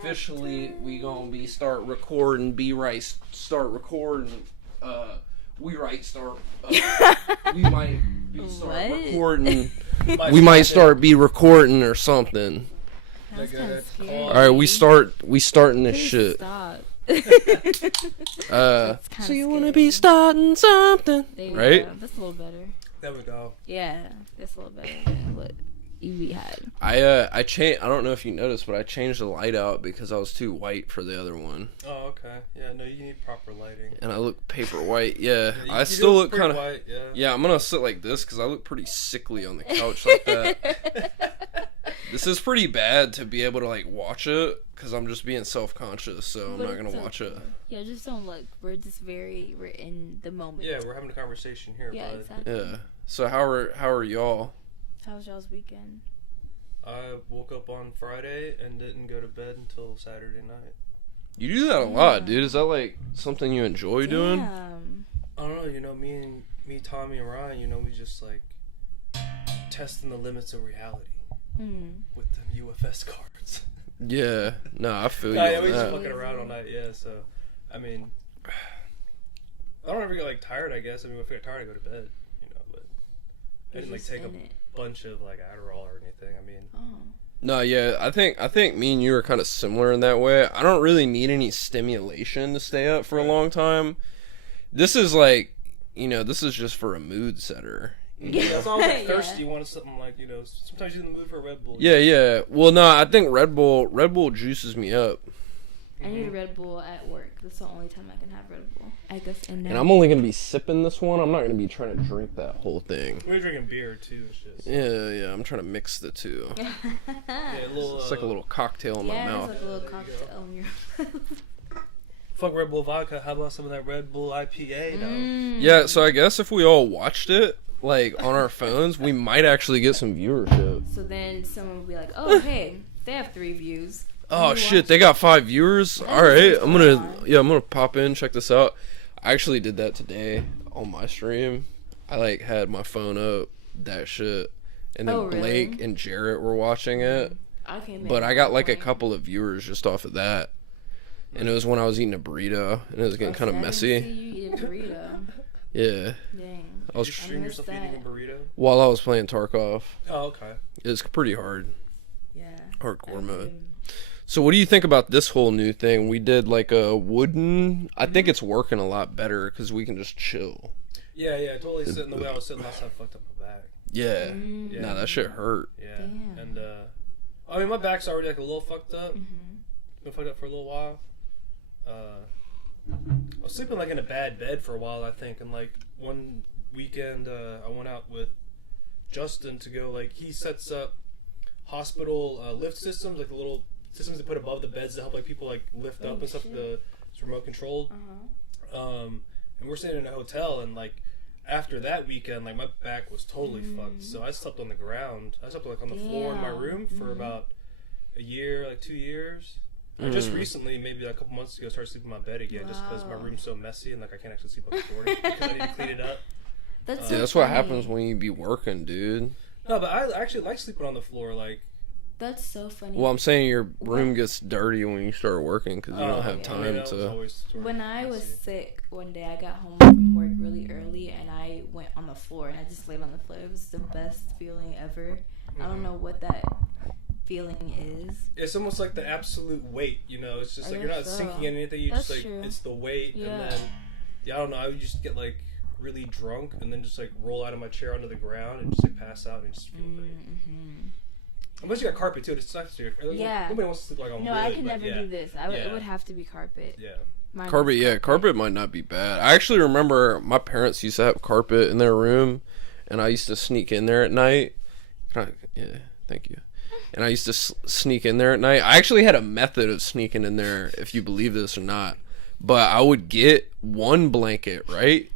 officially we gonna be start recording. Start recording. We might start be start recording. We might start be recording or something. All right, we starting this shit. Stop. So you want to be starting something, right? Go. That's a little better. There we go. Yeah, that's a little better than what we had. I changed. I don't know if you noticed, but I changed the light out because I was too white for the other one. Oh, okay. Yeah, no, you need proper lighting. And I look paper white. Yeah, you I still look kind of white. Yeah, I'm gonna sit like this because I look pretty sickly on the couch like that. This is pretty bad to be able to like watch it because I'm just being self-conscious, so I'm not gonna watch it. Yeah, just don't look. We're in the moment. Yeah, we're having a conversation here. Yeah, bud. exactly. Yeah. So how are y'all? How was y'all's weekend? I woke up on Friday and didn't go to bed until Saturday night. You do that a lot, dude. Is that like something you enjoy doing? I don't know. You know, me, Tommy, and Ryan. You know, we just like testing the limits of reality with the UFS cards. Yeah. No, I feel you. Yeah, we just that. fucking around all night. Yeah. So, I mean, I don't ever get like tired. I guess. I mean, if I get tired, I go to bed. You know, but I didn't like take a bunch of like Adderall or anything. I mean. No, yeah, I think me and you are kind of similar in that way. I don't really need any stimulation to stay up for a long time. This is like, you know, this is just for a mood setter. Yeah, it's always like thirsty. You want something like, you know, sometimes you're in the mood for a Red Bull. Yeah. Well, no, I think Red Bull juices me up. I need a Red Bull at work. That's the only time I can have Red Bull. I guess. And I'm only gonna be sipping this one. I'm not gonna be trying to drink that whole thing. We're drinking beer too. It's just... Yeah. I'm trying to mix the two. It's like a little cocktail in my mouth. Yeah, it's like a little cocktail in your Fuck Red Bull vodka. How about some of that Red Bull IPA though? Yeah. So I guess if we all watched it like on our phones, we might actually get some viewership. So then someone will be like, "Oh, hey, they have 3 views." Oh shit, they got 5 viewers. All right, I'm gonna pop in, check this out. I actually did that today on my stream. I like had my phone up, that shit, and then Blake and Jarrett were watching it. But I got like a couple of viewers just off of that, and it was when I was eating a burrito, and it was getting kind of messy. You eat a burrito. Yeah. Dang. I was streaming yourself eating a burrito while I was playing Tarkov. Oh, okay. It's pretty hard. Yeah. Hardcore mode. So what do you think about this whole new thing? We did like a wooden... I think it's working a lot better because we can just chill. Yeah, totally sitting the way I was sitting last time. I fucked up my back. Yeah. Nah, that shit hurt. Yeah. Damn. And, I mean, my back's already like a little fucked up. Been fucked up for a little while. I was sleeping like in a bad bed for a while, I think. And like one weekend, I went out with Justin to go, like, he sets up hospital lift systems, like the little... systems they put above the beds to help like people like lift up and stuff. It's remote controlled. And we're sitting in a hotel, and like after that weekend, like my back was totally fucked. So I slept on the ground. I slept like on the floor in my room for about a year, like 2 years. I just recently, maybe like a couple months ago, started sleeping in my bed again, just because my room's so messy and like I can't actually sleep on the floor because I need to clean it up. That's what happens when you be working, dude. No, but I actually like sleeping on the floor, like. That's so funny. Well, I'm saying your room gets dirty when you start working because you don't have time to... When I was sick one day, I got home from work really early and I went on the floor and I just laid on the floor. It was the best feeling ever. I don't know what that feeling is. It's almost like the absolute weight, you know? It's just like you're not sinking in anything. You just like, it's the weight. And then, I don't know, I would just get like really drunk and then just like roll out of my chair onto the ground and just like pass out and just feel great. Unless you got carpet too, it's nice to nobody wants to sleep like on wood. No, I can never do this. It would have to be carpet. Yeah. Carpet might not be bad. I actually remember my parents used to have carpet in their room, and I used to sneak in there at night. Thank you. And I used to sneak in there at night. I actually had a method of sneaking in there, if you believe this or not. But I would get one blanket, right?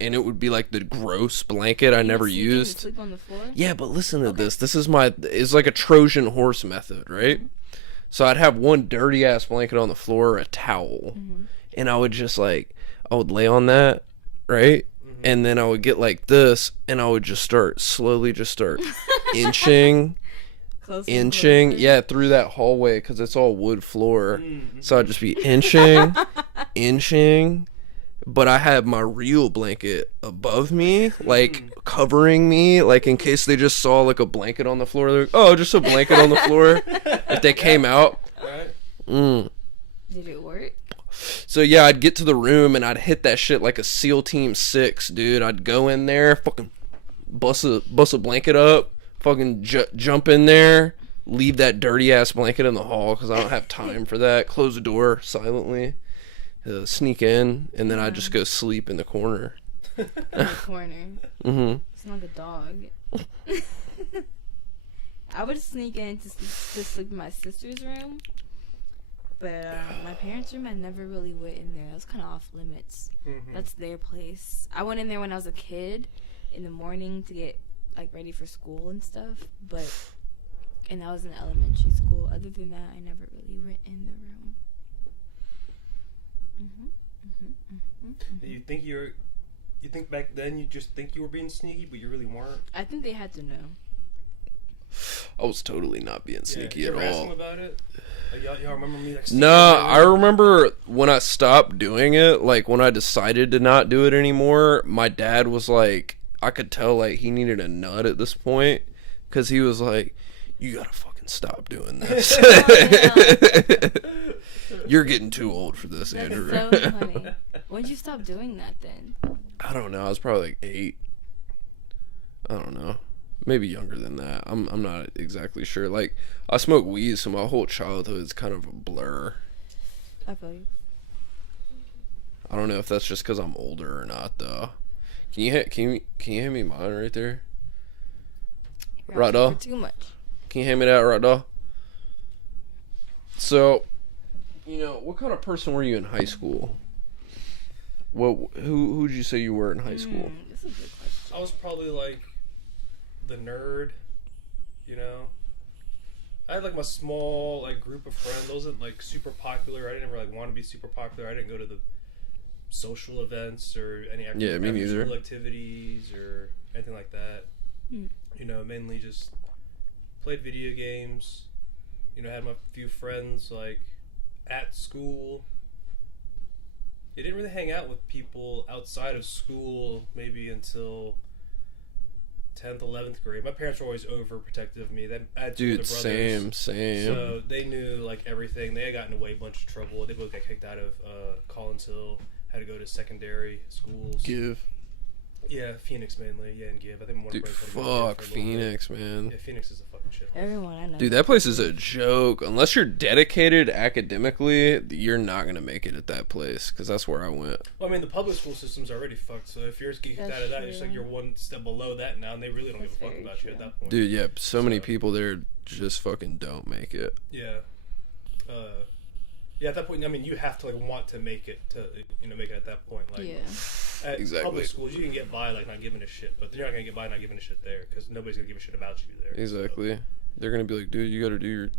And it would be like the gross blanket I never used. Sleep on the floor? Yeah, but listen to this. This is it's like a Trojan horse method, right? So I'd have one dirty ass blanket on the floor, a towel, and I would just I would lay on that, right? And then I would get like this, and I would just slowly start inching closer. inching, closer. yeah, through that hallway because it's all wood floor. Mm-hmm. So I'd just be inching, but I had my real blanket above me, like covering me, like in case they just saw like a blanket on the floor. They're like, oh, just a blanket on the floor. If they came out. Right. Did it work? So yeah, I'd get to the room and I'd hit that shit like a SEAL Team 6, dude. I'd go in there, fucking bust a blanket up, fucking jump in there, leave that dirty ass blanket in the hall because I don't have time for that. Close the door silently, sneak in, and then I'd just go sleep in the corner. In the corner. Mm-hmm. It's like a dog. I would sneak in to sleep in my sister's room. But my parents' room, I never really went in there. It was kind of off limits. Mm-hmm. That's their place. I went in there when I was a kid in the morning to get like ready for school and stuff. And I was in elementary school. Other than that, I never really went in the room. You think back then you just think you were being sneaky, but you really weren't? I think they had to know. I was totally not being sneaky at You ever ask all. them about it? Like, y'all remember me? Like, No, I remember when I stopped doing it, like when I decided to not do it anymore, my dad was like, I could tell like he needed a nut at this point because he was like, you gotta fucking stop doing this. You're getting too old for this, That's Andrew. so funny. When did you stop doing that then? I don't know. I was probably like 8. I don't know. Maybe younger than that. I'm not exactly sure. Like, I smoke weed, so my whole childhood is kind of a blur. I feel you. I don't know if that's just because I'm older or not, though. Can you hand me mine right there? You're asking Right, for too much. Can you hand me that right now? So, what kind of person were you in high school? Who would you say you were in high school? This is a good question. I was probably like the nerd, I had like my small like group of friends. I wasn't like super popular. I didn't ever like want to be super popular. I didn't go to the social events or any Me neither. school activities or anything like that. Mainly just played video games. Had my few friends like at school. I didn't really hang out with people outside of school maybe until 10th, 11th grade. My parents were always overprotective of me. I had two older brothers. Same. So they knew like everything. They had gotten away a bunch of trouble. They both got kicked out of Collins Hill. Had to go to secondary schools. Give. Yeah, Phoenix mainly. Yeah, and Give. I think one Dude, of my brothers fuck Phoenix, man. Yeah, Phoenix is a fucking shit. Everyone I know. Dude, that place is a joke. Unless you're dedicated academically, you're not going to make it at that place, because that's where I went. Well, I mean, the public school system's already fucked, so if you're kicked That's out of that, true. it's like you're one step below that now, and they really don't That's give a fuck very about you true. at that point. Dude, yeah, so many people there just fucking don't make it. Yeah. Yeah, at that point, I mean, you have to, like, want to make it to, make it at that point. Like, Yeah. at Exactly. public schools, you can get by, like, not giving a shit, but you're not going to get by not giving a shit there, because nobody's going to give a shit about you there. Exactly. So, They're going to be like, dude, you got to do your...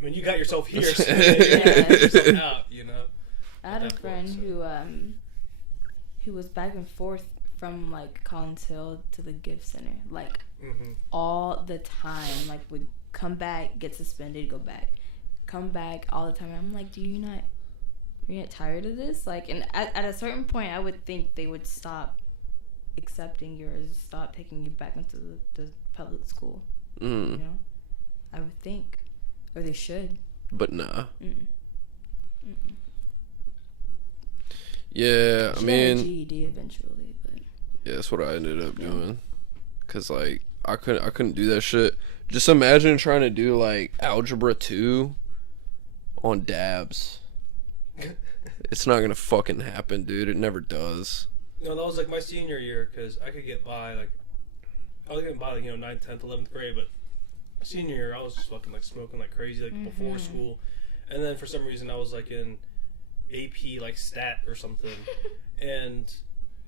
I mean, you got yourself here, so Yeah. get yourself out, I had a At that friend point, who was back and forth from like Collins Hill to the gift center, like Mm-hmm. all the time. Like would come back, get suspended, go back, come back all the time. And I'm like, you're not tired of this? Like, and at a certain point, I would think they would stop accepting yours, stop taking you back into the public school. Mm. I would think, or they should. But nah. Mm-mm. Mm-mm. Yeah, I She got her mean... GED eventually, but Yeah, that's what I ended up doing. Cause like I couldn't do that shit. Just imagine trying to do like algebra 2 on dabs. It's not gonna fucking happen, dude. It never does. No, that was like my senior year, because I could get by, like, I was getting by, like, 9th, 10th, 11th grade, but senior year, I was just fucking, like, smoking like crazy, like, before school. And then for some reason, I was, like, in AP, like, stat or something. And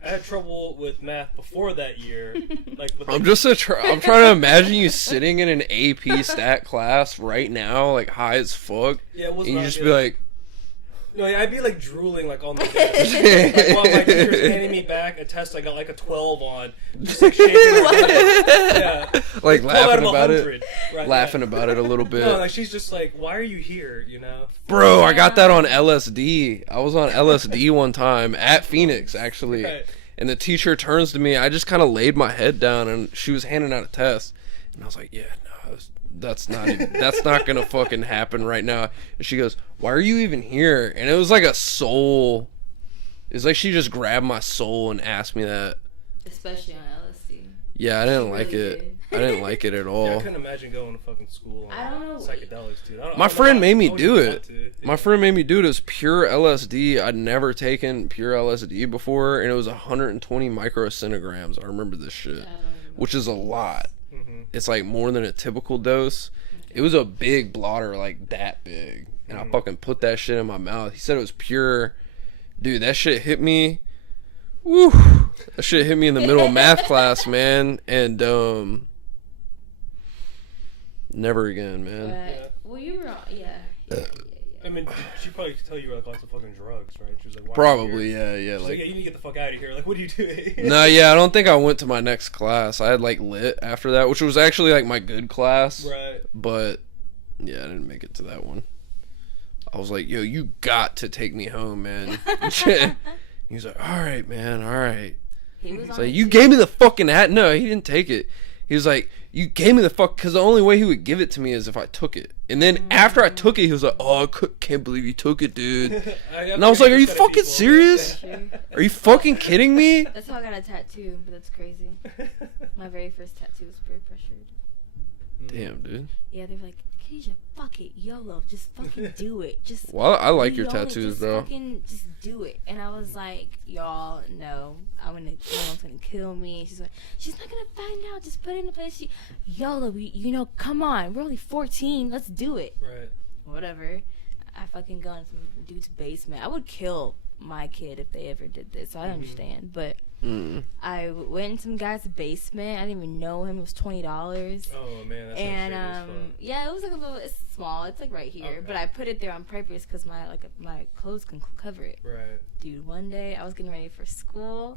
I had trouble with math before that year. Like, with, I'm trying to imagine you sitting in an AP stat class right now, like high as fuck, yeah, it was and you not just good. be like, No, yeah, I'd be like drooling like on the desk. Like, while my teacher's handing me back a test I got like a 12 on, just like shaking my head. Yeah, Like laughing out of about it, 100. Right, laughing about it a little bit. No, like she's just like, why are you here? You know, Bro, I got that on LSD. I was on LSD one time at Phoenix, actually. Right. And the teacher turns to me. I just kind of laid my head down, and she was handing out a test. And I was like, yeah, no, that's not gonna fucking happen right now. And she goes, why are you even here? And it was like a soul. It's like she just grabbed my soul and asked me that. Especially on LSD. Yeah, I didn't She like really it. did. I didn't like it at all. Yeah, I couldn't imagine going to fucking school on I don't know. psychedelics, dude. My friend made me do it. Yeah. My friend made me do it. It was pure LSD. I'd never taken pure LSD before, and it was 120 microcentigrams. I remember this shit, which is a lot. Mm-hmm. It's like more than a typical dose. It was a big blotter, like that big, and I fucking put that shit in my mouth. He said it was pure. Dude, that shit hit me. Woo! That shit hit me in the middle of math class, man, and never again, man. Yeah. Well, you were, yeah. I mean, she probably could tell you were like on some fucking drugs, right? She was like, why Probably, are you here? yeah. She's like, yeah, you need to get the fuck out of here. Like, what are you doing? No, yeah, I don't think I went to my next class. I had like lit after that, which was actually like my good class. Right. But yeah, I didn't make it to that one. I was like, yo, you got to take me home, man. He was like, all right, man, all right. He was He's on like, it you too. gave me the fucking hat. No, he didn't take it. He was like, you gave me the fuck, because the only way he would give it to me is if I took it. And then after I took it, he was like, oh, can't believe you took it, dude. And I was like, are you fucking serious? Are you fucking kidding me? That's how I got a tattoo, but that's crazy. My very first tattoo was peer pressured. Damn, dude. Yeah, they were like, Kadijah, fuck it, YOLO, just fucking do it. Just Well, I like your YOLO, tattoos, just though. Fucking just do it. And I was like, y'all, no, my mom's gonna kill me. She's like, she's not gonna find out. Just put it in a place. YOLO, come on, we're only 14. Let's do it. Right. Whatever. I fucking go in some dude's basement. I would kill my kid if they ever did this. I understand, but I went in some guy's basement. I didn't even know him. It was $20. Oh man, that's And shady as fuck. yeah, it was like a little. It's small. It's like right here, Okay. but I put it there on purpose because my clothes can cover it. Right. Dude, one day I was getting ready for school,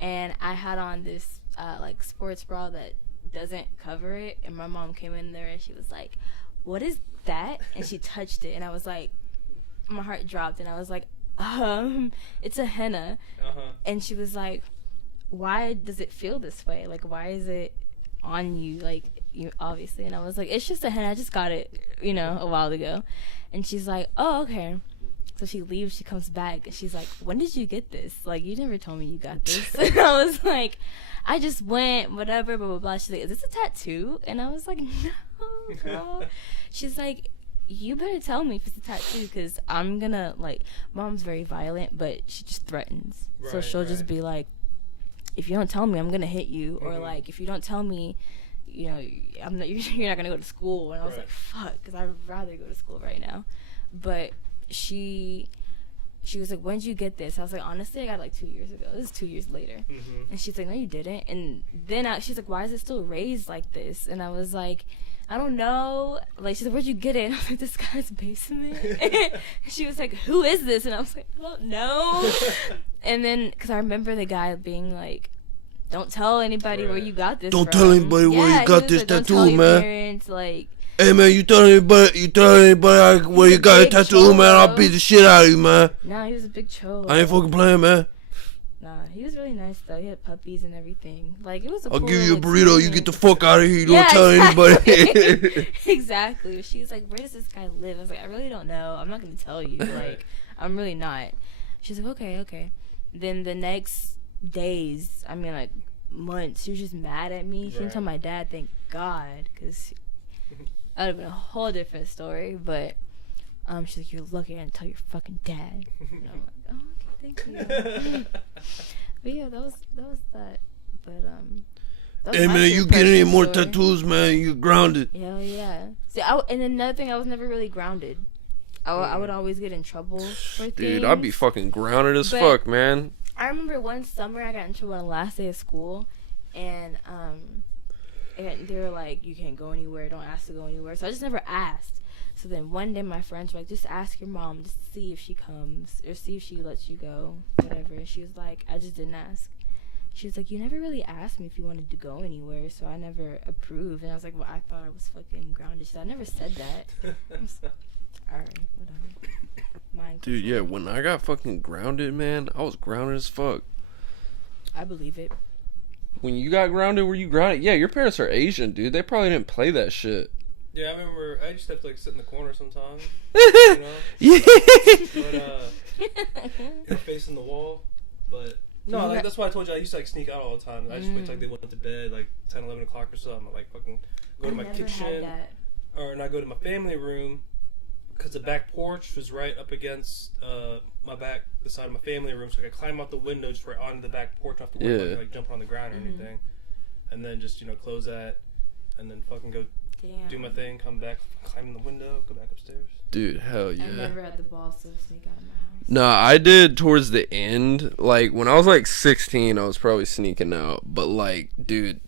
and I had on this like sports bra that doesn't cover it, and my mom came in there and she was like, "What is that?" And she touched it, and I was like, my heart dropped, and I was like, it's a henna. And she was like, why does it feel this way? Like, why is it on you? Like, you obviously. And I was like, it's just a henna. I just got it, a while ago. And she's like, oh, okay. So she leaves. She comes back. And she's like, when did you get this? Like, you never told me you got this. And I was like, I just went, whatever, blah, blah, blah. She's like, is this a tattoo? And I was like, no, girl. She's like, you better tell me if it's a tattoo, because I'm gonna, like, mom's very violent, but she just threatens. So she'll just be like, if you don't tell me, I'm gonna hit you, or like, if you don't tell me, you're not gonna go to school. And I was like, fuck, because I'd rather go to school right now. But she was like, when did you get this? I was like, honestly, I got it like 2 years ago. This is 2 years later. And she's like, no, you didn't. And then she's like, why is it still raised like this? And I was like, I don't know. Like, she's like, where'd you get it? And I was like, this guy's basement. And she was like, who is this? And I was like, I don't know. And then, because I remember the guy being like, don't tell anybody where you got this Don't from. tell anybody where you got this like, don't tattoo, tell your man. parents, like, Hey man, you tell anybody where you got a big tattoo, cholo. man, I'll beat the shit out of you, man. nah, he was a big cholo. I ain't fucking playing, man. Nah, he was really nice though. He had puppies and everything. Like, it was a I'll cool give you a little burrito, you get the fuck out of here, you don't Yeah, tell exactly. anybody. Exactly. She was like, where does this guy live? I was like, I really don't know. I'm not going to tell you. Like, I'm really not. She's like, okay. Then the next days, I mean, like, months, she was just mad at me. She didn't tell my dad, thank God, because that would have been a whole different story. But she's like, you're lucky I didn't tell your fucking dad. And I'm like, oh, okay, thank you. But yeah, that was that. But that was Hey my man, peer you get any pressure more story. tattoos, man, you're grounded. Hell yeah. See, and another thing, I was never really grounded. I would always get in trouble for things. Dude, I'd be fucking grounded as But- fuck, man. I remember one summer I got in trouble on the last day of school, and they were like, you can't go anywhere, don't ask to go anywhere. So I just never asked. So then one day my friends were like, just ask your mom, just see if she comes or see if she lets you go, whatever. And she was like, I just didn't ask. She was like, you never really asked me if you wanted to go anywhere, so I never approved. And I was like, well, I thought I was fucking grounded. So I never said that. Alright, whatever. Mind Dude, control. yeah, when I got fucking grounded, man, I was grounded as fuck. I believe it. When you got grounded, were you grounded? Yeah, your parents are Asian, dude. They probably didn't play that shit. Yeah, I remember. I used to have to like sit in the corner sometimes. You know, Yeah. but facing the wall. But no, like, that's why I told you I used to like sneak out all the time. I just wait till like, they went to bed, like 10, 11 o'clock or something. I like fucking go to my kitchen, or I go to my family room, because the back porch was right up against the side of my family room, so I could climb out the window just right onto the back porch, not have to worry about like jumping on the ground or anything, and then just close that, and then fucking go do my thing, come back, climb in the window, go back upstairs. Dude, hell yeah. I never had the balls to sneak out of my house. No, I did towards the end. Like, when I was, like, 16, I was probably sneaking out. But, like, dude,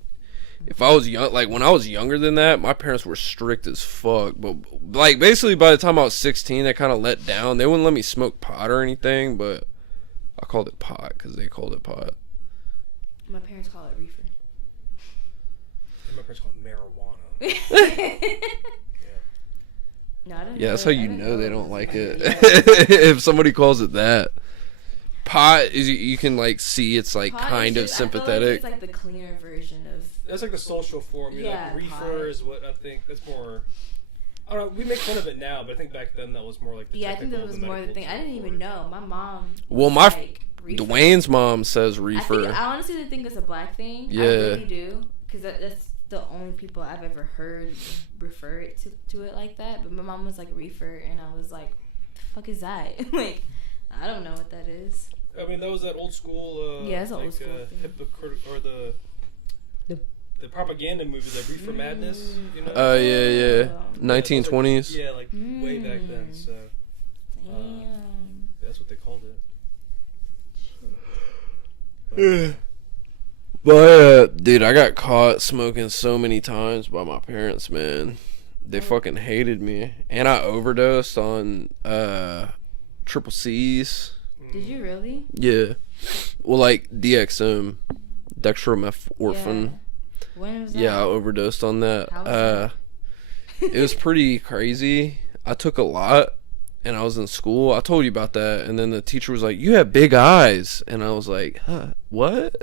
if I was young, like, when I was younger than that, my parents were strict as fuck. But, like, basically, by the time I was 16, they kind of let down. They wouldn't let me smoke pot or anything, but I called it pot because they called it pot. My parents call it reefer. And my parents call it marijuana. No, I don't Yeah, that's know. how you I know they don't it like was it. like- If somebody calls it that. Pot is, you can like see it's like Pot kind is of just- I feel sympathetic. Like it's like the cleaner version of. That's like the social form. Yeah, Reefer pot. is what I think. That's more. I don't know. We make fun of it now, but I think back then that was more like. The I think that technical, was the more the medical thing. I didn't term even for it. know. My mom. Well, was my like, reefer. Dwayne's mom says reefer. I honestly didn't think it's a black thing. Yeah. I really do, because that's the only people I've ever heard refer it to it like that. But my mom was like reefer, and I was like, "The fuck is that?" Like, I don't know what that is. I mean, that was that old school. Yeah, it's an old school thing. Or the propaganda movie, the Reefer Madness. You know? Oh yeah. Oh. 1920s. Yeah, like way back then. So Damn. that's what they called it. Yeah. But dude, I got caught smoking so many times by my parents, man. They fucking hated me, and I overdosed on triple C's. Did you really? Yeah. Well, like DXM, dextromethorphan. Yeah. When was that? Yeah, I overdosed on that. How was It was pretty crazy. I took a lot, and I was in school. I told you about that, and then the teacher was like, "You have big eyes," and I was like, "Huh, what?"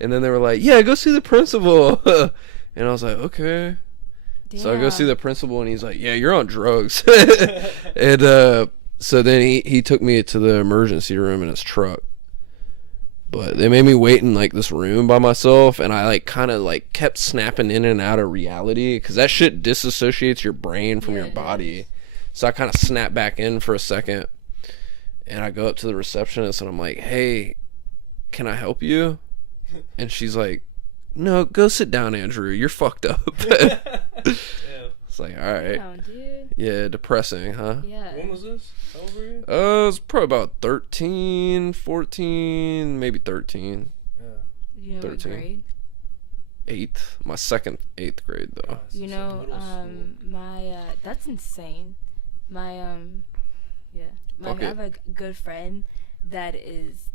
And then they were like, "Yeah, go see the principal," and I was like, "Okay." Damn. So I go see the principal, and he's like, "Yeah, you're on drugs," and so then he took me to the emergency room in his truck. But they made me wait in like this room by myself, and I like kind of like kept snapping in and out of reality because that shit disassociates your brain from Yeah, your it body. does. So I kind of snapped back in for a second, and I go up to the receptionist and I'm like, "Hey, can I help you?" And she's like, "No, go sit down, Andrew. You're fucked up." Yeah. It's like, all right, Damn, dude. yeah, depressing, huh? Yeah. When was this? How old were you? It was probably about 13, 14, maybe 13. Yeah. You know what 13. grade? 8th. My second 8th grade, though. God, You it's know, like middle school. my that's insane. My yeah, I Fuck it. have a good friend that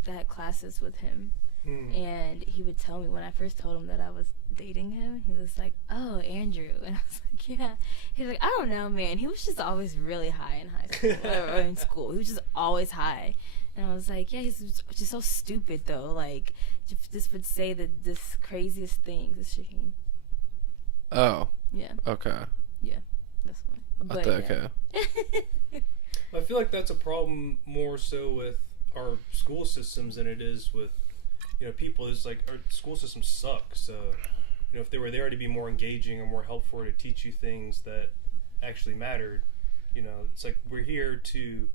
had classes with him, and he would tell me when I first told him that I was dating him, he was like, "Oh, Andrew," and I was like, "Yeah." He's like, "I don't know, man. He was just always really high in high school or in school. He was just always high." And I was like, "Yeah, he's just so stupid though. Like, just would say this craziest things." This Shaheen. Oh, Yeah, okay. that's fine. I But thought, yeah. okay. I feel like that's a problem more so with our school systems than it is with people. Is like our school systems suck. So if they were there to be more engaging or more helpful to teach you things that actually mattered, it's like we're here to.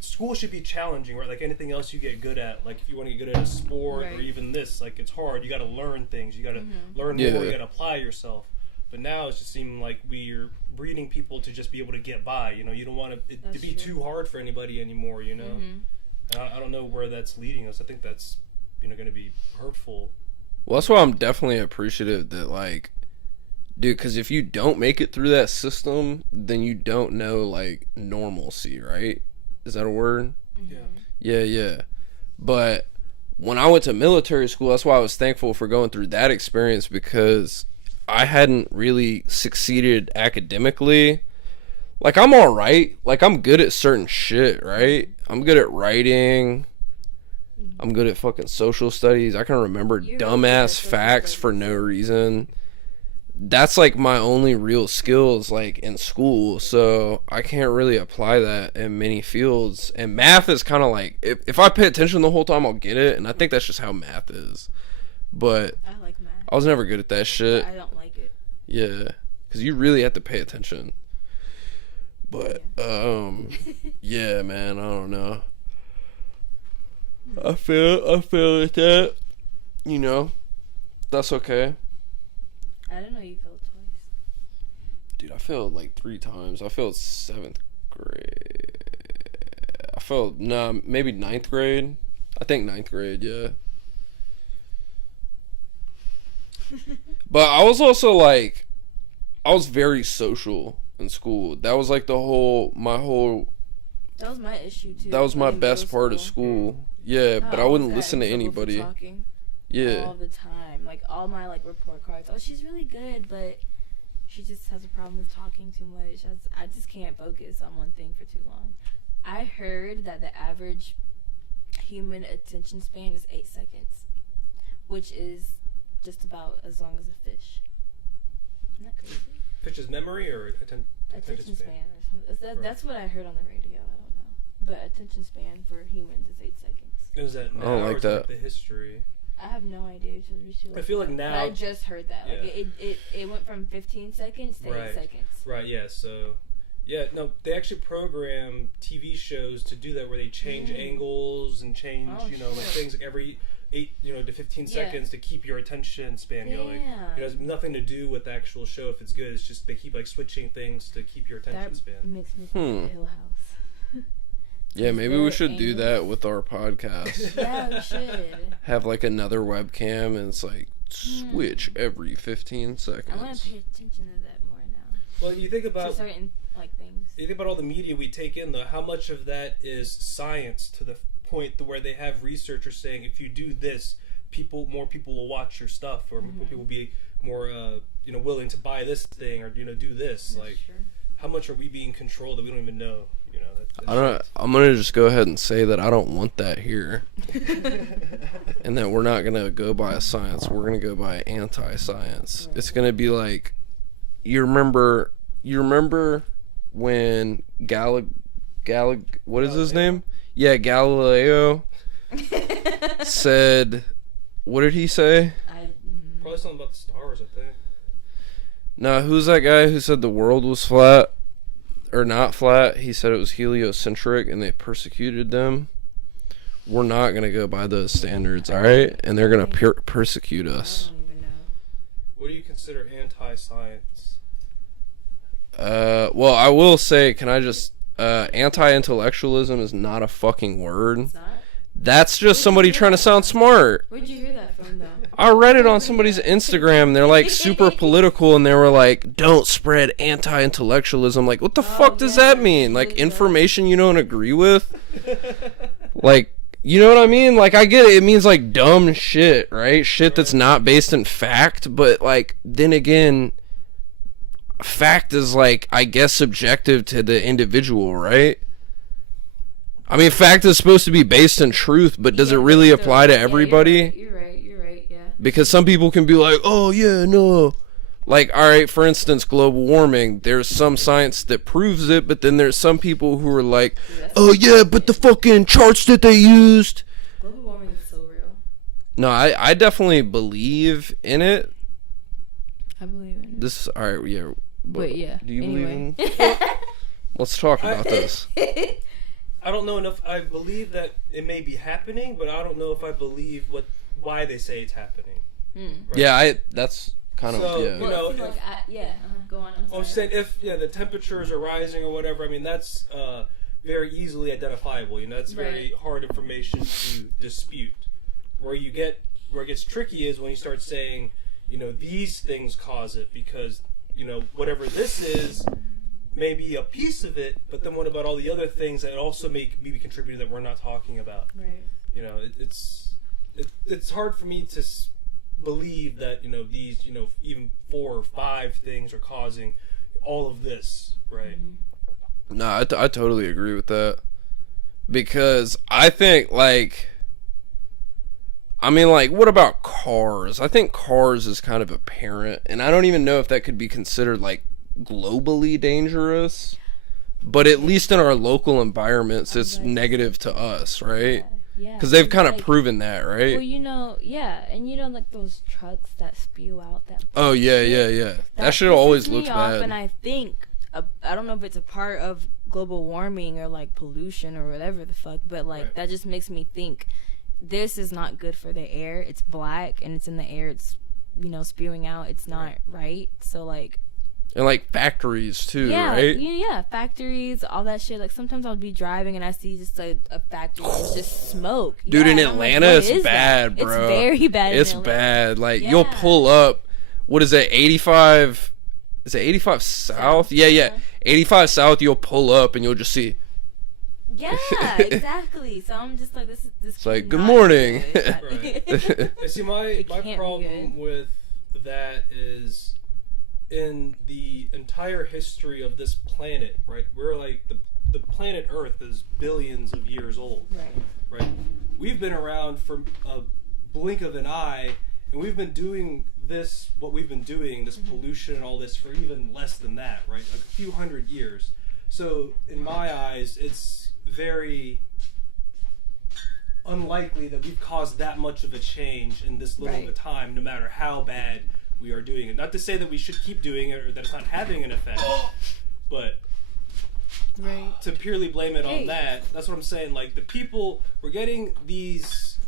School should be challenging, right? Like anything else you get good at. Like if you want to get good at a sport or Right. even this, like it's hard. You got to learn things. You got to learn Yeah. more. You got to apply yourself. But now it's just seeming like we're breeding people to just be able to get by. You don't want it to That's be true. too hard for anybody anymore. And I don't know where that's leading us. I think that's going to be hurtful. Well, that's why I'm definitely appreciative that, like, Dude, because if you don't make it through that system, then you don't know, like, normalcy, right? Is that a word? Yeah. But when I went to military school, that's why I was thankful for going through that experience, because I hadn't really succeeded academically. Like, I'm all right. Like, I'm good at certain shit, right? I'm good at writing. I'm good at fucking social studies. I can remember dumbass facts for no reason. That's like my only real skills, like, in school, so I can't really apply that in many fields. And math is kind of like, if I pay attention the whole time, I'll get it, and I think that's just how math is. But I like math. I was never good at that shit. I don't like it. Yeah, because you really have to pay attention. But yeah, man, I don't know. I feel like that, you know, that's okay. I didn't know you failed twice. Dude, I failed like 3 times. I failed 7th grade. I failed, maybe 9th grade. I think 9th grade, yeah. But I was also like, I was very social in school. That was like my whole. That was my issue too. That was my in best middle part of school. Yeah, but I wouldn't listen to anybody. Yeah. All the time. Like, all my, like, report cards. Oh, she's really good, but she just has a problem with talking too much. I just can't focus on one thing for too long. I heard that the average human attention span is 8 seconds, which is just about as long as a fish. Isn't that crazy? Fish's memory or attention span or something. That's what I heard on the radio. I don't know. But attention span for humans is 8 seconds. Is that now, I don't like or is that. Like the history? I have no idea. I feel like now. But I just heard that. Yeah. Like it went from 15 seconds to 8 seconds. Right. Yeah. So, yeah. No, they actually program TV shows to do that, where they change angles and change, like things like every 8, to 15 seconds to keep your attention span going. It has nothing to do with the actual show if it's good. It's just they keep like switching things to keep your attention span. Makes me think of Hill House. Yeah, maybe we should do that with our podcast. Yeah, we should. Have like another webcam and it's like switch every 15 seconds. I want to pay attention to that more now. Well, you think about for certain things. You think about all the media we take in, though. How much of that is science to the point to where they have researchers saying if you do this, more people will watch your stuff, or people will be more willing to buy this thing or do this. That's like, true. how much are we being controlled that we don't even know? I don't. I'm gonna just go ahead and say that I don't want that here, and that we're not gonna go by science. We're gonna go by anti-science. Right. It's gonna be like, you remember when what is his name? Yeah, Galileo said, what did he say? Probably something about the stars, I think. No, who's that guy who said the world was flat? Or not flat? He said it was heliocentric and they persecuted them. We're not going to go by those standards, alright? And they're going to persecute us. I don't even know. What do you consider anti-science? Well, I will say, can I just... anti-intellectualism is not a fucking word. It's not? That's just somebody trying to sound smart. Where'd you hear that from, though? I read it on somebody's Instagram. They're like super political, and they were like, "Don't spread anti-intellectualism." Like, what the fuck does that mean? Like, information you don't agree with? Like, you know what I mean? Like, I get it. It means like dumb shit, right? Shit that's not based in fact. But like, then again, fact is like, I guess, subjective to the individual, right? I mean, fact is supposed to be based in truth, but does it really apply to everybody? You're right, yeah. Because some people can be like, oh, yeah, no. Like, all right, for instance, global warming. There's some science that proves it, but then there's some people who are like, oh, yeah, but the fucking charts that they used. Global warming is so real. No, I definitely believe in it. I believe in it. This, all right, yeah. But yeah. Do you believe in it? Let's talk about this. I don't know enough. I believe that it may be happening, but I don't know if I believe why they say it's happening. Right? Yeah, that's kind of, yeah. Well, go on. I'm saying if the temperatures are rising or whatever. I mean, that's very easily identifiable. That's very hard information to dispute. Where it gets tricky is when you start saying, these things cause it because, whatever this is may be a piece of it, but then what about all the other things that also maybe contribute that we're not talking about? Right. It's hard for me to believe that, these, even 4 or 5 things are causing all of this, right? Mm-hmm. No, I totally agree with that. Because I think, what about cars? I think cars is kind of apparent, and I don't even know if that could be considered, globally dangerous. But at least in our local environments, it's negative to us, right? Yeah. Because they've kind of proven that, right? Well, and those trucks that spew out that. Oh, yeah. That shit always looks bad. And I think, I don't know if it's a part of global warming or pollution or whatever the fuck, but right. That just makes me think this is not good for the air. It's black and it's in the air. It's, spewing out. It's not right. So and factories too, right? Yeah, factories, all that shit. Sometimes I'll be driving and I see just a factory and it's just smoke. Dude, in and Atlanta, it's bad, bro. It's very bad. It's bad. You'll pull up. What is it? 85. Is it 85 South? Yeah. 85 South. You'll pull up and you'll just see. Yeah, exactly. So I'm just this. It's good morning. Right. See, my problem with that is, in the entire history of this planet, right? We're the planet Earth is billions of years old. Right. We've been around for a blink of an eye, and we've been doing what we've been doing, this pollution and all this, for even less than that, right? A few hundred years. So in my eyes, it's very unlikely that we've caused that much of a change in this little of a time, no matter how bad we are doing it. Not to say that we should keep doing it or that it's not having an effect, but to purely blame it on that's what I'm saying. The people, we're getting these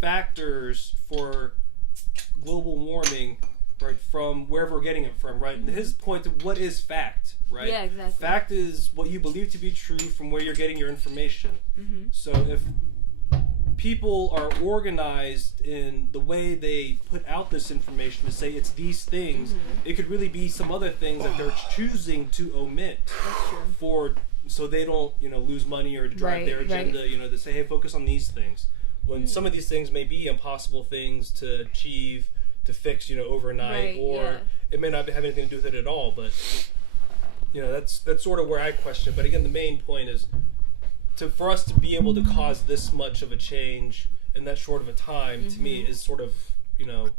factors for global warming, right, from wherever we're getting it from, right? Mm-hmm. His point of what is fact, right? Yeah, exactly. Fact is what you believe to be true from where you're getting your information. Mm-hmm. So if people are organized in the way they put out this information to say it's these things, it could really be some other things that they're choosing to omit so they don't, lose money or drive their agenda, to say, hey, focus on these things. When some of these things may be impossible things to achieve, to fix, overnight, it may not have anything to do with it at all. But, that's sort of where I question. But again, the main point is for us to be able to cause this much of a change in that short of a time, to me, is sort of, bonkers.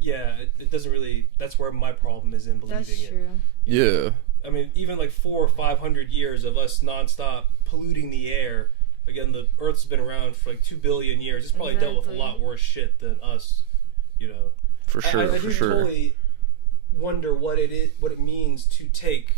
Yeah, it doesn't really. That's where my problem is in believing it. That's true. Yeah. I mean, even 400 or 500 years of us nonstop polluting the air. Again, the Earth's been around for 2 billion years. It's probably dealt with a lot worse shit than us, For sure, I do totally wonder what it means to take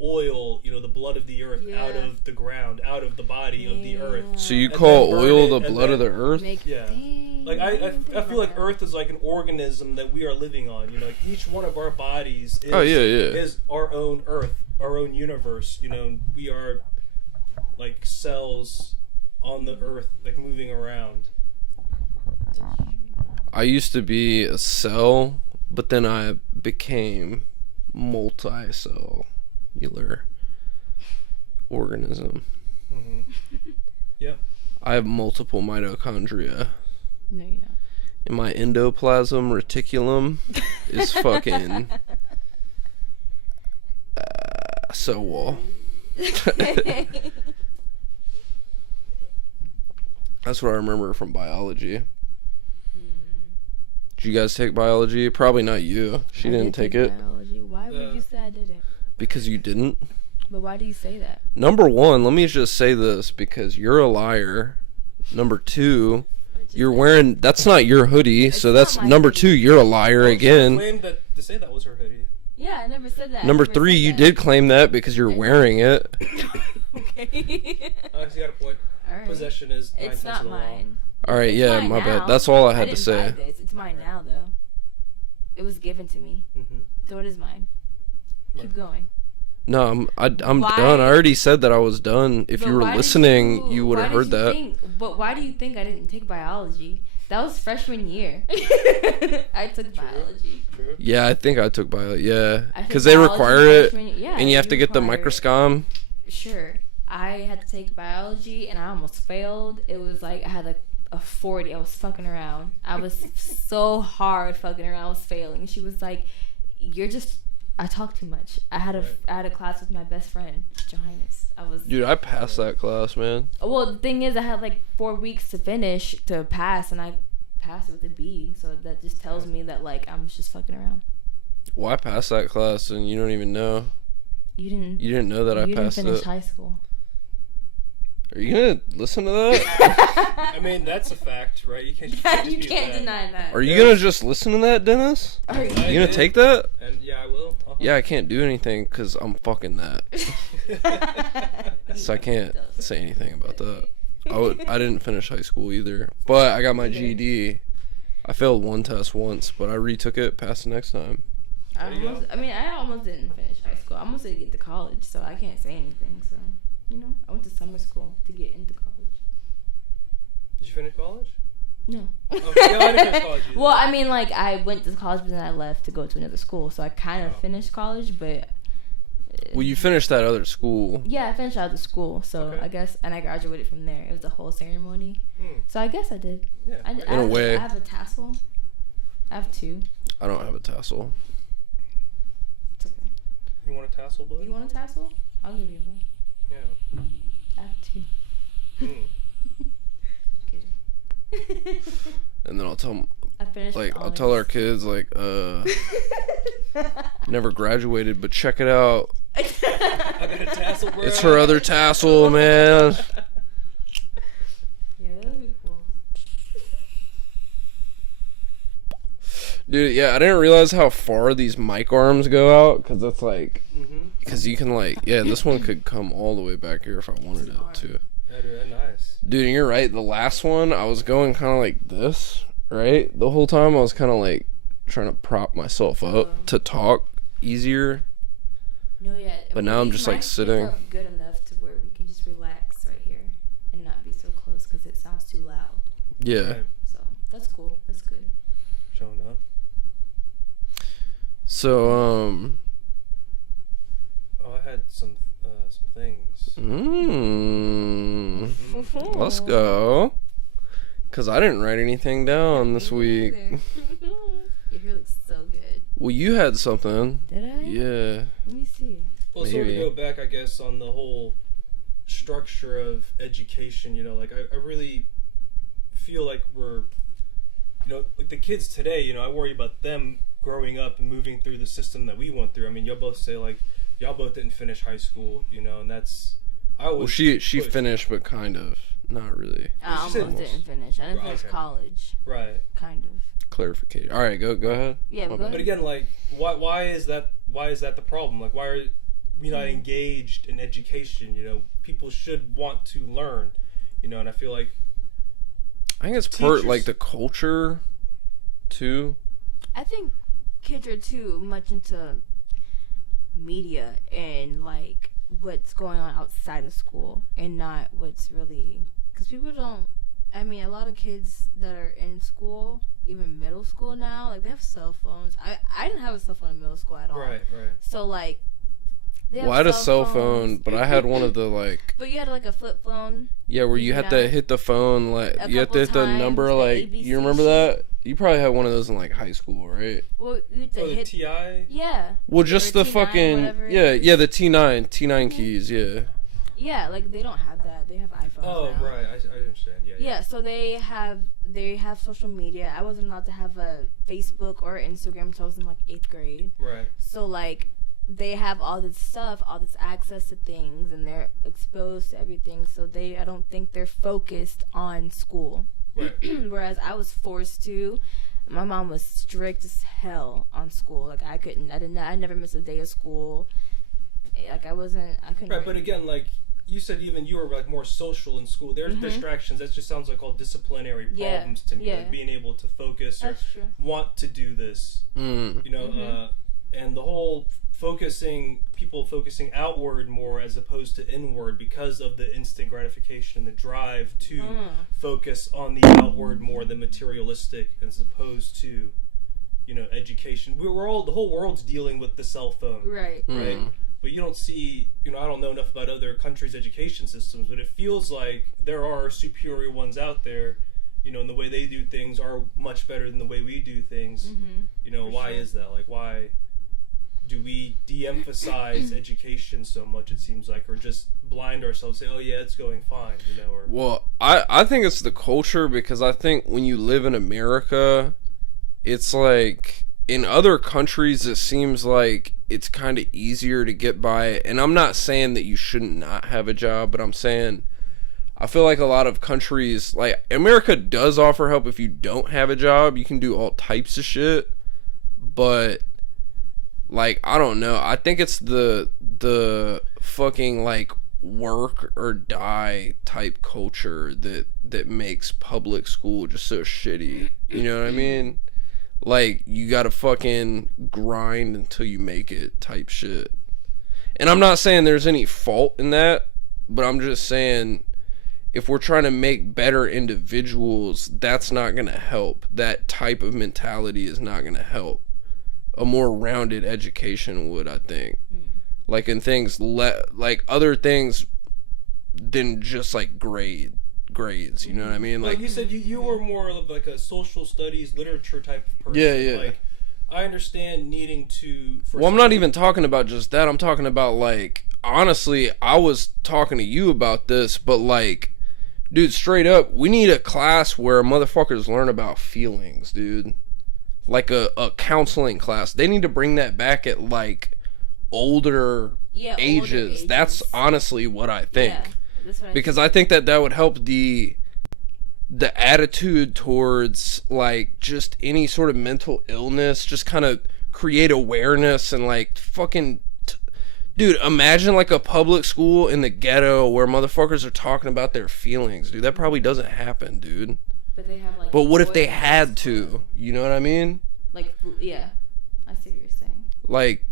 oil, the blood of the earth out of the ground, out of the body of the earth. So you call oil the blood of the earth? Yeah. I feel like Earth is like an organism that we are living on. Each one of our bodies is our own Earth, our own universe. We are cells on the Earth, moving around. I used to be a cell, but then I became multicellular organism. Mm-hmm. Yep. I have multiple mitochondria. No, you don't. And my endoplasm reticulum is fucking cell wall. That's what I remember from biology. Did you guys take biology? Probably not you. She didn't take it. Biology. Why would you say I didn't? Because you didn't. But why do you say that? Number one, let me just say this, because you're a liar. Number two, you're wearing, that's not your hoodie, so that's number two, you're a liar again. She claimed to say that was her hoodie. Yeah, I never said that. Number three, you did claim that because you're wearing it. Okay. I actually got a point. All right. Possession is It's not mine. Alright, yeah, my bad. That's all I had to say. Buy this. It's mine now, though. It was given to me. Mm-hmm. So it is mine. Keep going. No, I'm done. I already said that I was done. If you were listening, you would have heard that. But why do you think I didn't take biology? That was freshman year. I took biology. True. Yeah, I think I took bio. Yeah, I took because they biology require it, freshman year. Yeah, and you have to get the require it. microscom. Sure. I had to take biology, and I almost failed. It was like I had a 40. I was fucking around. I was so hard fucking around. I was failing. She was like, "You're just." I talk too much. I had a class with my best friend, Johannes. Dude, I passed that class, man. Well, the thing is, I had like 4 weeks to pass, and I passed it with a B. So that just tells me that like I'm just fucking around. Well, I passed that class, and you don't even know. You didn't know that I passed it. You didn't finish high school. Are you gonna listen to that? I mean, that's a fact, right? You can't. You can't deny that. Are you gonna just listen to that, Dennis? Are you? You gonna take that? And yeah, I will. Uh-huh. Yeah, I can't do anything because I'm fucking that. So I can't say anything about that. I didn't finish high school either, but I got my GED. I failed one test once, but I retook it, passed the next time. I almost didn't finish high school. I almost didn't get to college, so I can't say anything. So, I went to summer school to get into college. Did you finish college? No. Oh, yeah, I didn't finish college either. Well, I mean, like, I went to college, but then I left to go to another school. So I kind of finished college, but... Well, you finished that other school. Yeah, I finished out of the school. So Okay. I guess... And I graduated from there. It was a whole ceremony. So I guess I did. Yeah. In a way. I have a tassel. I have 2. I don't have a tassel. It's okay. You want a tassel, bud? You want a tassel? I'll give you one. Yeah. I have 2. Kidding. And then I'll tell them, I finished with I'll tell our honors. kids, never graduated, but check it out. I got a tassel, bro. It's her other tassel, man. Yeah, that would be cool. Dude, yeah, I didn't realize how far these mic arms go out, because that's like, Mm-hmm. because you can this one could come all the way back here if I wanted it to. Yeah, dude, that's nice. Dude, and you're right, the last one, I was going kind of like this, right? The whole time I was kind of like trying to prop myself up to talk easier. No, yeah. But now I'm just, like, sitting. Good enough to where we can just relax right here and not be so close because it sounds too loud. Yeah. Right. So that's cool. That's good. Showing up. So, Oh, I had some things. Let's go. Because I didn't write anything down this week. Your hair looks so good. Well, you had something. Did I? Yeah. Let me see. Well, sort of Maybe. go back, I guess, on the whole structure of education. I really feel like we're, like the kids today. I worry about them growing up and moving through the system that we went through. I mean, y'all both say like y'all both didn't finish high school, and that's Well, she finished, but kind of. Not really. I She almost said- didn't finish. I didn't finish Okay. college. right. Kind of. Clarification. All right, go ahead. Yeah, but Okay. go But ahead. again, like, why is that the problem? Like, why are we not engaged in education? People should want to learn. And I feel like I think it's part Teachers. like the culture, too. I think kids are too much into media and like what's going on outside of school and not what's really, because people don't, I mean, a lot of kids that are in school, even middle school now, like they have cell phones. I didn't have a cell phone in middle school at all. right. So like they have Well, I had a cell phone, phones. but I had one of the like, But you had like a flip phone. yeah, where you had to hit the phone, like, A you had to hit couple the number, times, the like, ABC you remember shit. that? You probably had one of those in like high school, right? Well, you had to Oh, the hit. TI. Yeah. Well, just Or the T9, fucking, whatever it yeah, is. the T9 keys, yeah. Yeah, like they don't have that. They have iPhones. Oh, now. right. I understand. Yeah. Yeah, so they have social media. I wasn't allowed to have a Facebook or Instagram until I was in like 8th grade. Right. So like they have all this stuff, all this access to things, and they're exposed to everything. So I don't think they're focused on school. Right. Whereas I was forced to. My mom was strict as hell on school. Like I never missed a day of school. Like I couldn't. Right. But again, like you said, even you were like more social in school. There's distractions. That just sounds like all disciplinary Yeah, problems to me. yeah. Like being able to focus or That's true. want to do this. Mm. And the whole people focusing outward more as opposed to inward because of the instant gratification and the drive to focus on the outward more than materialistic as opposed to, education. The whole world's dealing with the cell phone. Right. Right. But you don't see, I don't know enough about other countries' education systems, but it feels like there are superior ones out there, and the way they do things are much better than the way we do things. Why is that? Like, why do we de-emphasize education so much, it seems like, or just blind ourselves, say, oh yeah, it's going fine, or... Well, I think it's the culture, because I think when you live in America, it's like, in other countries, it seems like it's kind of easier to get by. And I'm not saying that you shouldn't not have a job, but I'm saying I feel like a lot of countries, like America does offer help if you don't have a job. You can do all types of shit. But, like, I don't know. I think it's the fucking, like, work or die type culture that makes public school just so shitty. You know what I mean? Like, you gotta fucking grind until you make it type shit. And I'm not saying there's any fault in that, but I'm just saying, if we're trying to make better individuals, that's not gonna help. That type of mentality is not gonna help. A more rounded education would, I think. Like, in things, like, other things than just, like, grades, you know what I mean? Like you said, you were more of like a social studies, literature type of person. Yeah. Like, I understand needing to... Well, I'm not even talking about just that. I'm talking about, like, honestly, I was talking to you about this, but, like, dude, straight up, we need a class where motherfuckers learn about feelings, dude. Like a counseling class. They need to bring that back at, like, older ages. That's honestly what I think. Yeah. Because I think that would help the attitude towards, like, just any sort of mental illness, just kind of create awareness and, like, fucking... Dude, imagine, like, a public school in the ghetto where motherfuckers are talking about their feelings, dude. That probably doesn't happen, dude. But they have, like... But what if they had to? You know what I mean? Like, yeah. I see what you're saying. Like,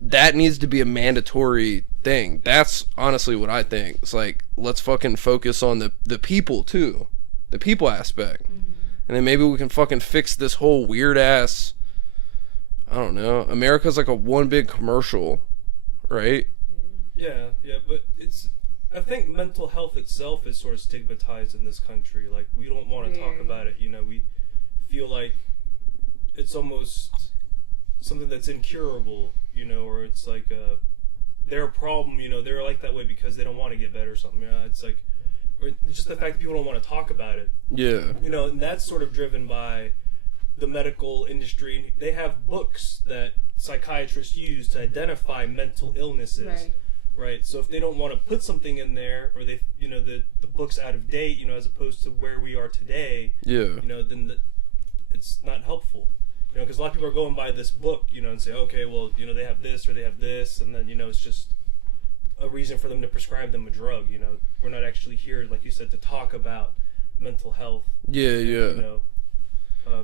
that needs to be a mandatory thing. That's honestly what I think. It's like, let's fucking focus on the people too, the people aspect, and then maybe we can fucking fix this whole weird ass, I don't know, America's like a one big commercial, right? Yeah, but I think mental health itself is sort of stigmatized in this country. Like, we don't want to talk about it, we feel like it's almost something that's incurable, or it's like their problem, they're like that way because they don't want to get better or something. It's like, or just the fact that people don't want to talk about it. Yeah. And that's sort of driven by the medical industry. They have books that psychiatrists use to identify mental illnesses. Right. So if they don't want to put something in there, or they, the book's out of date, as opposed to where we are today, then it's not helpful. Because a lot of people are going by this book, and say, okay, well, they have this or they have this, and then, it's just a reason for them to prescribe them a drug. We're not actually here, like you said, to talk about mental health. Yeah.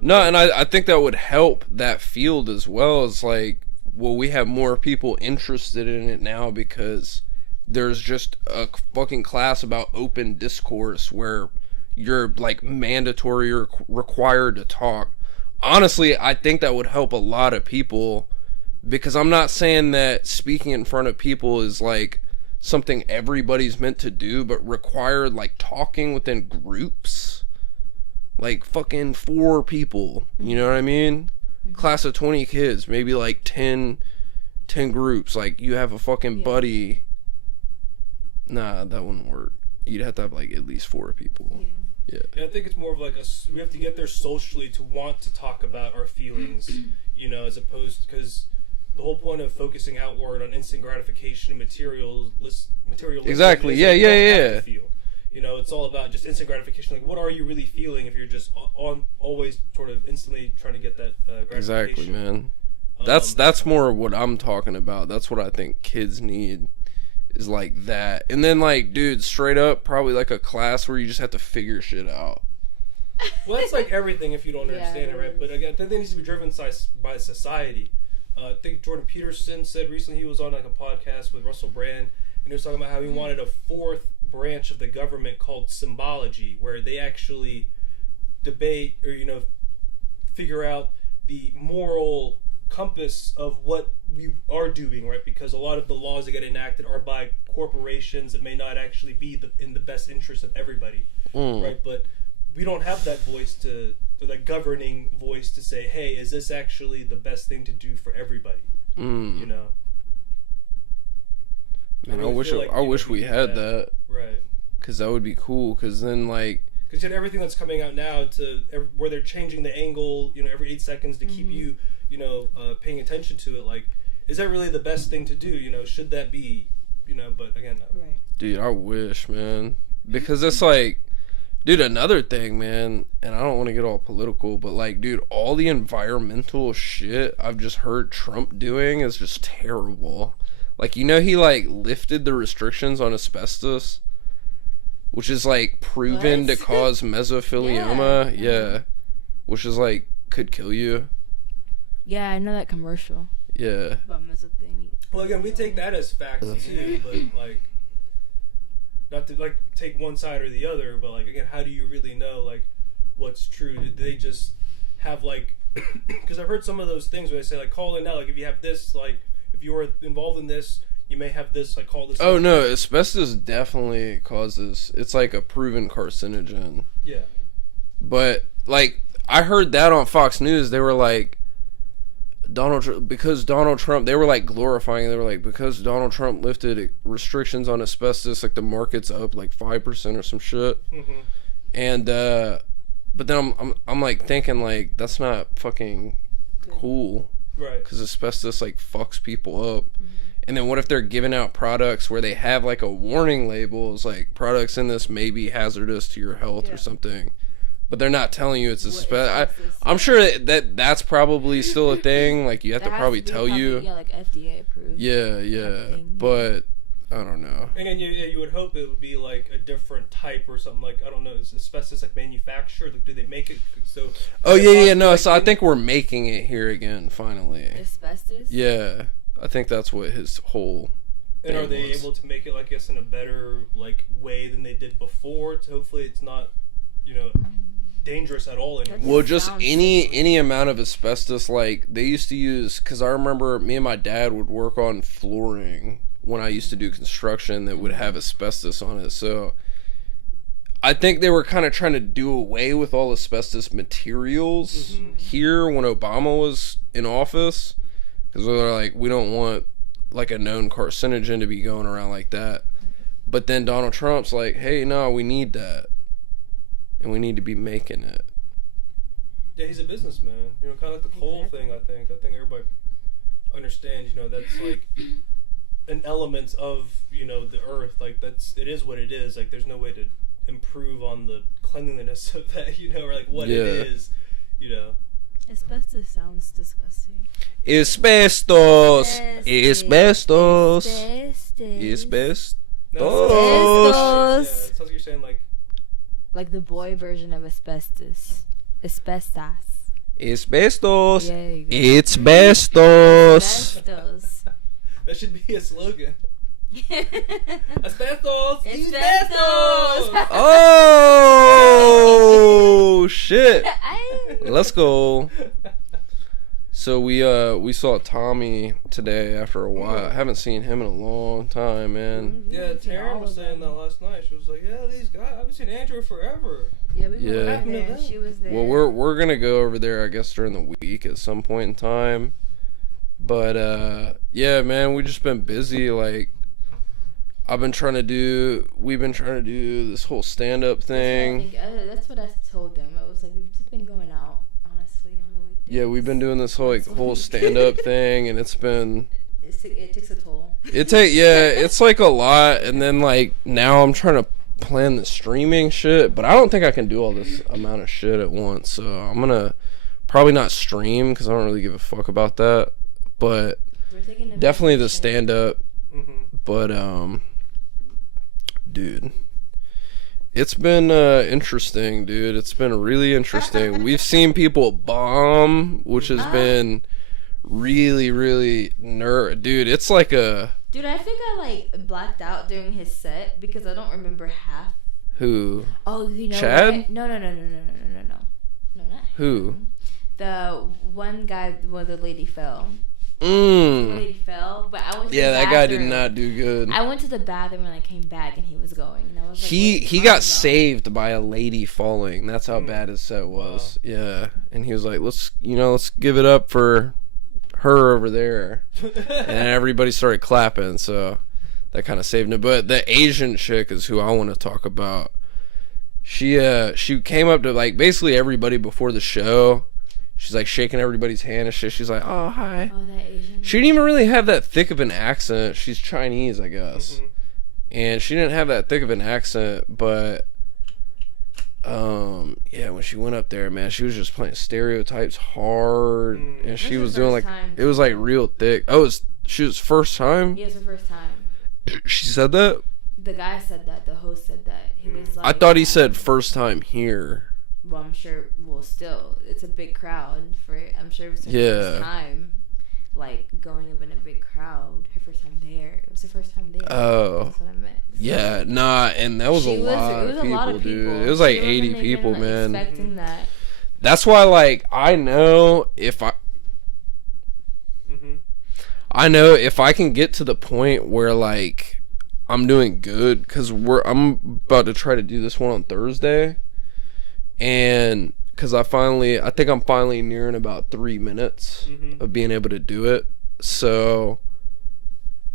No, and I think that would help that field as well. As like, well, we have more people interested in it now because there's just a fucking class about open discourse where you're, like, mandatory or required to talk. Honestly, I think that would help a lot of people, because I'm not saying that speaking in front of people is, like, something everybody's meant to do, but required, like, talking within groups. Like, fucking 4 people, you know what I mean? Class of 20 kids, maybe, like, 10 groups. Like, you have a fucking buddy. Nah, that wouldn't work. You'd have to have, like, at least 4 people. Yeah, I think it's more of like we have to get there socially to want to talk about our feelings, as opposed, because the whole point of focusing outward on instant gratification and material. Exactly. Yeah. It's all about just instant gratification. Like, what are you really feeling if you're just always sort of instantly trying to get that gratification? Exactly, man. That's more what I'm talking about. That's what I think kids need. Is like that. And then, like, dude, straight up, probably like a class where you just have to figure shit out. Well, that's like everything if you don't understand it, right? But again, I think that needs to be driven by society. I think Jordan Peterson said recently he was on like a podcast with Russell Brand, and he was talking about how he wanted a fourth branch of the government called symbology, where they actually debate or figure out the moral compass of what we are doing, right? Because a lot of the laws that get enacted are by corporations that may not actually be in the best interest of everybody, right? But we don't have that voice or that governing voice to say, hey, is this actually the best thing to do for everybody? You know? Man, I wish we had that. Right. Because that would be cool. Because then, like... Because everything that's coming out now where they're changing the angle, every 8 seconds to keep you, paying attention to it. Like, is that really the best thing to do? Should that be, but again, no. Right. Dude, I wish, man. Because it's like... Dude, another thing, man, and I don't want to get all political, but like, dude, all the environmental shit I've just heard Trump doing is just terrible. Like, he like lifted the restrictions on asbestos, which is like proven to cause mesothelioma. Yeah. Which is like could kill you. Yeah, I know that commercial. Yeah. About mesothelioma. Well, again, we take that as facts too, but like, not to like take one side or the other, but like again, how do you really know like what's true? Did they just have like? Because I've heard some of those things where they say like call in now, like if you have this, like if you were involved in this, you may have this, like call this. Oh no, asbestos definitely causes. It's like a proven carcinogen. Yeah. But like I heard that on Fox News, they were like. Because Donald Trump, they were like glorifying. They were like, because Donald Trump lifted restrictions on asbestos, like the market's up like 5% or some shit. And but then I'm like thinking like that's not fucking cool, right? Because asbestos like fucks people up. And then what if they're giving out products where they have like a warning labels, like products in this may be hazardous to your health or something. But they're not telling you it's asbestos. I'm sure that's probably still a thing. Like, you have to probably tell you. Yeah, like FDA approved. Yeah. But, I don't know. And then you would hope it would be, like, a different type or something. Like, I don't know, is asbestos, like, manufactured? Like, do they make it? So. Oh, yeah, no. So I think we're making it here again, finally. Asbestos? Yeah. I think that's what his whole... And are they able to make it, like, I guess, in a better, like, way than they did before? So hopefully it's not, dangerous at all anymore. Well, just any amount of asbestos, like they used to use, because I remember me and my dad would work on flooring when I used to do construction that would have asbestos on it. So I think they were kind of trying to do away with all asbestos materials here when Obama was in office, because they're like, we don't want like a known carcinogen to be going around like that. But then Donald Trump's like, hey, no, we need that. And we need to be making it. Yeah, he's a businessman. Kind of like the coal thing, I think. I think everybody understands, that's like an element of, the earth. Like, it is what it is. Like, there's no way to improve on the cleanliness of that, or like what it is, Asbestos sounds disgusting. Asbestos. Asbestos. Asbestos. Yeah, it sounds like you're saying like the boy version of asbestos. Asbestos. Asbestos. Yeah, you go. It's bestos. Asbestos. that should be a slogan. Asbestos. Asbestos. Oh shit. Let's go. So we saw Tommy today after a while. I haven't seen him in a long time, man. Yeah, Taryn was saying that last night. She was like, "Yeah, these guys. I haven't seen Andrew forever." Yeah, we were Yeah. there. She was there. Well, we're gonna go over there, I guess, during the week at some point in time. But yeah, man, we just been busy. Like, we've been trying to do this whole stand-up thing. That's what I told them. I was like, we've just been going out. Yeah, we've been doing this whole stand-up thing, and it's been... It takes a toll. It's like a lot, and then like now I'm trying to plan the streaming shit, but I don't think I can do all this amount of shit at once, so I'm gonna probably not stream, because I don't really give a fuck about that, but definitely the stand-up, but dude... It's been interesting, dude. It's been really interesting. We've seen people bomb, which has been really, really nerd. Dude, it's like a... Dude, I think I like blacked out during his set because I don't remember half. Who? Oh, you know Chad? what? No, not Who? him. The one guy where the lady fell. The Mm. lady fell, but I went to Yeah, the that guy did bathroom. not do good. I went to the bathroom and I came back and he was going. And I was like, He what are you got talking about? saved by a lady falling. That's how bad his set was. Yeah, and he was like, let's give it up for her over there, and everybody started clapping. So that kind of saved him. But the Asian chick is who I want to talk about. She came up to like basically everybody before the show. She's like shaking everybody's hand and shit. She's like, oh, hi. Oh, that Asian. She didn't even really have that thick of an accent. She's Chinese, I guess. Mhm. And she didn't have that thick of an accent, but yeah, when she went up there, man, she was just playing stereotypes hard, and she That's was her doing first like time. it was like real thick. Oh, she was first time. Yeah, it was her first time. She said that. The guy said that. The host said that. He was like, I thought he said first time here. Well, I'm sure. Well, still, it's a big crowd for. I'm sure it was her Yeah. first time, like going up in a big crowd. Her first time there. It was her first time there. Oh. That's what I meant. Yeah, nah, and that was It was a lot of people. dude. It was like She wasn't 80 even, people, like, man. Expecting that. That's why, like, I know if I can get to the point where like I'm doing good, because I'm about to try to do this one on Thursday, and because I think I'm finally nearing about 3 minutes of being able to do it. So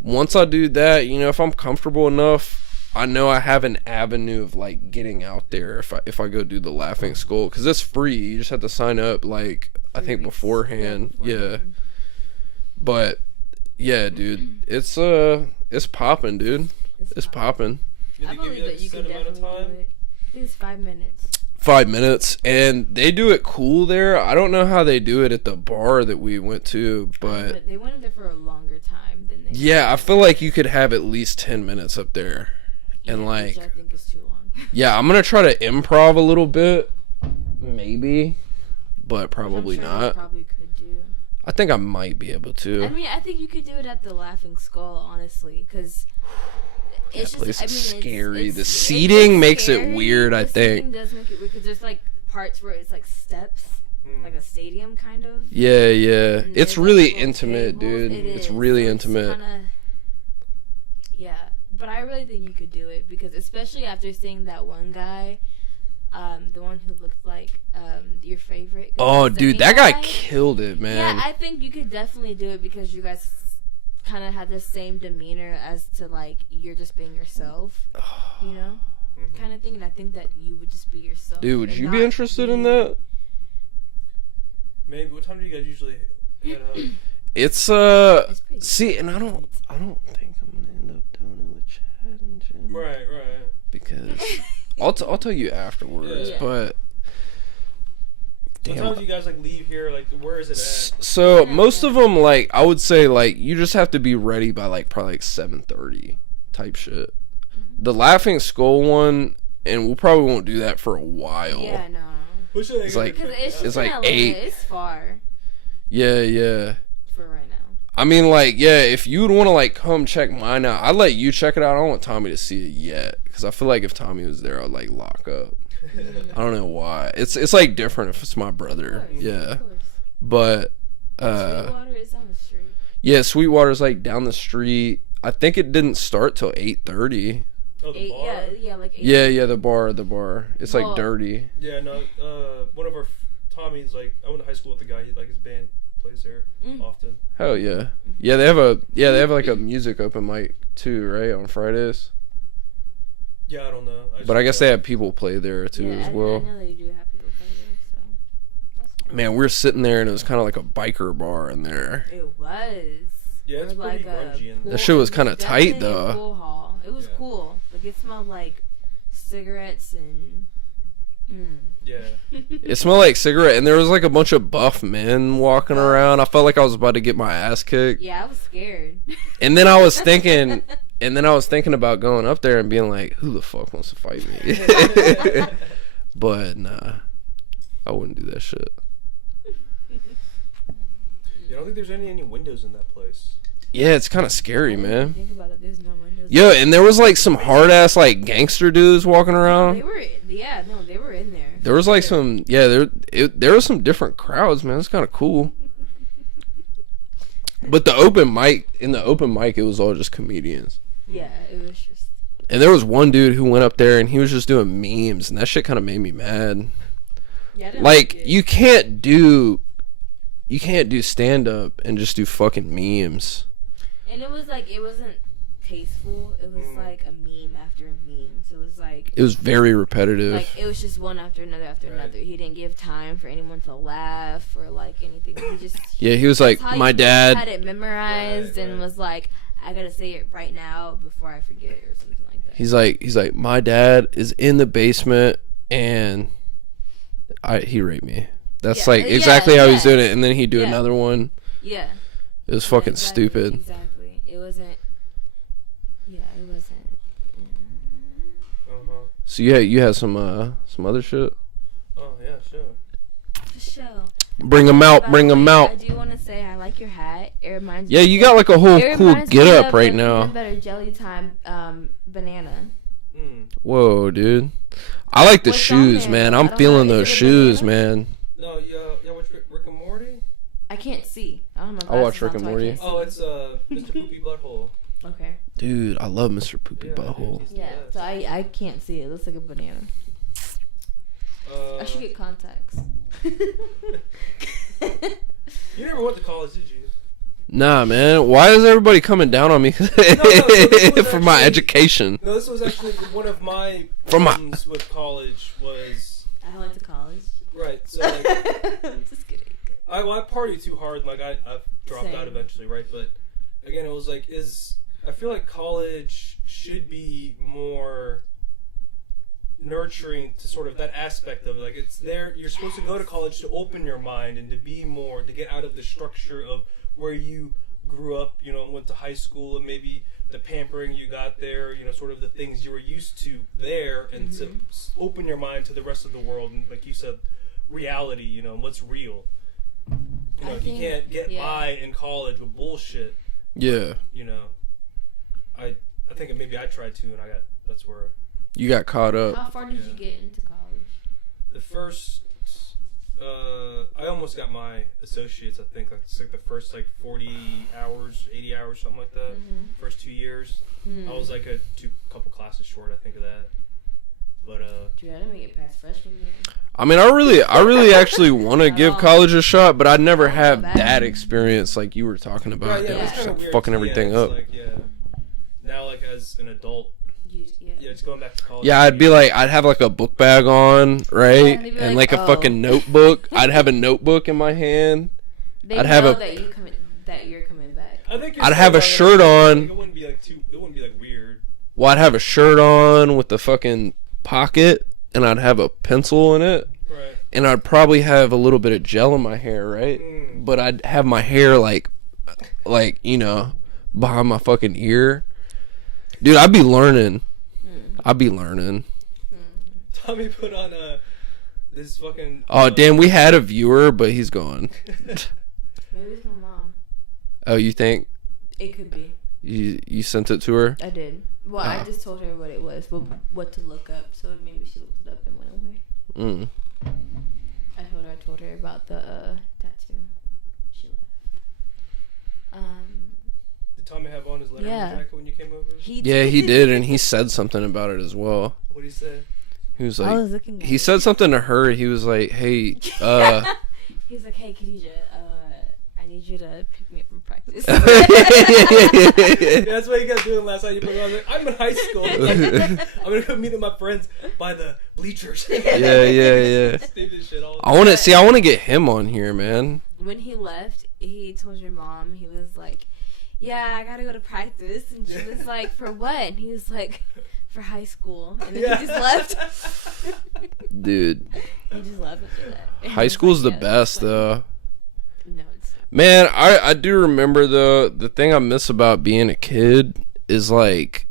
once I do that, if I'm comfortable enough, I know I have an avenue of like getting out there if I go do the Laughing Skull, because it's free. You just have to sign up like I 3 think weeks. beforehand. Yeah. beforehand. But yeah, dude, it's popping, dude. It's popping. Did I they give believe you like that a you set could amount of definitely time? do it. I think it's 5 minutes. 5 minutes, and they do it cool there. I don't know how they do it at the bar that we went to, but they went there for a longer time than they. yeah, I feel like you could have at least 10 minutes up there. And which like, I think is too long. yeah, I'm gonna try to improv a little bit, maybe, but probably I'm sure you not. Probably could do. I think I might be able to. I mean, I think you could do it at the Laughing Skull, honestly, because it's That place just. is I mean, scary. The it's seating makes it scary. weird, I The think. seating does make it weird because there's like parts where it's like steps, like a stadium kind of. Yeah, yeah. And It's there's, really like, little intimate, tables. dude. It It's is. really So intimate. Yeah, but I really think you could do it because, especially after seeing that one guy, the one who looked like your favorite. Oh, the dude, main that guy killed it, man. Yeah, I think you could definitely do it because you guys kind of had the same demeanor as to like you're just being yourself, kind of thing. And I think that you would just be yourself. Dude, would and you be not interested in be- that? Maybe. What time do you guys usually head out? It's It's pretty see, and I don't think I'm gonna end up doing it with Chad and Jim, Right. because I'll tell you afterwards. Yeah. But What time do you guys like leave here? Like, where is it at? so most of them, like, I would say, like, you just have to be ready by like probably like 7:30 type shit. The Laughing Skull one, and we probably won't do that for a while. Yeah, no. It's like- Because it's just It's like in LA. 8. It's far Yeah. for right now. I mean, like, yeah, if you would want to like come check mine out, I'd let you check it out. I don't want Tommy to see it yet, because I feel like if Tommy was there, I'd like lock up. I don't know why. It's like different if it's my brother. Of course, Yeah. Of course. But Sweetwater is on the street. yeah, Sweetwater's like down the street. I think it didn't start till 8:30. Oh, the 8, bar? like 8. Yeah, the bar. It's Well- like dirty. Yeah, no. One of our Tommy's like, I went to high school with the guy. He like his band plays there often. Hell yeah. Yeah, they have like a music open mic too, right, on Fridays. Yeah, I don't know. But I guess they have people play there too as well. I know they do have people play there, so. That's cool. Man, we were sitting there and it was kind of like a biker bar in there. It was. Yeah, it's Or pretty like a grungy in pool- That shit was it kinda tight, definitely a though. Pool hall. It was Yeah. cool. Like it smelled like cigarettes and. Yeah. It smelled like cigarette, and there was like a bunch of buff men walking around. I felt like I was about to get my ass kicked. Yeah, I was scared. And then I was thinking about going up there and being like, who the fuck wants to fight me? But nah, I wouldn't do that shit. I don't think there's any windows in that place. Yeah, it's kind of scary, man. Think about it. There's no windows. Yo, and there was like some hard ass like gangster dudes walking around. They were in there. There was like some, there was some different crowds, man. It's kind of cool. But in the open mic, it was all just comedians. Yeah, it was just. And there was one dude who went up there and he was just doing memes, and that shit kind of made me mad. Yeah, I didn't Like, it. you can't do stand up and just do fucking memes. And it was like, it wasn't tasteful. It was like a meme after a meme. So it was like. It was very repetitive. Like, it was just one after another after another. He didn't give time for anyone to laugh or like anything. He just. Yeah, he was like, my dad. Had it memorized and was like, I gotta say it right now before I forget it or something like that. He's like, my dad is in the basement and he raped me. That's like exactly how he's doing it. And then he'd do another one. Yeah. It was fucking stupid. Exactly. It wasn't. Yeah, it wasn't. So you had some other shit. Oh yeah, sure. For sure. Bring them out. Bring them out. I do want to say I like your hat. It reminds me. Yeah, you got like a whole cool get up right now. Peanut butter jelly time banana. Whoa, dude. I like the shoes, man. I'm feeling those shoes, man. No, yeah, watch Rick and Morty? I can't see. I don't know. I'll watch Rick and Morty. Oh, it's Mr. Poopy Butthole. Okay. Dude, I love Mr. Poopy Butthole. Yeah, so I can't see it. It looks like a banana. I should get contacts. You never went to college, did you? Nah, man. Why is everybody coming down on me for my education? No, this was actually one of my problems with college was... I went to college. Right, so like... Just kidding. I partied too hard and like I dropped out eventually, right? But again, it was like, I feel like college should be more nurturing to sort of that aspect of it. Like, it's there, you're supposed to go to college to open your mind and to be more, to get out of the structure of where you grew up, you know, went to high school, and maybe the pampering you got there, you know, sort of the things you were used to there, and to open your mind to the rest of the world, and like you said, reality, you know, what's real. You know, if you can't get by in college with bullshit, Yeah. you know, I think maybe I tried to, and that's where... You got caught up. How far did you get into college? The first, I almost got my associates, I think. It's like the first, 40 hours, 80 hours, something like that. First 2 years. I was like a couple classes short, I think, of that. But, Dude, I didn't make it past freshman year. I mean, I really actually want to give college a shot, but I never have that experience like you were talking about. yeah, That was it's kinda like weird fucking too, everything it's up. like, now, like, as an adult, it's going back to college. Yeah, I'd have like a book bag on, right? Yeah, and like a fucking notebook. I'd have a notebook in my hand. I'd have that you're coming back. I think I'd have a shirt on. It wouldn't be like weird. Well, I'd have a shirt on with the fucking pocket, and I'd have a pencil in it. Right. And I'd probably have a little bit of gel in my hair, right? But I'd have my hair like, you know, behind my fucking ear. Dude, I'd be learning. Tommy put on this fucking... Oh, damn, we had a viewer, but he's gone. Maybe it's my mom. Oh, you think? It could be. You sent it to her? I did. Well, I just told her what it was, what to look up, so maybe she looked it up and went away. I told her about the tattoo. She left. Did Tommy have on his Letterman jacket when you came over? He did, and he said something about it as well. What did he say? He was I like, was looking at he said something to her. He was like, hey, He's like, hey, Kadijah, I need you to pick me up from practice. Yeah, that's what you guys doing last night. You put on like, I'm in high school. I'm gonna go meet my friends by the bleachers. yeah. I want to get him on here, man. When he left, he told your mom, he was like, yeah, I gotta go to practice. And she was like, for what? And he was like, for high school. And then he just left. Dude. He just left after that. High school's the best, though. No, it's not. Man, I do remember, though, the thing I miss about being a kid is, like,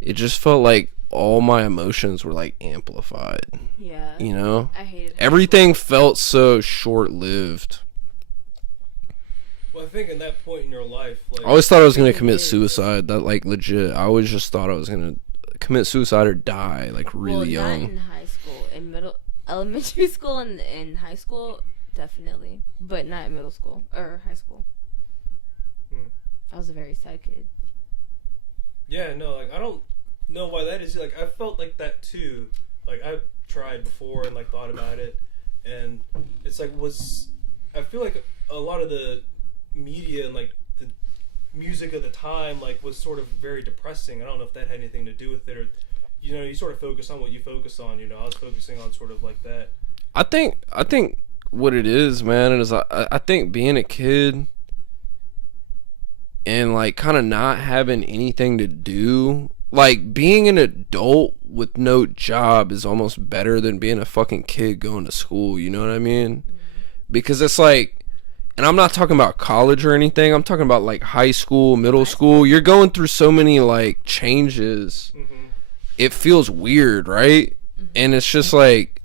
it just felt like all my emotions were, like, amplified. Yeah. You know? I hated it. Everything felt so short-lived. Well, I think in that point in your life, like, I always thought I was gonna commit suicide. That like legit. I always just thought I was gonna commit suicide or die like really young. Not in high school, in elementary school, and in high school, definitely, but not in middle school or high school. I was a very sad kid. Yeah, no, like I don't know why that is. Like I felt like that too. Like I've tried before and like thought about it, and it's like I feel like a lot of the media and like the music of the time like was sort of very depressing. I don't know if that had anything to do with it, or you sort of focus on what you focus on. I was focusing on sort of like that. I think what it is, man, is I think being a kid and like kind of not having anything to do, like being an adult with no job is almost better than being a fucking kid going to school, you know what I mean? Because it's like, and I'm not talking about college or anything, I'm talking about like high school, middle school. You're going through so many like changes. It feels weird, right? And it's just like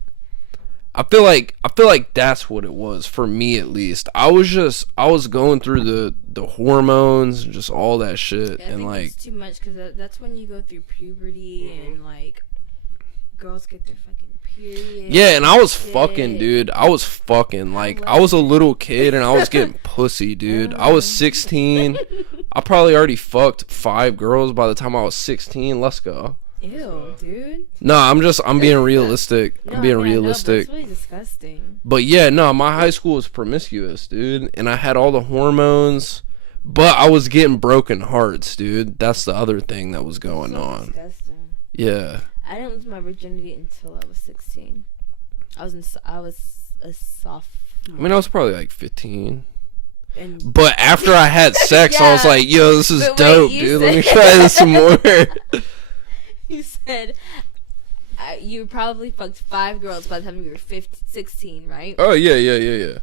I feel like that's what it was for me, at least. I was going through the hormones and just all that shit. Yeah, I and think like it's too much because that's when you go through puberty and like girls get their fucking period. Yeah, and I was fucking, dude. I was fucking like I was a little kid and I was getting pussy, dude. I was 16. I probably already fucked 5 girls by the time I was 16. Let's go. Ew, dude. No, I'm being realistic. I'm being realistic. It's really disgusting. But yeah, no, my high school was promiscuous, dude. And I had all the hormones, but I was getting broken hearts, dude. That's the other thing that was going on. Disgusting. Yeah. I didn't lose my virginity until I was 16. I was a sophomore. I mean, I was probably like 15. And But after I had sex, I was Yeah. like, yo, this is But wait, dope, you dude. said- Let me try this some more. you said you probably fucked 5 girls by the time you were 16, right? Oh, yeah.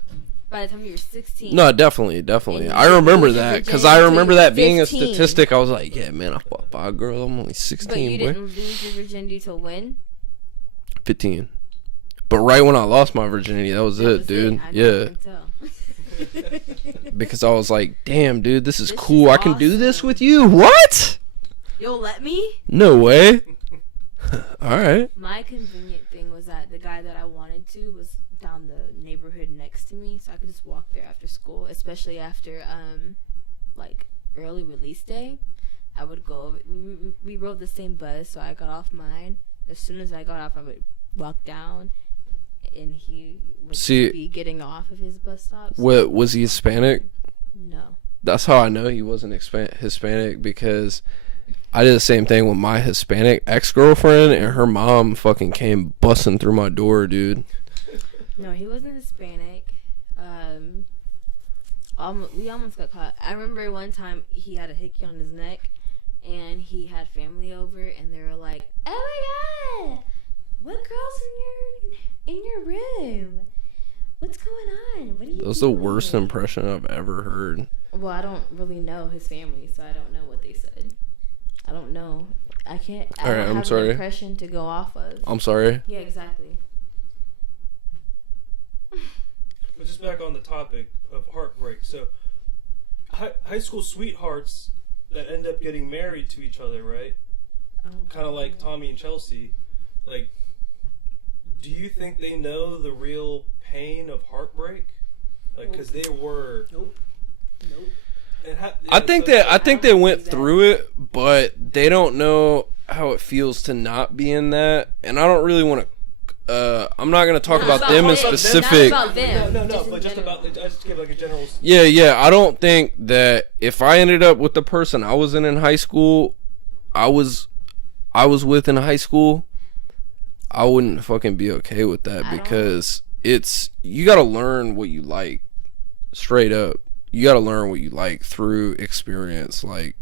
By the time you were 16. No, definitely. And I remember you that lose because your I virginity remember till that you're being a 15. statistic. I was like, yeah, man, I fucked 5 girls. I'm only 16, But you boy. didn't lose your virginity till when? 15. But right when I lost my virginity, that was it, dude. I Yeah. can tell. Because I was like, damn, dude, this is This cool. is I can do this awesome. with you. What? You'll let me? No way. All right. My convenient thing was that the guy that I wanted to was down the neighborhood next to me, so I could just walk there after school, especially after like early release day. I would go. We rode the same bus, so I got off mine. As soon as I got off, I would walk down, and he would be getting off of his bus stop. So What was he Hispanic? no. That's how I know he wasn't Hispanic because I did the same thing with my Hispanic ex-girlfriend, and her mom fucking came busting through my door, dude. No, he wasn't Hispanic. We almost got caught. I remember one time he had a hickey on his neck, and he had family over, and they were like, "Oh my god, what girl's in your room? What's going on? What are you?" That was the doing?" worst impression I've ever heard. Well, I don't really know his family, so I don't know what they said. I don't know. I can't. I Alright, don't I'm have sorry. an impression to go off of. I'm sorry. Yeah, exactly. But just back on the topic of heartbreak. So, high school sweethearts that end up getting married to each other, right? Kind of like Tommy and Chelsea. Like, do you think they know the real pain of heartbreak? Like, because they were. Nope. And I think they went through it, but they don't know how it feels to not be in that. And I don't really want to. I'm not gonna talk about them in specific. Not about them. No, but just about. I just give like a general. Yeah. I don't think that if I ended up with the person I was in high school, I was with in high school, I wouldn't fucking be okay with that because you gotta learn what you like, straight up. You gotta learn what you like through experience, like,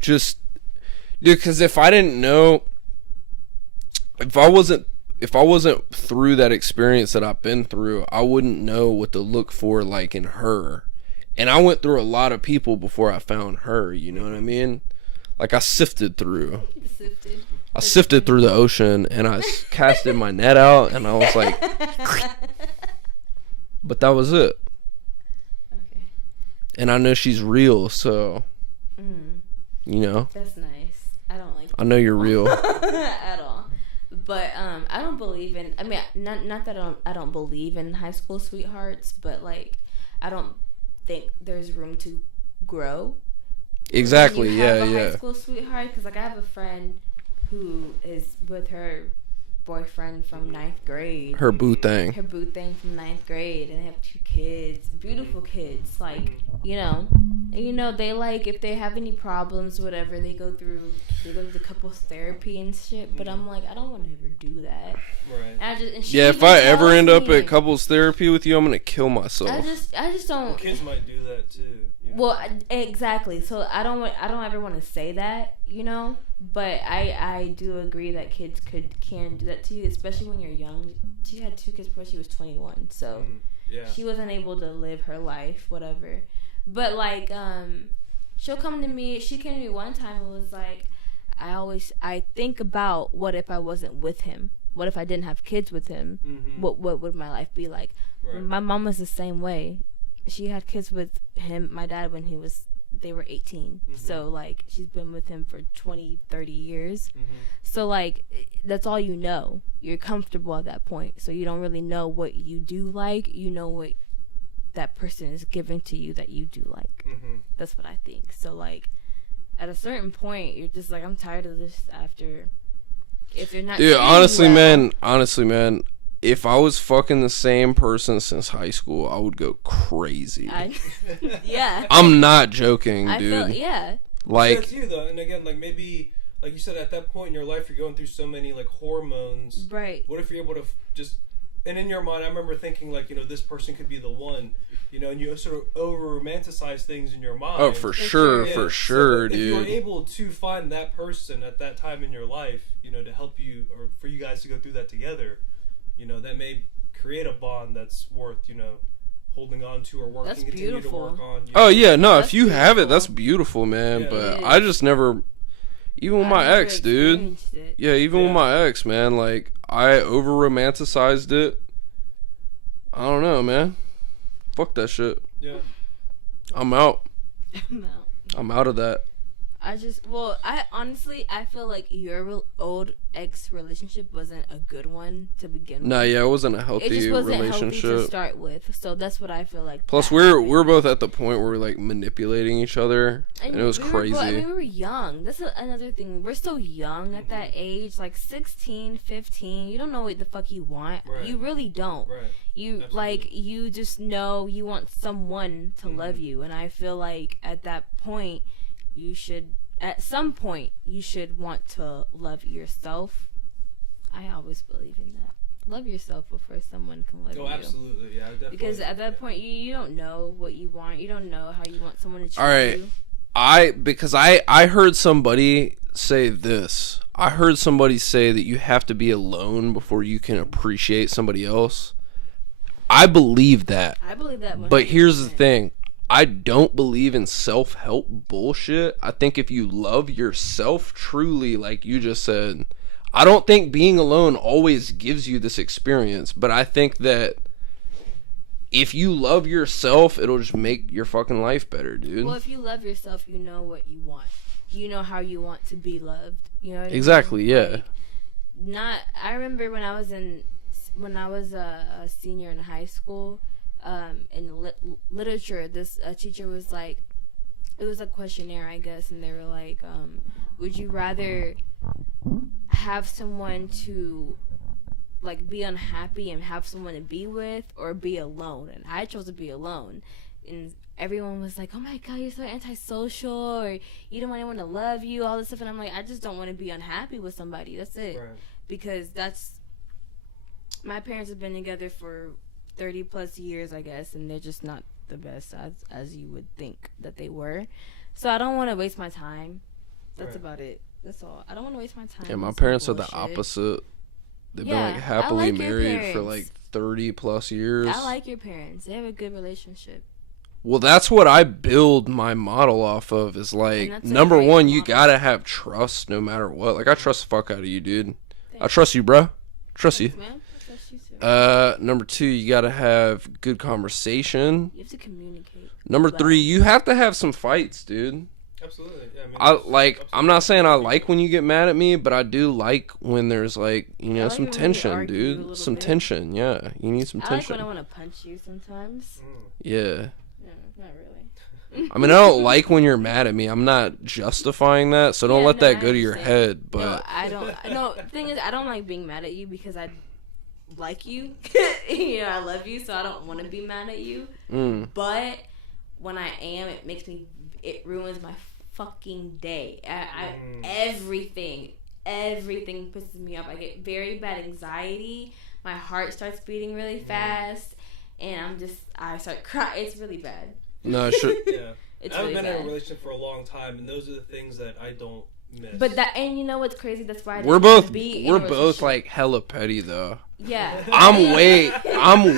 just, dude. Because if I didn't know, if I wasn't through that experience that I've been through, I wouldn't know what to look for, like, in her. And I went through a lot of people before I found her. You know what I mean? Like, I sifted through. I sifted through the ocean and I casted my net out and I was like, but that was it. Okay. and I know she's real, so you know. That's nice. I don't like. I know you're real. At all. But I don't believe in. I mean, not that I don't believe in high school sweethearts, but like I don't think there's room to grow. Exactly. When you have Yeah. a Yeah. high school sweetheart, because like I have a friend who is with her boyfriend from 9th grade. Her boo thing. Her boo thing from 9th grade, and they have 2 kids, beautiful kids. Like they like if they have any problems, whatever, they go through the couples therapy and shit. But I'm like, I don't want to ever do that. Right. And she Yeah, if even I ever tells end up me- at couples therapy with you, I'm gonna kill myself. I just don't. Well, kids might do that too. You know? Well, exactly. So I don't ever want to say that, But I do agree that kids can do that to you, especially when you're young. She had 2 kids before she was 21, so Yeah. she wasn't able to live her life, whatever. But like, she'll come to me. She came to me one time and was like, I think about what if I wasn't with him. What if I didn't have kids with him? Mm-hmm. What would my life be like? Right. My mom was the same way. She had kids with him, my dad, when they were 18. Mm-hmm. So like she's been with him for 20, 30 years. Mm-hmm. So like that's all you know. You're comfortable at that point. So you don't really know what you do like. You know what that person is giving to you that you do like. Mm-hmm. That's what I think. So like at a certain point you're just like, I'm tired of this after. If you're not Dude, treating honestly, you well, man, if I was fucking the same person since high school, I would go crazy. yeah. I'm not joking, I dude. feel, yeah. Like, That's you though, and again, like maybe, like you said, at that point in your life, you're going through so many like hormones. Right. What if you're able to just, and in your mind, I remember thinking like, this person could be the one, and you sort of over romanticize things in your mind. oh, for sure, Yeah, for so sure, if you were dude. able to find that person at that time in your life, to help you or for you guys to go through that together, that may create a bond that's worth, holding on to or working, That's continue beautiful. to work on. Oh yeah, no, That's if you have it, beautiful. that's beautiful, man. Yeah. But It I is. just never, even with my I never ex, dude. experienced it. Yeah, even with Yeah. my ex, man. Like, I over romanticized it. I don't know, man. Fuck that shit. Yeah. I'm out. No. I'm out of that. I honestly feel like your old ex relationship wasn't a good one to begin with. Nah, yeah, it wasn't a healthy It just wasn't healthy to relationship. start with. So that's what I feel like. Plus, that we're happened. both at the point where we're like manipulating each other, and it was we were crazy. we were young. That's another thing. We're so young at that age, like 16, 15. You don't know what the fuck you want. Right. You really don't. Right. You Absolutely. like you just know you want someone to love you, and I feel like at that point at some point you should want to love yourself. I always believe in that. Love yourself before someone can love you. Oh, absolutely. Yeah, definitely. Because at that point you don't know what you want. You don't know how you want someone to treat All right. you. Because I heard somebody say this. I heard somebody say that you have to be alone before you can appreciate somebody else. I believe that. I believe that. But here's the 100%. thing. I don't believe in self-help bullshit. I think if you love yourself truly, like you just said, I don't think being alone always gives you this experience, but I think that if you love yourself, it'll just make your fucking life better, dude. Well, if you love yourself, you know what you want. You know how you want to be loved. You know what I mean? Exactly, yeah. Like, I remember when I was a senior in high school, in literature, this teacher was like, it was a questionnaire, I guess, and they were like, would you rather have someone to like be unhappy and have someone to be with, or be alone? And I chose to be alone. And everyone was like, oh my god, you're so antisocial, or you don't want anyone to love you, all this stuff. And I'm like, I just don't want to be unhappy with somebody. That's it. Right. Because my parents have been together for 30 plus years, I guess, and they're just not the best as you would think that they were. So I don't want to waste my time. That's Right. about it. That's all. I don't want to waste my time. Yeah, my on some parents are the bullshit. opposite. They've Yeah, been like I happily like your married for parents. like 30 plus years. I like your parents. They have a good relationship. Well, that's what I build my model off of, is like, that's a number great one, you model. gotta have trust no matter what. Like, I trust the fuck out of you, dude. I trust you, bro. Trust you. Thanks, man. I trust you too. Number 2, you gotta have good conversation. You have to communicate. Number well. 3, you have to have some fights, dude. Absolutely. Yeah, I mean, I'm not saying I like when you get mad at me, but I do like when there's like, I like some it when we tension, argue a dude. little Some bit. tension, yeah. You need some I like tension. when I want to punch you sometimes. Yeah. No, not really. I mean, I don't like when you're mad at me. I'm not justifying that, so don't Yeah, let no, that I go to your understand. head. No, But I don't. No, the thing is, I don't like being mad at you because I like you. I love you, so I don't want to be mad at you. But when I am, it ruins my fucking day. Everything pisses me off. I get very bad anxiety. My heart starts beating really fast, and I start crying. It's really bad. no, sure. Yeah. It's I've really been in a bad. relationship for a long time, and those are the things that I don't miss. But and you know what's crazy? That's why I We're didn't wanna both be in we're a both relationship. like hella petty though. Yeah. I'm way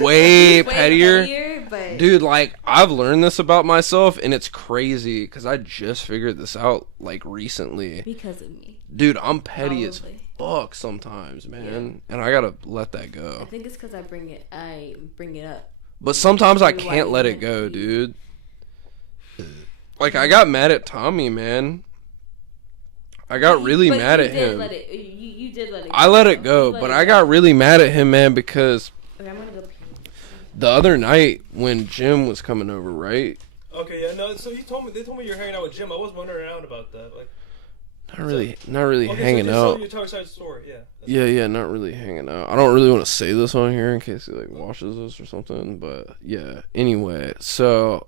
Way pettier. but Dude, like, I've learned this about myself, and it's crazy, because I just figured this out, like, recently. because of me. Dude, I'm petty as Probably. fuck sometimes, man. And I gotta let that I go. think it's because I bring it up. But sometimes I Why can't you let it wouldn't go, be- dude. Like, I got mad at Tommy, man. I got really But mad you at did him. Let it, you did let it go. I let it though. go, You let but it I go. got really mad at him, man, because Okay, I'm gonna go pee. the other night when Jim was coming over, right? Okay, yeah, no. So they told me you're hanging out with Jim. I was wondering around about that. Like, Not really okay, hanging so out. you're telling side story, yeah. Yeah, not really hanging out. I don't really want to say this on here in case he like watches this or something, but yeah. Anyway, so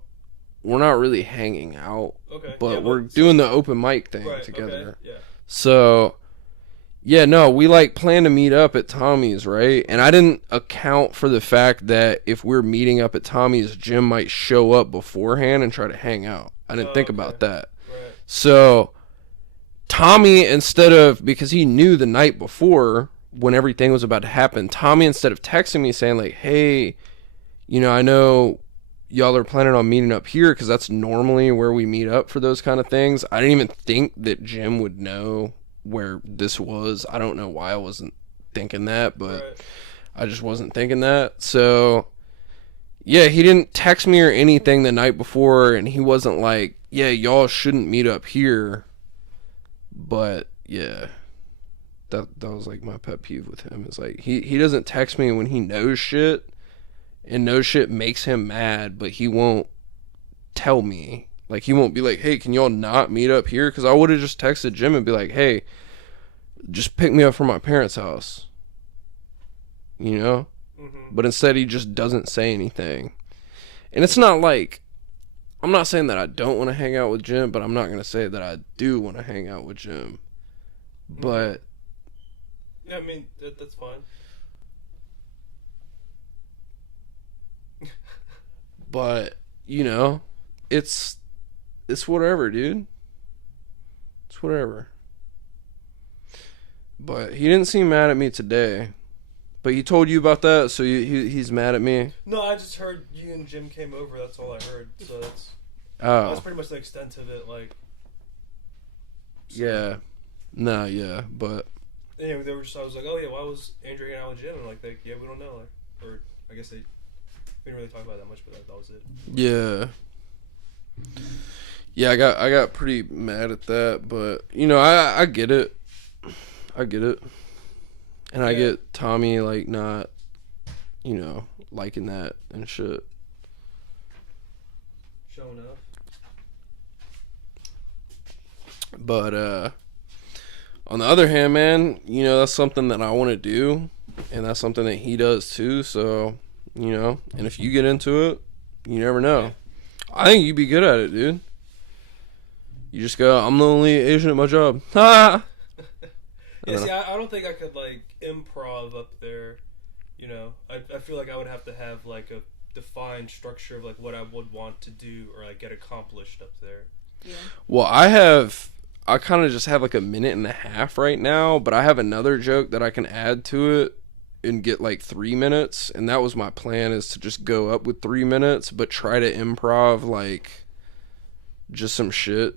we're not really hanging out, Okay. but yeah, we're doing the open mic thing right, together. Okay, yeah. So yeah, no, we like plan to meet up at Tommy's, right? And I didn't account for the fact that if we're meeting up at Tommy's, Jim might show up beforehand and try to hang out. I didn't think about that. Right. So Tommy, because he knew the night before when everything was about to happen, Tommy, instead of texting me saying like, hey, I know y'all are planning on meeting up here because that's normally where we meet up for those kind of things. I didn't even think that Jim would know where this was. I don't know why I wasn't thinking that, but Right. I just wasn't thinking that. So yeah, he didn't text me or anything the night before, and he wasn't like, yeah, y'all shouldn't meet up here. But yeah, that was like my pet peeve with him. Is like he doesn't text me when he knows shit, and knows shit makes him mad, but he won't tell me. Like, he won't be like, hey, can y'all not meet up here? Because I would have just texted Jim and be like, hey, just pick me up from my parents' house. Mm-hmm. But instead he just doesn't say anything. And it's not like, I'm not saying that I don't want to hang out with Jim, but I'm not going to say that I do want to hang out with Jim. But Yeah, I mean, that's fine. But, it's whatever, dude. It's whatever. But he didn't seem mad at me today. But he told you about that, so he's mad at me? No, I just heard you and Jim came over. That's all I heard. So that's Oh. pretty much the extent of it. Like, Yeah. Nah, yeah, but... anyway, I was like, oh yeah, why was Andrew hanging out with Jim? And like, yeah, we don't know. Like, or I guess we didn't really talk about it that much, but that was it. Yeah. Yeah, I got pretty mad at that, but I get it. I get it. And I get Tommy like not liking that and shit. Showing up. But on the other hand, man, that's something that I want to do, and that's something that he does too, so, and if you get into it, you never know. I think you'd be good at it, dude. You just go, I'm the only Asian at my job. Ha! Yeah, see, I don't think I could, like, improv up there, I feel like I would have to have, like, a defined structure of, like, what I would want to do or, like, get accomplished up there. Yeah. Well, I kind of just have, like, a minute and a half right now, but I have another joke that I can add to it and get, like, 3 minutes, and that was my plan, is to just go up with 3 minutes, but try to improv, like, just some shit.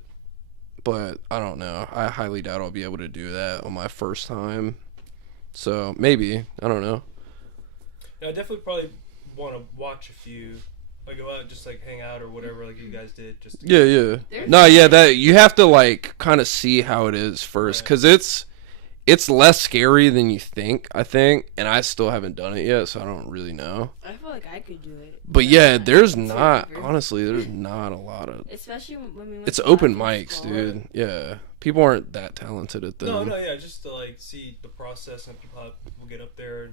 But I don't know. I highly doubt I'll be able to do that on my first time. So maybe. I don't know. Yeah, I definitely probably want to watch a few. Like go out and just like hang out or whatever like you guys did. Just to Yeah. No, yeah, that you have to like kind of see how it is first, because it's less scary than you think, I think, and I still haven't done it yet, so I don't really know. I feel like I could do it. But yeah, there's It's not, whatever. honestly, there's not a lot of. Especially when we went It's to open Black mics, School. dude. Yeah, people aren't that talented at them. No, yeah, just to like see the process and how people get up there.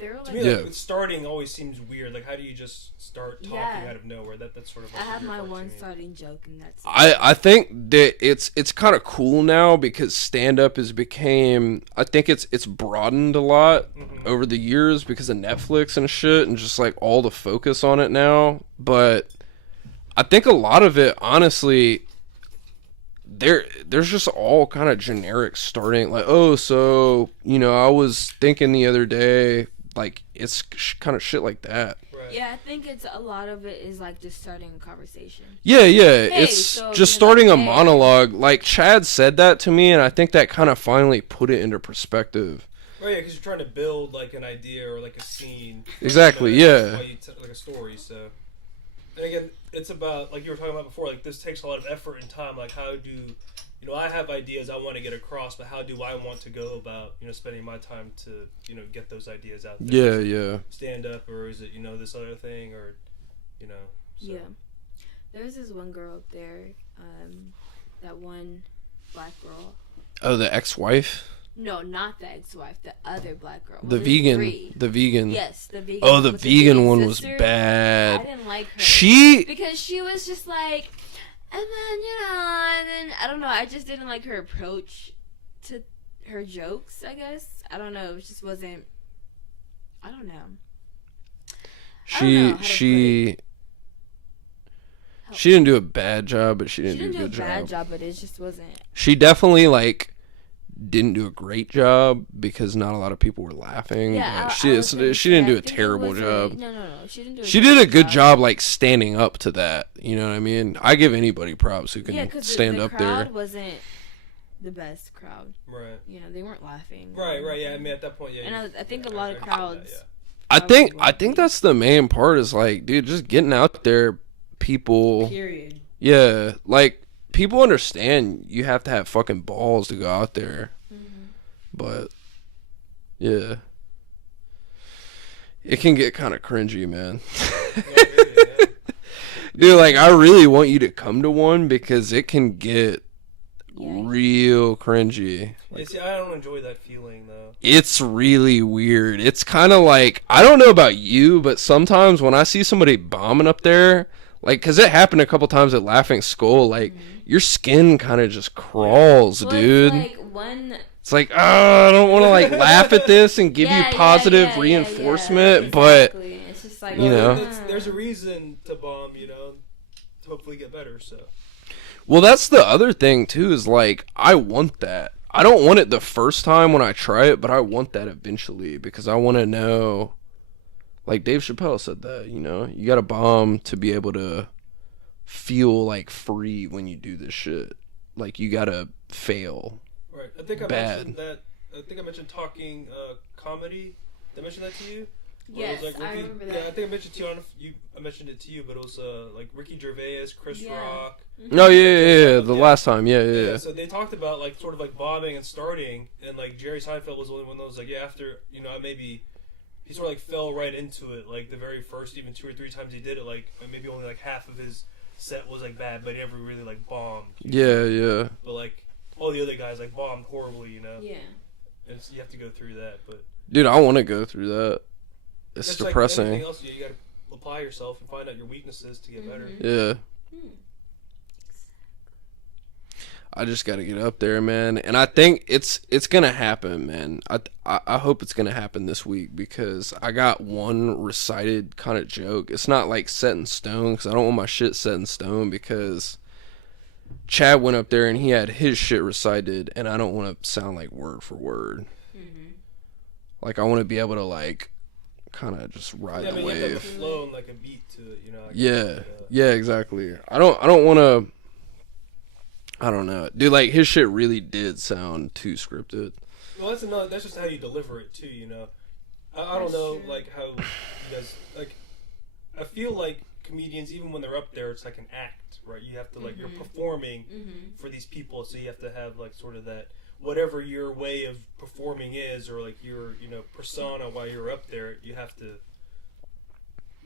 They were To like, me, Yeah. like, starting always seems weird. Like, how do you just start talking out of nowhere? That's sort of. I Like have a weird my part to one me. starting joke, and that's I think that it's kind of cool now because stand up has became, I think it's broadened a lot over the years because of Netflix and shit and just like all the focus on it now. But I think a lot of it, honestly, there's just all kind of generic starting, like, oh, so I was thinking the other day, like it's kind of shit like that. Right. Yeah, I think it's a lot of it is like just starting a conversation. Yeah, it's so, just you know, starting a hey. monologue. Like Chad said that to me, and I think that kind of finally put it into perspective. Right, yeah, because you're trying to build like an idea or like a scene. Exactly, That's yeah. why you like a story. So, and again, it's about like you were talking about before. Like this takes a lot of effort and time. Like how do I have ideas I want to get across, but how do I want to go about spending my time to get those ideas out there? Yeah. Stand up, or is it this other thing, or so. Yeah. There's this one girl up there, that one black girl. Oh, the ex-wife? No, not the ex-wife, the other black girl. The Well, there's vegan. three. The vegan. Yes, the vegan. Oh, the with vegan one was sister. bad. I didn't like her. She Because she was just like, and then I don't know, I just didn't like her approach to her jokes, I guess. I don't know, it just wasn't, I don't know. I don't know how to she didn't do a bad job, but she She didn't didn't do do a a good bad job. job, but it just wasn't. She definitely like didn't do a great job because not a lot of people were laughing. Yeah, but I she was gonna she say, didn't I do a think it terrible was job. No, she didn't do She did a good job like standing up to that. You know what I mean? I give anybody props who can Yeah, because stand the up crowd there. wasn't the best crowd. Right. They weren't laughing. Right. Yeah. I mean, at that point, yeah. And I think a lot of I get that, crowds. yeah. I think that's the main part is like, dude, just getting out there, people. Period. Yeah, like people understand you have to have fucking balls to go out there. But yeah. It can get kind of cringy, man. Yeah. Dude, like I really want you to come to one because it can get real cringy. See, I don't enjoy that feeling though. It's really weird. It's kind of like, I don't know about you, but sometimes when I see somebody bombing up there, like, because it happened a couple times at Laughing Skull, like, your skin kind of just crawls, Well, dude. It's like one. It's like, oh, I don't want to, like, laugh at this and give you positive yeah, reinforcement, but, exactly. It's just like, you know. There's a reason to bomb, to hopefully get better. So. Well, that's the other thing, too, is, like, I want that. I don't want it the first time when I try it, but I want that eventually because I want to know. Like Dave Chappelle said that, you got to bomb to be able to feel like free when you do this shit. Like you got to fail. Right. I think I Bad. mentioned that. I think I mentioned talking comedy. Did I mention that to you? Where it Yes, was, I remember that. Yeah, I think I mentioned to you. I don't know if I mentioned it to you, but it was like Ricky Gervais, Chris Rock. No, yeah. The last time, yeah. So they talked about like sort of like bombing and starting, and like Jerry Seinfeld was the only one that was like, yeah, after maybe. He sort of like fell right into it, like the very first even 2 or 3 times he did it, like maybe only like half of his set was like bad, but he never really like bombed. Yeah. But like all the other guys like bombed horribly, Yeah. And so you have to go through that, but Dude, I want to go through that. It's just like depressing. anything else, you got to apply yourself and find out your weaknesses to get better. Yeah. I just got to get up there, man. And I think it's going to happen, man. I hope it's going to happen this week because I got one recited kind of joke. It's not like set in stone because I don't want my shit set in stone because Chad went up there and he had his shit recited and I don't want to sound like word for word. Like I want to be able to like kind of just ride Yeah, the but you have to have a wave. flow and like a beat to it, Like, Yeah, exactly. I don't want to. I don't know, dude. Like his shit really did sound too scripted. Well, that's just how you deliver it too, I don't That's know, true. like, how you guys, like, I feel like comedians, even when they're up there, it's like an act, right? You have to, like, you're performing for these people, so you have to have, like, sort of that, whatever your way of performing is, or, like, your, persona while you're up there, you have to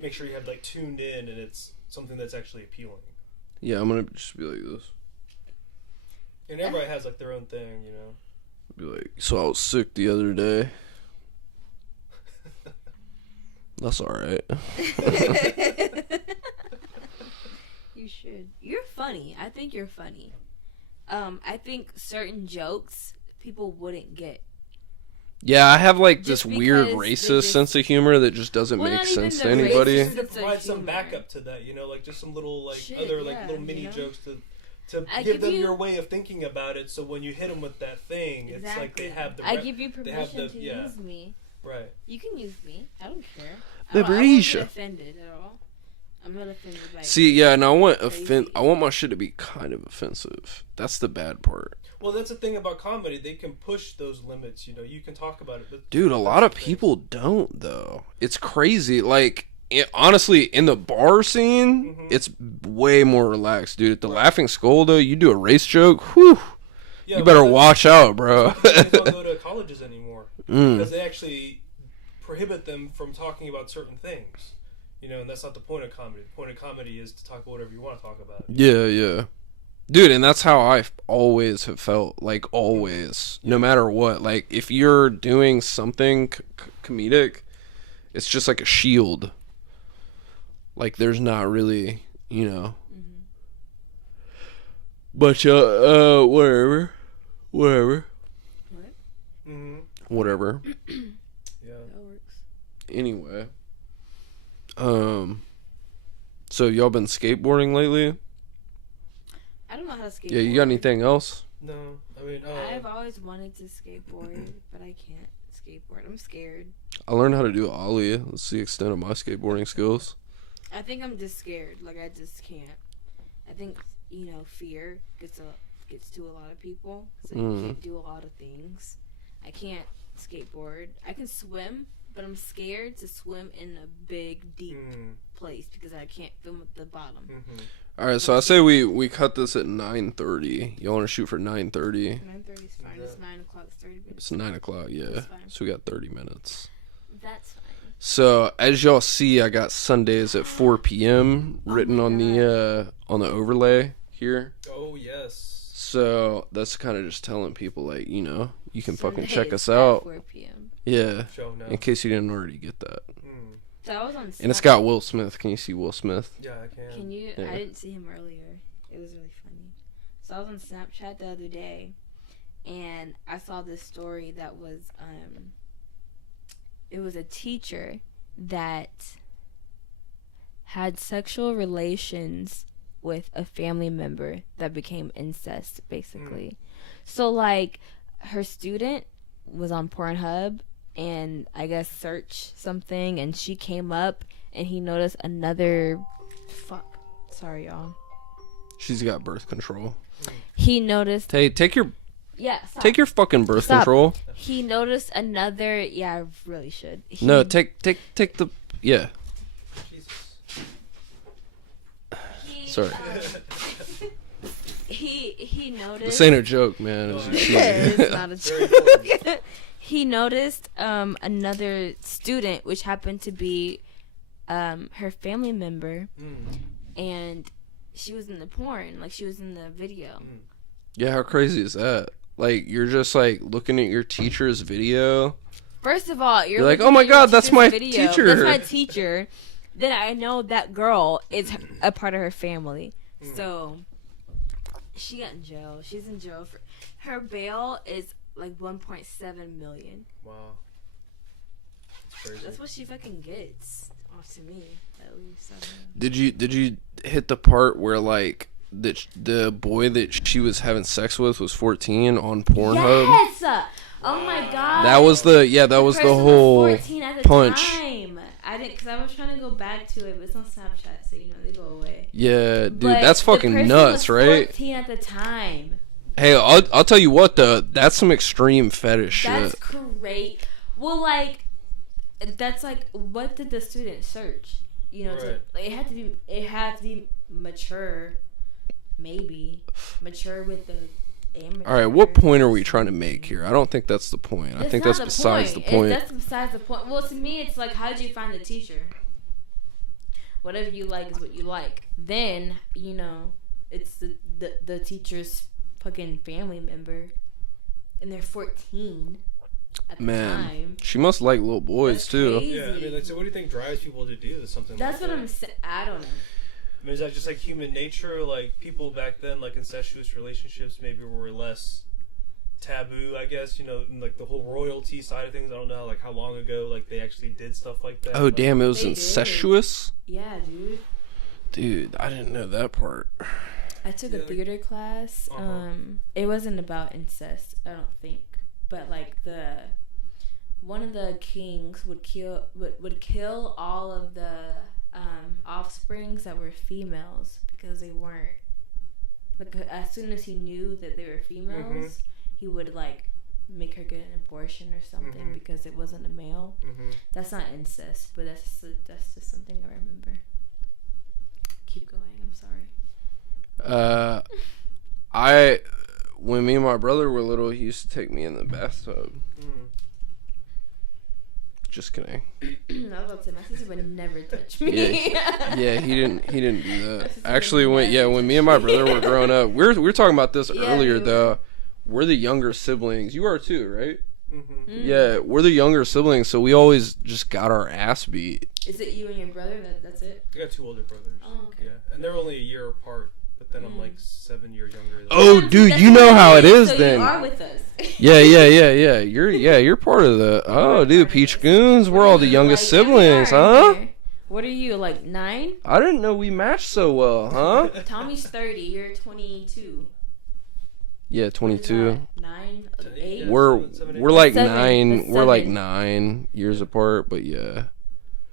make sure you have, like, tuned in, and it's something that's actually appealing. Yeah, I'm gonna just be like this. And everybody has, like, their own thing, Be like, so I was sick the other day. That's alright. You should. You're funny. I think you're funny. I think certain jokes people wouldn't get. Yeah, I have like Just this weird because racist they just- sense of humor that just doesn't Well, make not even sense the to anybody. racist- to It's a provide some humor. backup to that, like, just some little, like, Shit, other, like, yeah, little mini you know? jokes to I give give them you- your way of thinking about it, so when you hit them with that thing, it's like they have the I rep- give you they have permission the- to yeah. use me. right. You can use me. I don't care. The I wasn't Brescia. offended at all. I'm not offended by See, yeah, and I want Crazy. I want my shit to be kind of offensive. That's the bad part. Well, that's the thing about comedy. They can push those limits. You can talk about it. But Dude, a lot of people don't though. It's crazy. Like honestly, in the bar scene, it's way more relaxed, dude. At the Laughing Skull, though, you do a race joke, whew, Yeah, you better but watch out, bro. They don't go to colleges anymore Mm. because they actually prohibit them from talking about certain things. And that's not the point of comedy. The point of comedy is to talk about whatever you want to talk about. Yeah, yeah. Dude, and that's how I always have felt. Like, always. No matter what. Like, if you're doing something comedic, it's just like a shield. Like, there's not really, But, whatever. Whatever. Mm-hmm. Whatever. Yeah. That works. Anyway. So y'all been skateboarding lately? I don't know how to skateboard. Yeah, you got anything else? No, I mean, I've always wanted to skateboard, but I can't skateboard. I'm scared. I learned how to do ollie. That's the extent of my skateboarding skills. I think I'm just scared. Like, I just can't. I think, fear gets to a lot of people. So you can't do a lot of things. I can't skateboard. I can swim, but I'm scared to swim in a big, deep place because I can't film at the bottom. All right, so I say we cut this at 9:30. Y'all want to shoot for 9:30? 9:30 is fine. It's 9 o'clock. It's 30 minutes. It's 9 o'clock, yeah. That's fine. So we got 30 minutes. That's fine. So as y'all see, I got Sundays at 4 p.m. written on the overlay here. Oh yes. So that's kind of just telling people, like, you can fucking check Sundays us at out. 4 p.m. Yeah, Show now. in case you didn't already get that. So I was on And it's Snapchat. got Will Smith. Can you see Will Smith? Yeah, I can. Can you? Yeah. I didn't see him earlier. It was really funny. So I was on Snapchat the other day, and I saw this story that was it was a teacher that had sexual relations with a family member that became incest, basically. So, like, her student was on Pornhub and I guess searched something, and she came up and he noticed another sorry y'all, She's got birth control. he noticed Hey, take your stop. fucking birth Stop. control. He noticed another I really should No, take the yeah. Jesus. he, Sorry. he noticed This ain't a joke, man. As you see. it's not a Very joke. important. He noticed another student, which happened to be her family member, and she was in the porn, like she was in the video. Yeah, how crazy is that? Like, you're just like looking at your teacher's video. First of all, you're like, looking oh my at your God, that's teacher's my video. teacher. That's my teacher. Then I know that girl is a part of her family. So she got in jail. She's in jail for her bail is like 1.7 million. Wow. That's crazy. That's what she fucking gets. Off to me, at least. I don't know. Did you hit the part where like the boy that she was having sex with was 14 on Pornhub? Yes! Oh my God. That was the person whole 14 at the punch. time. I didn't, because I was trying to go back to it, but it's on Snapchat, so they go away. Yeah, dude, But that's the fucking person nuts, was right? 14 at the time. Hey, I'll tell you what though, that's some extreme fetish That's shit. great. Well, like, that's like, what did the student search? You know, Right. it had to be mature, maybe mature with the amateur. All right, what point are we trying to make here? I don't think that's the point. I think that's besides the point. That's besides the point. Well, to me, it's like, how did you find the teacher? Whatever you like is what you like. Then, you know, it's the teacher's fucking family member, and they're 14 at the time. She must like little boys That's too. crazy. Yeah, I mean, like, so what do you think drives people to do something That's like what that? I'm saying. I don't know. I mean, is that just like human nature? Like people back then, like incestuous relationships maybe were less taboo, I guess. You know, and, like the whole royalty side of things. I don't know, like how long ago, like they actually did stuff like that. Oh Like, damn, it was They did. incestuous. Yeah, dude. Dude, I didn't know that part. I took a Yeah, like- theater class. Uh-huh. It wasn't about incest, I don't think, but like one of the kings would kill all of the offsprings that were females because they weren't. Like, as soon as he knew that they were females, he would like make her get an abortion or something because it wasn't a male. That's not incest, but that's just something I remember. Keep going. I'm sorry. When me and my brother were little, he used to take me in the bathtub. Just kidding. I was about to say, my sister would never touch me. Yeah, he didn't do that. My sister Actually, would never when me touch and my me. brother were growing up, we were talking about this Yeah, earlier we were. though. We're the younger siblings. You are too, right? Mm. Yeah, we're the younger siblings, so we always just got our ass beat. Is it you and your brother? That's it? I got two older brothers. Oh, okay. Yeah, and they're only a year apart. But then I'm like 7 years younger. Than Oh, Yeah, dude, that's you know what how it is so then. You are with us. Yeah. You're part of the. Oh, dude, Peach Goons. We're all the youngest siblings, huh? What are you, like 9? I didn't know we matched so well, huh? Tommy's 30. You're 22. Yeah, 22. 9, 8. Yeah. We're Seven, we're like Seven. nine. That's We're like 7. 9 years apart, but yeah,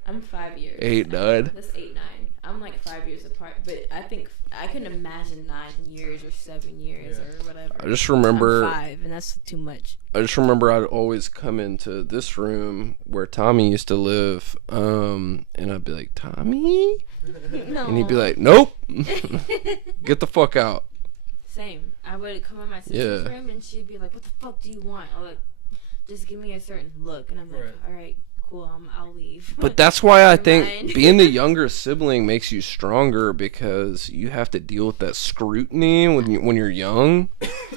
I'm 5 years. 8, dud. That's 8, 9. I'm like 5 years apart, but I think I can imagine 9 years or 7 years Yeah. or whatever. I just remember. I'm 5, and that's too much. I just remember I'd always come into this room where Tommy used to live, and I'd be like, Tommy? No. And he'd be like, nope. Get the fuck out. Same. I would come in my sister's Yeah. room and she'd be like, "What the fuck do you want?" Or like, "Just give me a certain look," and I'm like, Right. "All right, cool. I'll leave." But that's why I Never think mind. being the younger sibling makes you stronger because you have to deal with that scrutiny when you're young.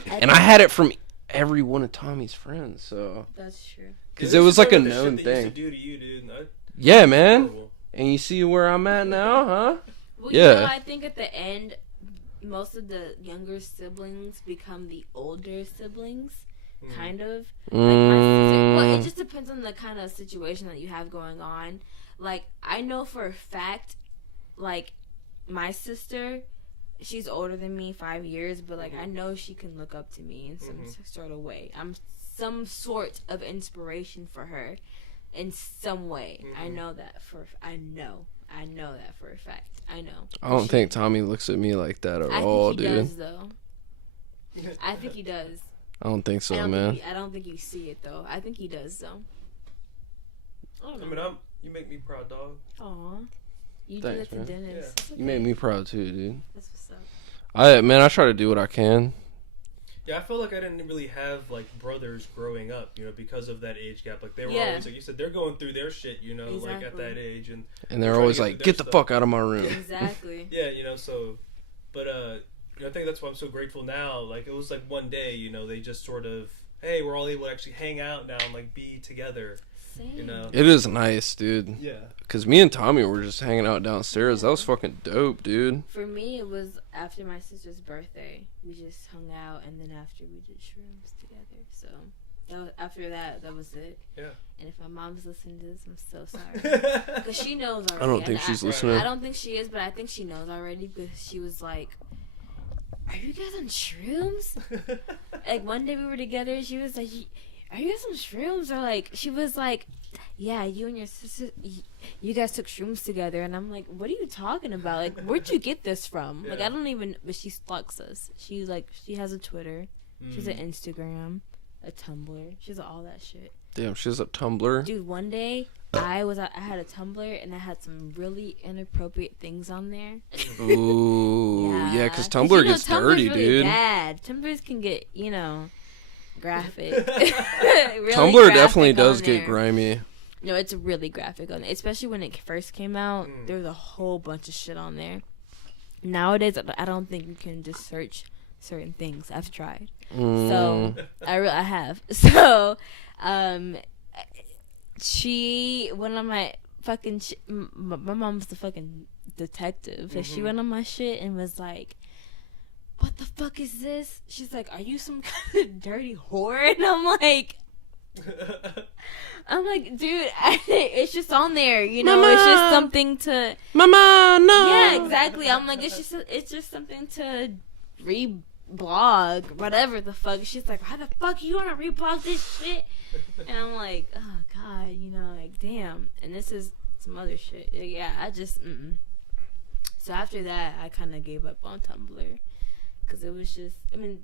And I had it from every one of Tommy's friends, so That's true. because it was like a The shit known they used thing. to do to you, dude. Yeah, man. Horrible. And you see where I'm at now, huh? Well, Yeah. you know, I think at the end, most of the younger siblings become the older siblings, kind of. Like my sister, well, it just depends on the kind of situation that you have going on. Like, I know for a fact, like, my sister, she's older than me 5 years, but, like, I know she can look up to me in some sort of way. I'm some sort of inspiration for her in some way. I know that I know that for a fact. I know. I don't think Tommy looks at me like that at I all, think he dude. does, though. I think he does. I don't think so, I don't man. I don't think you see it though. I think he does though. I don't I know. mean, you make me proud, dog. Aw. You Thanks, do man. that to Dennis. It's You made me proud too, dude. That's what's up. I try to do what I can. Yeah, I felt like I didn't really have like brothers growing up, you know, because of that age gap. Like they were Yeah. always like you said, they're going through their shit, you know, like at Exactly. that age, and And they're trying to always get like, through "Get their the stuff." fuck out of my room." Exactly. yeah, you know. So, but you know, I think that's why I'm so grateful now. Like it was like one day, you know, they just sort of, hey, we're all able to actually hang out now and like be together, Same. you know. It is nice, dude. Yeah. Cause me and Tommy were just hanging out downstairs. That was fucking dope, dude. For me, it was after my sister's birthday. We just hung out, and then after we did shrooms together. So after that, that was it. Yeah. And if my mom's listening to this, I'm so sorry. Because she knows already. I don't think she's listening. I don't think she is, but I think she knows already because she was like, "Are you guys on shrooms?" Like one day we were together, she was like, "Are you guys on shrooms?" Or like, she was like, "Yeah, you and your sister, you guys took shrooms together." And I'm like, "What are you talking about? Like, where'd you get this from?" Like, Yeah. I don't even. But she stalks us. She's like, she has a Twitter, she has an Instagram. a Tumblr. She has all that shit. Damn, she has a Tumblr. Dude, one day I had a Tumblr and I had some really inappropriate things on there. Ooh, yeah, because 'Cause, Tumblr you know, gets Tumblr's dirty, really dude. Bad. Tumblrs can get, graphic. Really Tumblr graphic definitely does on get there. grimy. No, it's really graphic on it. Especially when it first came out, there was a whole bunch of shit on there. Nowadays, I don't think you can just search certain things. I've tried. So, I have. So, one of my fucking, my mom's the fucking detective. So she went on my shit and was like, what the fuck is this? She's like, are you some kind of dirty whore? And I'm like, dude, it's just on there, Mama. It's just something to, Mama, no. yeah, exactly. I'm like, it's just something to reblog, whatever the fuck. She's like, how the fuck you wanna reblog this shit? And I'm like, oh god, like damn. And this is some other shit. Yeah, I just, So after that, I kind of gave up on Tumblr. Because it was just,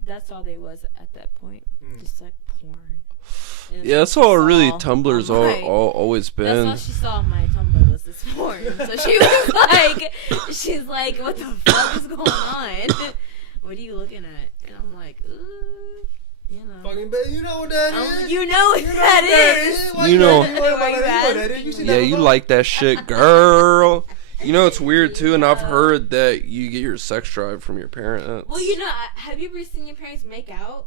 that's all there was at that point. Just like porn. And Yeah, that's all really saw Tumblr's on my- always been. That's all she saw on my Tumblr was this porn. So she was like, she's like, what the fuck is going on? What are you looking at? And I'm like, ooh, Fucking baby, you know what that is? You know what that is. Why You know. Why you know that is? You seen Yeah, that you before? like that shit, girl. It's weird too, and I've heard that you get your sex drive from your parents. Well, have you ever seen your parents make out?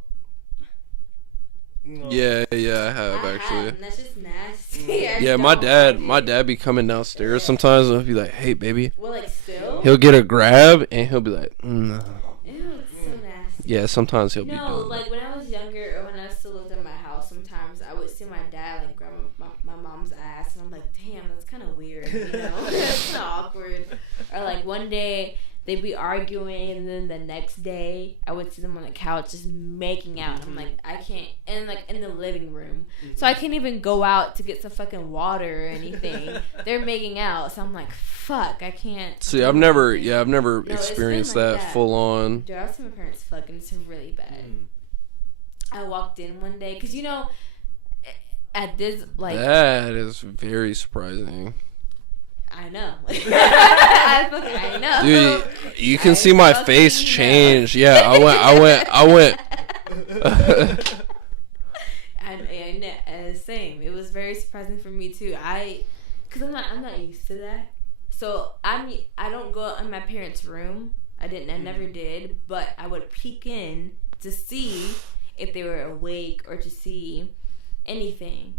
No. Yeah, I have actually. And that's just nasty. Yeah, my dad be coming downstairs sometimes, and he'll be like, "Hey, baby." Well, like still? He'll get a grab, and he'll be like, "No." Ew, it's so nasty. Yeah, sometimes he'll be No, doing like when I was younger or when I still lived in my house, sometimes I would see my dad like grab my mom's ass, and I'm like, damn, that's kind of weird, It's kind of awkward. Or like one day they'd be arguing, and then the next day I would see them on the couch just making out. I'm like, I can't, and like in the living room, so I can't even go out to get some fucking water or anything. They're making out, so I'm like, fuck, I can't. See, I've never No, it's been experienced like that that. full on. Dude, I was seeing my parents fucking. It's really bad. I walked in one day because at this like That is very surprising. I know. I know. Dude, you can see my face fucking know. change. Yeah, I went. And same. It was very surprising for me too. Cause I'm not used to that. So I don't go in my parents' room. I never did. But I would peek in to see if they were awake or to see anything.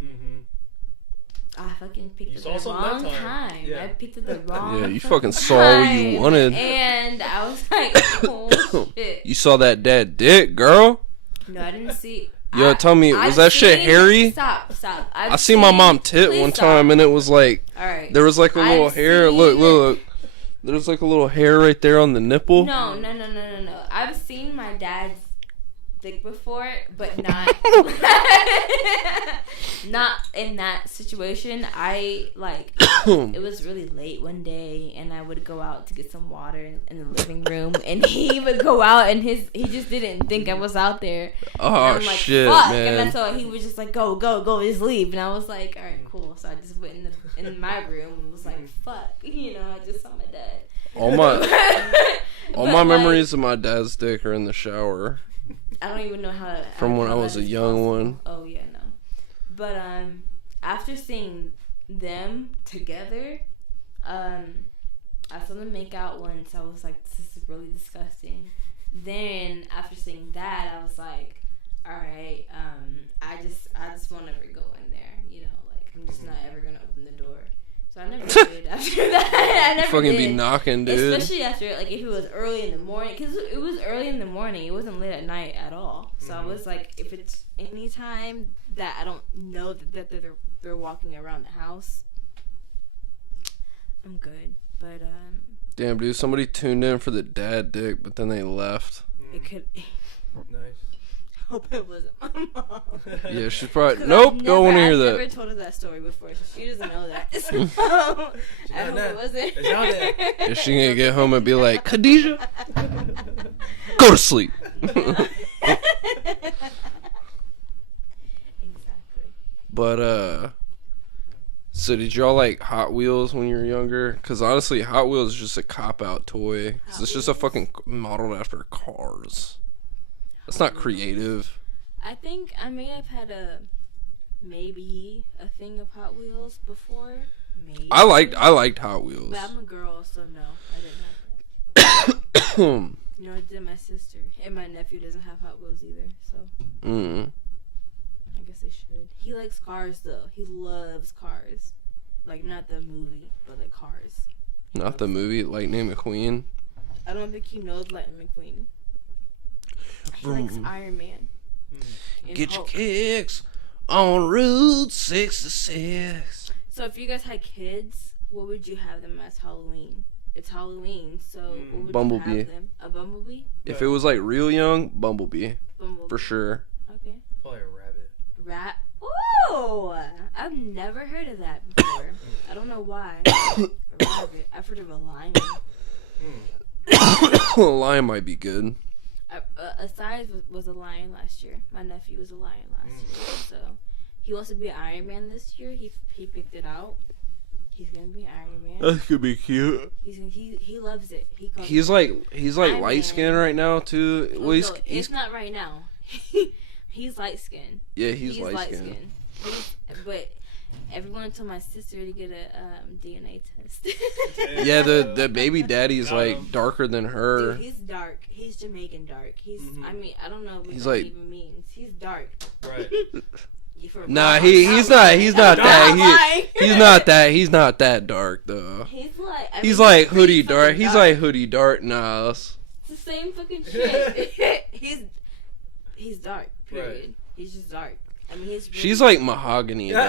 I fucking picked at the wrong time. Yeah. I picked at the wrong Yeah, you fucking saw what you time. wanted. And I was like, oh shit. You saw that dad dick, girl? No, I didn't see. Yo, tell me, was that shit hairy? Stop. I seen my mom tit Please one stop. time, and it was like, All right. there was like a little I've hair. seen- Look. There's like a little hair right there on the nipple. No. I've seen my dad's dick before, but not not in that situation. It was really late one day, and I would go out to get some water in the living room, and he would go out, and he just didn't think I was out there. Oh, And I'm like, shit, fuck. man. And that's all. He was just like, go, just leave. And I was like, all right, cool. So I just went in my room and was like, fuck, I just saw my dad. All my But, my memories of my dad's dick are in the shower. I don't even know how. From when how I was that a is young possible. one. Oh yeah, no. But after seeing them together, I saw them make out once. I was like, this is really disgusting. Then after seeing that, I was like, all right, I just won't ever go in there. I'm just not ever gonna open the door. So I never did after that. I never Fucking did. be knocking, dude. Especially after, if it was early in the morning. Because it was early in the morning. It wasn't late at night at all. So I was like, if it's any time that I don't know that they're walking around the house, I'm good. But, Damn, dude, somebody tuned in for the dad dick, but then they left. it could... Nice. hope it wasn't my mom. Yeah, she's probably... Nope, don't want to hear I've that. never told her that story before, so she doesn't know that. So, I hope it wasn't. It's not there. Is she gonna get home and be like, Kadijah, go to sleep? But so did y'all like Hot Wheels when you were younger? Because honestly, Hot Wheels is just a cop-out toy. 'Cause it's just a fucking modeled after cars. It's not creative. I think I may have had a thing of Hot Wheels before. Maybe. I liked Hot Wheels. But I'm a girl, so no, I didn't have that. Nor did my sister, and my nephew doesn't have Hot Wheels either. So I guess they should. He likes cars though. He loves cars, like not the movie, but like cars. Not the movie Lightning McQueen. I don't think he knows Lightning McQueen. He likes Iron Man. And Get your Hulk. kicks on Route 66. So if you guys had kids, what would you have them as Halloween? It's Halloween, so what would Bumblebee. you have them? A bumblebee? If it was like real young, Bumblebee Bumblebee. for sure. Okay. Probably a rabbit. Rat. Ooh! I've never heard of that before. I don't know why. A rabbit. I've heard of a lion. Lion might be good. Aside was a lion last year. My nephew was a lion last year, so he wants to be Iron Man this year. He picked it out. He's gonna be Iron Man. That could be cute. He loves it. He's like Iron light skinned Man. right now too. Oh, Well, no, he's it's not right now. He's light skinned. yeah, he's light skinned. But everyone told my sister to get a DNA test. Yeah, the baby daddy's Got like him. darker than her. Dude, he's dark. He's Jamaican dark. I mean, I don't know what He's that like- even means. He's dark. Right. Nah, he's not that. He's not that dark though. He's like hoodie dark. He's like hoodie dark. Nah, It's the same fucking shit. he's dark. Period. Right. He's just dark. I mean, he's. Really she's like mahogany though.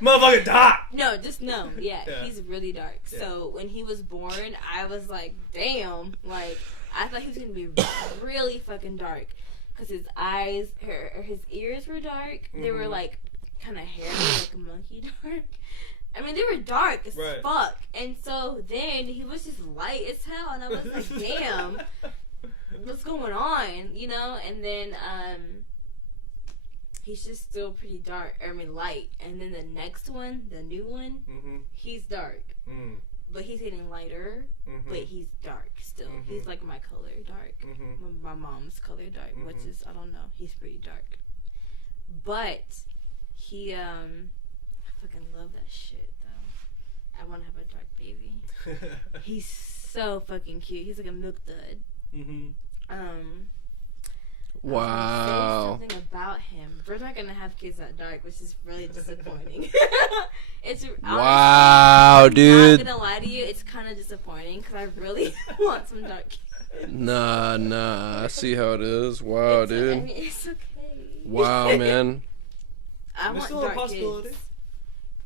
Motherfucking Doc. No, just no. Yeah, Yeah. he's really dark. Yeah. So when he was born, I was like, damn. Like, I thought he was gonna be really fucking dark, cause his eyes, his ears were dark. They were like kind of hairy, like a monkey dark. I mean, they were dark as Right. fuck. And so then he was just light as hell, and I was like, damn, what's going on? You know? And then he's just still pretty dark. I mean, light. And then the next one, the new one, he's dark. But he's getting lighter, but he's dark still. He's like my color dark. My mom's color dark, which is, I don't know, he's pretty dark. But he, I fucking love that shit, though. I want to have a dark baby. He's so fucking cute. He's like a milk dud. Wow. Say something about him. We're not gonna have kids that dark, which is really disappointing. It's Wow, honestly, dude. I'm not gonna lie to you, it's kind of disappointing because I really want some dark kids. Nah. I see how it is. Wow, I dude. mean, it's okay. Wow, man. I It's want still a dark possibility. kids.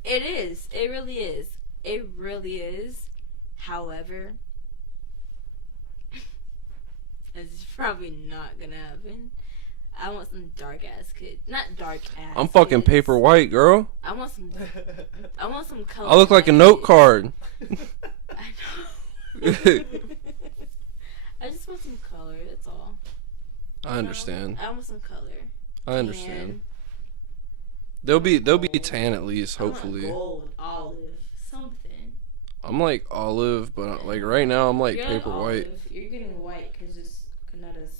It is. It really is. It really is. However, it's probably not gonna happen. I want some dark ass kids. Not dark ass. I'm fucking kids. paper white, girl. I want some color. I look like a note card. I know. I just want some color. That's all. I understand. I want some color. I understand. And They'll be tan at least, I want hopefully. gold, olive, something. I'm like olive, but like right now I'm like You're paper not white. olive. You're getting white because it's not as.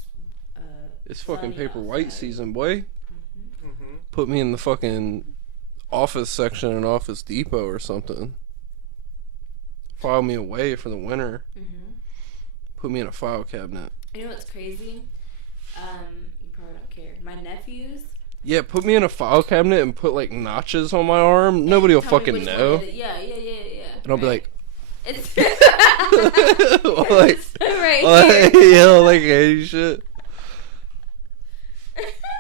It's fucking sunny paper white outside. season, boy. Put me in the fucking office section in Office Depot or something. File me away for the winter. Put me in a file cabinet. You know what's crazy? You probably don't care. My nephews. Yeah, put me in a file cabinet and put like notches on my arm. Nobody will Tell me fucking which one know. it is. Yeah. And I'll be like, It's like, right here. yeah, like hey shit.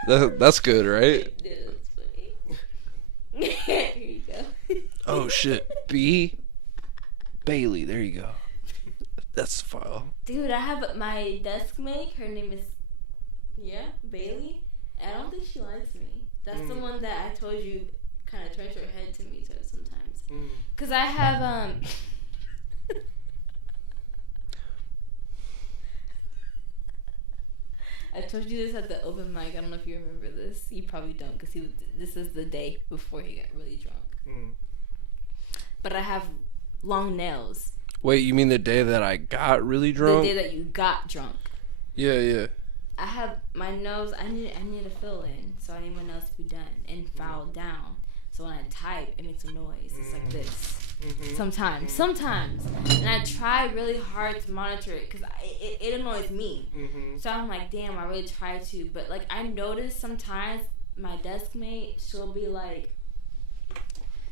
That's good, right? That's funny. Here you go. Oh shit, B. Bailey. There you go. That's the file. Dude, I have my desk mate. Her name is Bailey. And I don't think she likes me. That's the one that I told you kind of turns her head to me sometimes. Cause I have I told you this at the open mic. I don't know if you remember this. You probably don't, because this is the day before he got really drunk. But I have long nails. Wait, you mean the day that I got really drunk? The day that you got drunk. Yeah. I have my nose. I need to fill in, so I need my nose to be done and filed down. So when I type, it makes a noise. It's like this. Sometimes, and I try really hard to monitor it because it annoys me. So I'm like, damn, I really try to, but like I notice sometimes my desk mate, she'll be like,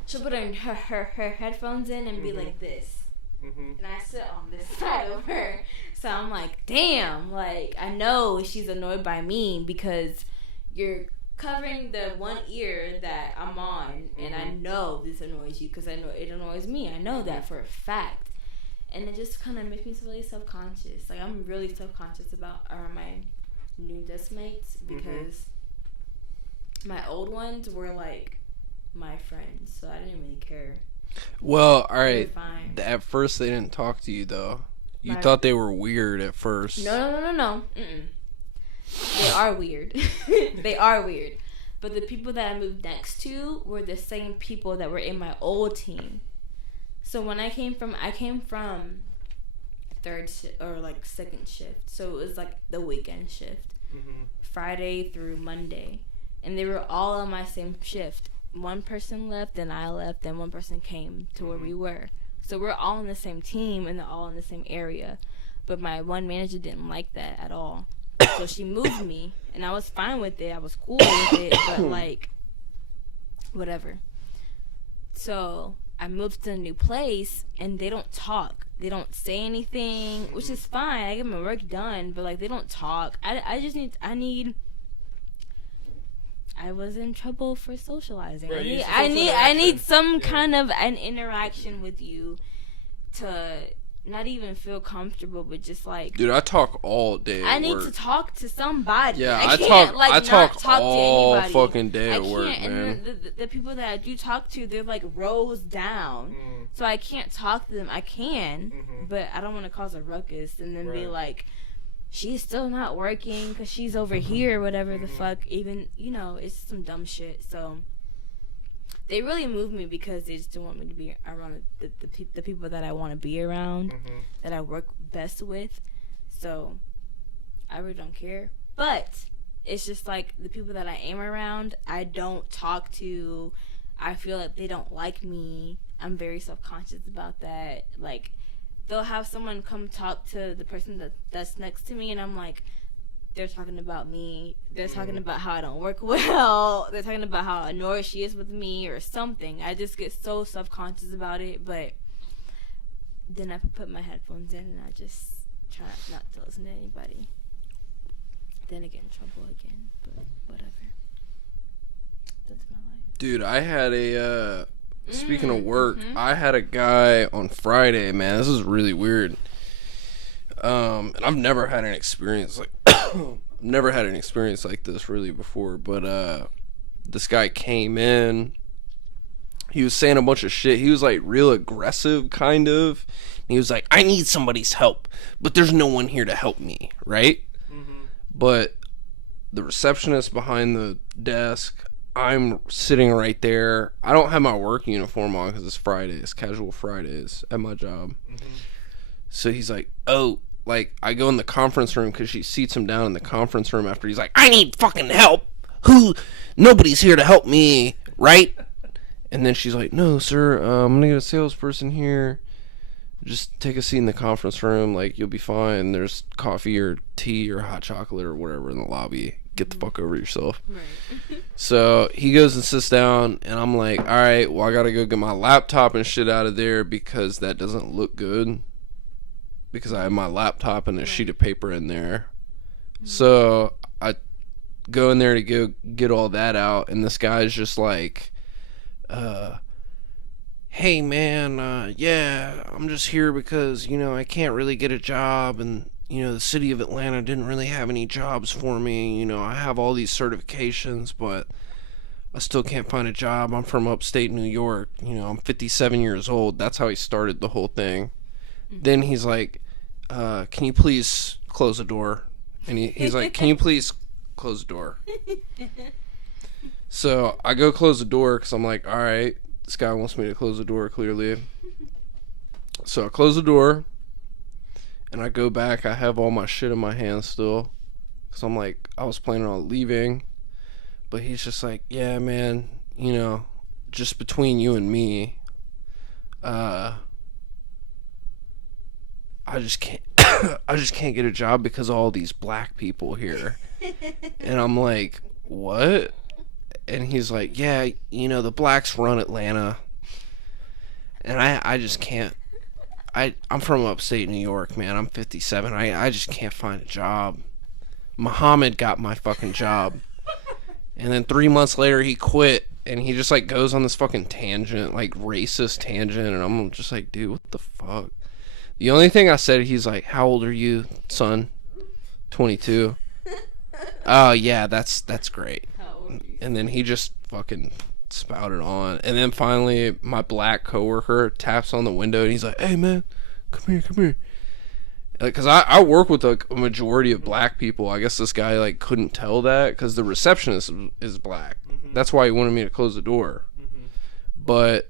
she'll put her headphones in and be like this, and I sit on this side of her. So I'm like, damn, like I know she's annoyed by me because you're covering the one ear that I'm on, and I know this annoys you because I know it annoys me. I know that for a fact, and it just kind of makes me really self-conscious. Like I'm really self-conscious around my new desk mates because my old ones were like my friends, so I didn't really care. Well, all right. Fine. At first, they didn't talk to you though. You thought they were weird at first. No. They are weird. They are weird. But the people that I moved next to were the same people that were in my old team. So when I came from third shift or like second shift. So it was like the weekend shift. Friday through Monday. And they were all on my same shift. One person left, then I left, then one person came to where we were. So we're all on the same team and they're all in the same area. But my one manager didn't like that at all. So she moved me, and I was fine with it. I was cool with it, but like, whatever. So I moved to a new place, and they don't talk. They don't say anything, which is fine. I get my work done, but like they don't talk. I was in trouble for socializing. Right, I need some kind of an interaction with you to not even feel comfortable, but just like, dude, I talk all day. I need to talk to somebody. Yeah, I can't I talk to all anybody. fucking day at work, man. man. And the people that I do talk to, they're like rows down, so I can't talk to them. I can, but I don't want to cause a ruckus and then be like, she's still not working because she's over here, or whatever the fuck. Even, it's some dumb shit. So they really moved me because they just don't want me to be around the people that I want to be around, that I work best with. So I really don't care. But it's just like the people that I am around, I don't talk to. I feel like they don't like me. I'm very self-conscious about that. Like, they'll have someone come talk to the person that's next to me, and I'm like, they're talking about me. They're talking about how I don't work well. They're talking about how annoyed she is with me or something. I just get so self-conscious about it, but then I put my headphones in and I just try not to listen to anybody. Then I get in trouble again, but whatever. That's my life. Dude, I had a, speaking of work, I had a guy on Friday, man. This is really weird. And I've never had an experience like this really before, but this guy came in. He was saying a bunch of shit. He was like real aggressive, kind of. And he was like, I need somebody's help, but there's no one here to help me, right? But the receptionist behind the desk, I'm sitting right there. I don't have my work uniform on because it's Fridays, casual Fridays at my job. So he's like, oh, like, I go in the conference room because she seats him down in the conference room after. He's like, I need fucking help. Nobody's here to help me, right? And then she's like, no, sir, I'm going to get a salesperson here. Just take a seat in the conference room. Like, you'll be fine. There's coffee or tea or hot chocolate or whatever in the lobby. Get the fuck over yourself. Right. So he goes and sits down, and I'm like, all right, well, I got to go get my laptop and shit out of there because that doesn't look good. Because I have my laptop and a sheet of paper in there. So I go in there to go get all that out, and this guy's just like, hey man, yeah, I'm just here because, I can't really get a job, and, the city of Atlanta didn't really have any jobs for me. I have all these certifications, but I still can't find a job. I'm from upstate New York. I'm 57 years old. That's how he started the whole thing. Then he's like, can you please close the door? And he's like, can you please close the door? So I go close the door because I'm like, all right, this guy wants me to close the door clearly. So I close the door and I go back. I have all my shit in my hands still because I'm like, I was planning on leaving. But he's just like, yeah, man, you know, just between you and me, I just can't I just can't get a job because of all these black people here. And I'm like, what? And he's like, yeah, you know, the blacks run Atlanta. And I just can't. I'm from upstate New York, man. I'm 57. I just can't find a job. Muhammad got my fucking job. And then 3 months later, he quit. And he just, like, goes on this fucking tangent, like, racist tangent. And I'm just like, dude, what the fuck? The only thing I said, he's like, how old are you, son? 22. Oh, yeah, that's great. And then he just fucking spouted on. And then finally, my black coworker taps on the window, and he's like, hey, man, come here. Because I work with like a majority of black people. I guess this guy like couldn't tell that because the receptionist is black. Mm-hmm. That's why he wanted me to close the door. Mm-hmm. But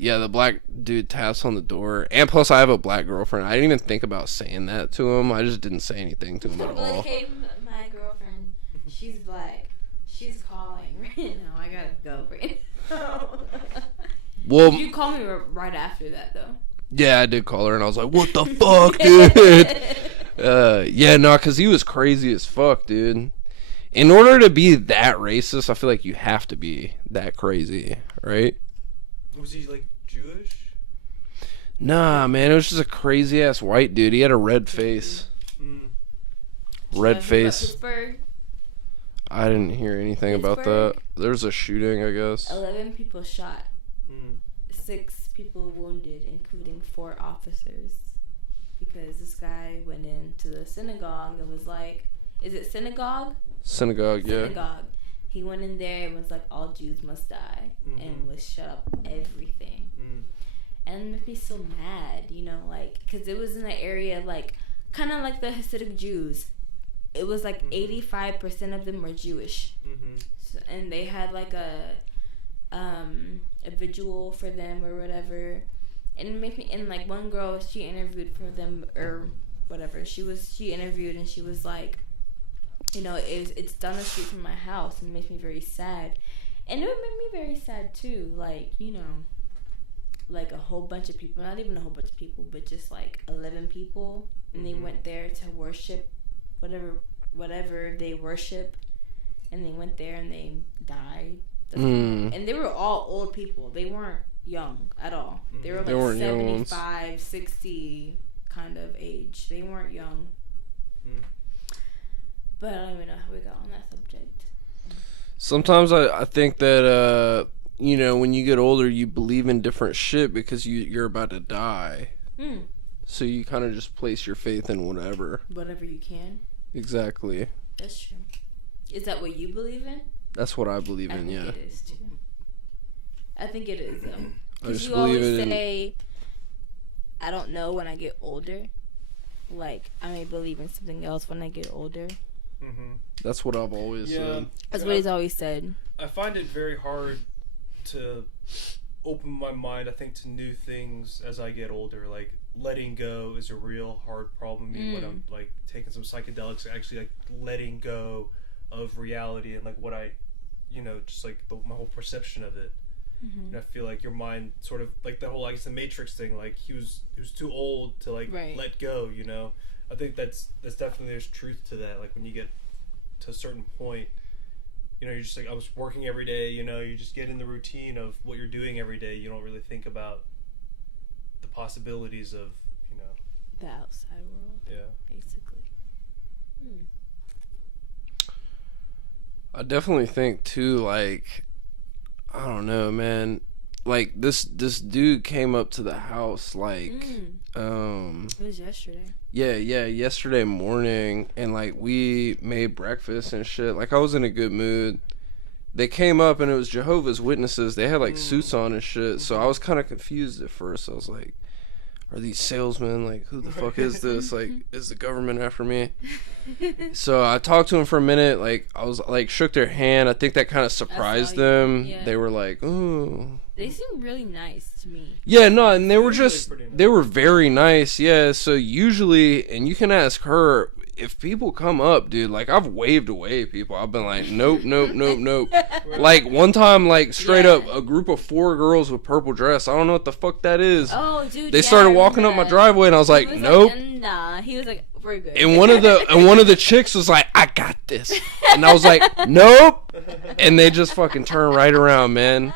yeah, the black dude taps on the door, and plus I have a black girlfriend. I didn't even think about saying that to him. I just didn't say anything to him at all. Hey, my girlfriend, she's black. She's calling right now. I gotta go right now. Well, did you call me right after that though? Yeah, I did call her, and I was like, what the fuck, dude? Yeah, no, because he was crazy as fuck, dude. In order to be that racist, I feel like you have to be that crazy, right? Was he, like, Jewish? Nah, man, it was just a crazy-ass white dude. He had a red face. Red face. Pittsburgh? I didn't hear anything about that. There was a shooting, I guess. 11 people shot. 6 people wounded, including 4 officers, because this guy went into the synagogue and was like, is it synagogue? Synagogue, yeah. Synagogue. He went in there and was like, all Jews must die, and was shut up everything. And it made me so mad, you know, like, because it was in an area, like, kind of like the Hasidic Jews. It was like 85% of them were Jewish. So, and they had like a vigil for them or whatever, and it made me. And like one girl, she interviewed for them or whatever. She interviewed and she was like, you know, it's down the street from my house, and it makes me very sad. And it would make me very sad too, like, you know, like a whole bunch of people, not even a whole bunch of people, but just like 11 people, and they went there to worship whatever they worship, and they went there and they died. And they were all old people. They weren't young at all. They were like 75, 60 kind of age. They weren't young. But I don't even know how we got on that subject. Sometimes I think that, you know, when you get older, you believe in different shit because you're about to die. So you kind of just place your faith in whatever. Whatever you can. Exactly. That's true. Is that what you believe in? That's what I believe in, yeah. I think it is, too. I think it is, though. Because you always say, I don't know when I get older. Like, I may believe in something else when I get older. That's what I've always said. That's what he's always said. I find it very hard to open my mind, I think, to new things as I get older. Like, letting go is a real hard problem for me when I'm, like, taking some psychedelics, actually, like, letting go of reality and, like, what I, you know, just, like, my whole perception of it. And I feel like your mind sort of, like, the whole, I guess, the Matrix thing, like, he was too old to, like, let go, you know? I think that's definitely, there's truth to that. Like, when you get to a certain point, you know, you're just like, I was working every day, you know, you just get in the routine of what you're doing every day. You don't really think about the possibilities of, you know, the outside world. Yeah. Basically. I definitely think, too, like, I don't know, man. Like, this dude came up to the house, like, it was yesterday. Yeah, yesterday morning, and, like, we made breakfast and shit. Like, I was in a good mood. They came up, and it was Jehovah's Witnesses. They had, like, suits on and shit, so I was kind of confused at first. I was like, are these salesmen? Like, who the fuck is this? Like, is the government after me? So I talked to him for a minute. Like, I was like, shook their hand. I think that kind of surprised them. Yeah. They were like, ooh. They seem really nice to me. Yeah, no, and they were Usually just, pretty nice. they were very nice. Yeah, so usually, and you can ask her, if people come up, dude, like, I've waved away people. I've been like, nope, nope, nope, nope. Like, one time, like, straight up, a group of 4 girls with purple dress. I don't know what the fuck that is. Oh, dude. They yeah, started I walking remember up my that. driveway, and I was like, He was nope. Nah. He was like, we're good. And one of the chicks was like, I got this. And I was like, nope. And they just fucking turned right around, man.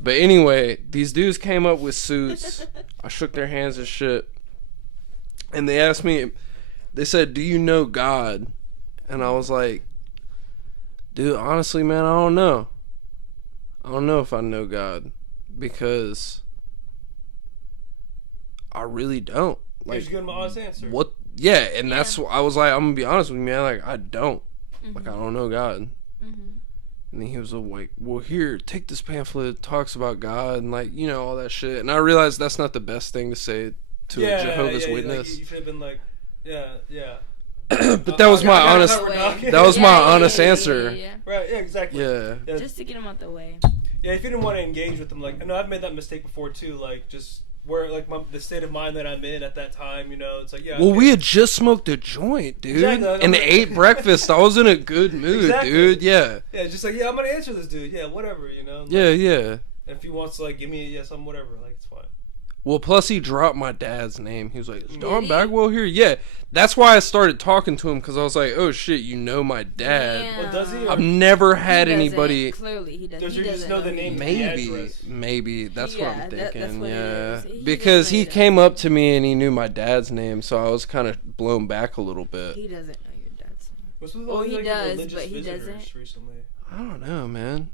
But anyway, these dudes came up with suits. I shook their hands and shit. And they asked me, they said, do you know God? And I was like, dude, honestly, man, I don't know. I don't know if I know God. Because I really don't. Like, just give him an honest answer. What? Yeah, and that's what I was like, I'm gonna be honest with you, man. Like, I don't. Like, I don't know God. And then he was like, well, here, take this pamphlet. It talks about God and, like, you know, all that shit. And I realized that's not the best thing to say to a Jehovah's Witness. Like, you should have been like, yeah. But that was my honest. That was my honest answer. Yeah. Right, yeah, exactly. Yeah. Just to get him out the way. Yeah, if you didn't want to engage with them, like, I know I've made that mistake before too, like, just where, like, the state of mind that I'm in at that time, you know, it's like, yeah. Well, okay. we had just smoked a joint, dude, Exactly. and ate breakfast. I was in a good mood, Exactly. dude. Yeah. Yeah, just like, yeah, I'm gonna answer this dude. Yeah, whatever, you know. Like, Yeah, yeah. And if he wants to, like, give me some whatever, like, it's fine. Well, plus he dropped my dad's name. He was like, "Is Don he? Bagwell here?" Yeah, that's why I started talking to him, because I was like, "Oh shit, you know my dad." Damn. Well, does he? I've never He had doesn't. anybody. Clearly, he doesn't. Does He you just doesn't know the who name? you Maybe. are. Maybe that's what I'm that's thinking. what it Yeah, is. He because he doesn't. came up to me and he knew my dad's name, so I was kind of blown back a little bit. He doesn't know your dad's name. What's with Oh, all these, he like, does, religious but he visitors doesn't. recently? I don't know, man.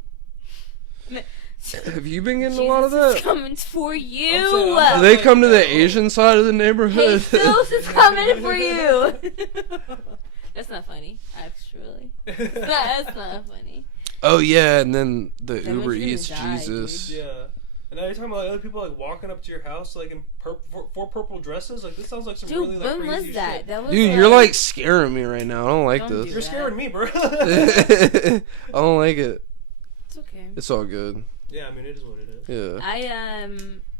Have you been getting a lot of Jesus is that? coming for you. I'm saying, Do they come to the Asian side of the neighborhood? Jesus is coming for you. That's not funny, actually. That's not funny. Oh yeah, and then the That Uber was gonna Eats die, Jesus. Yeah. And now you're talking about, like, other people, like, walking up to your house, like, in four purple dresses. Like, this sounds like some Dude, really, like, when crazy was that? shit. That was Dude, you're like scaring me right now. I don't like Don't this. do You're that. scaring me, bro. I don't like it. It's okay. It's all good. Yeah, I mean, it is what it is. Yeah.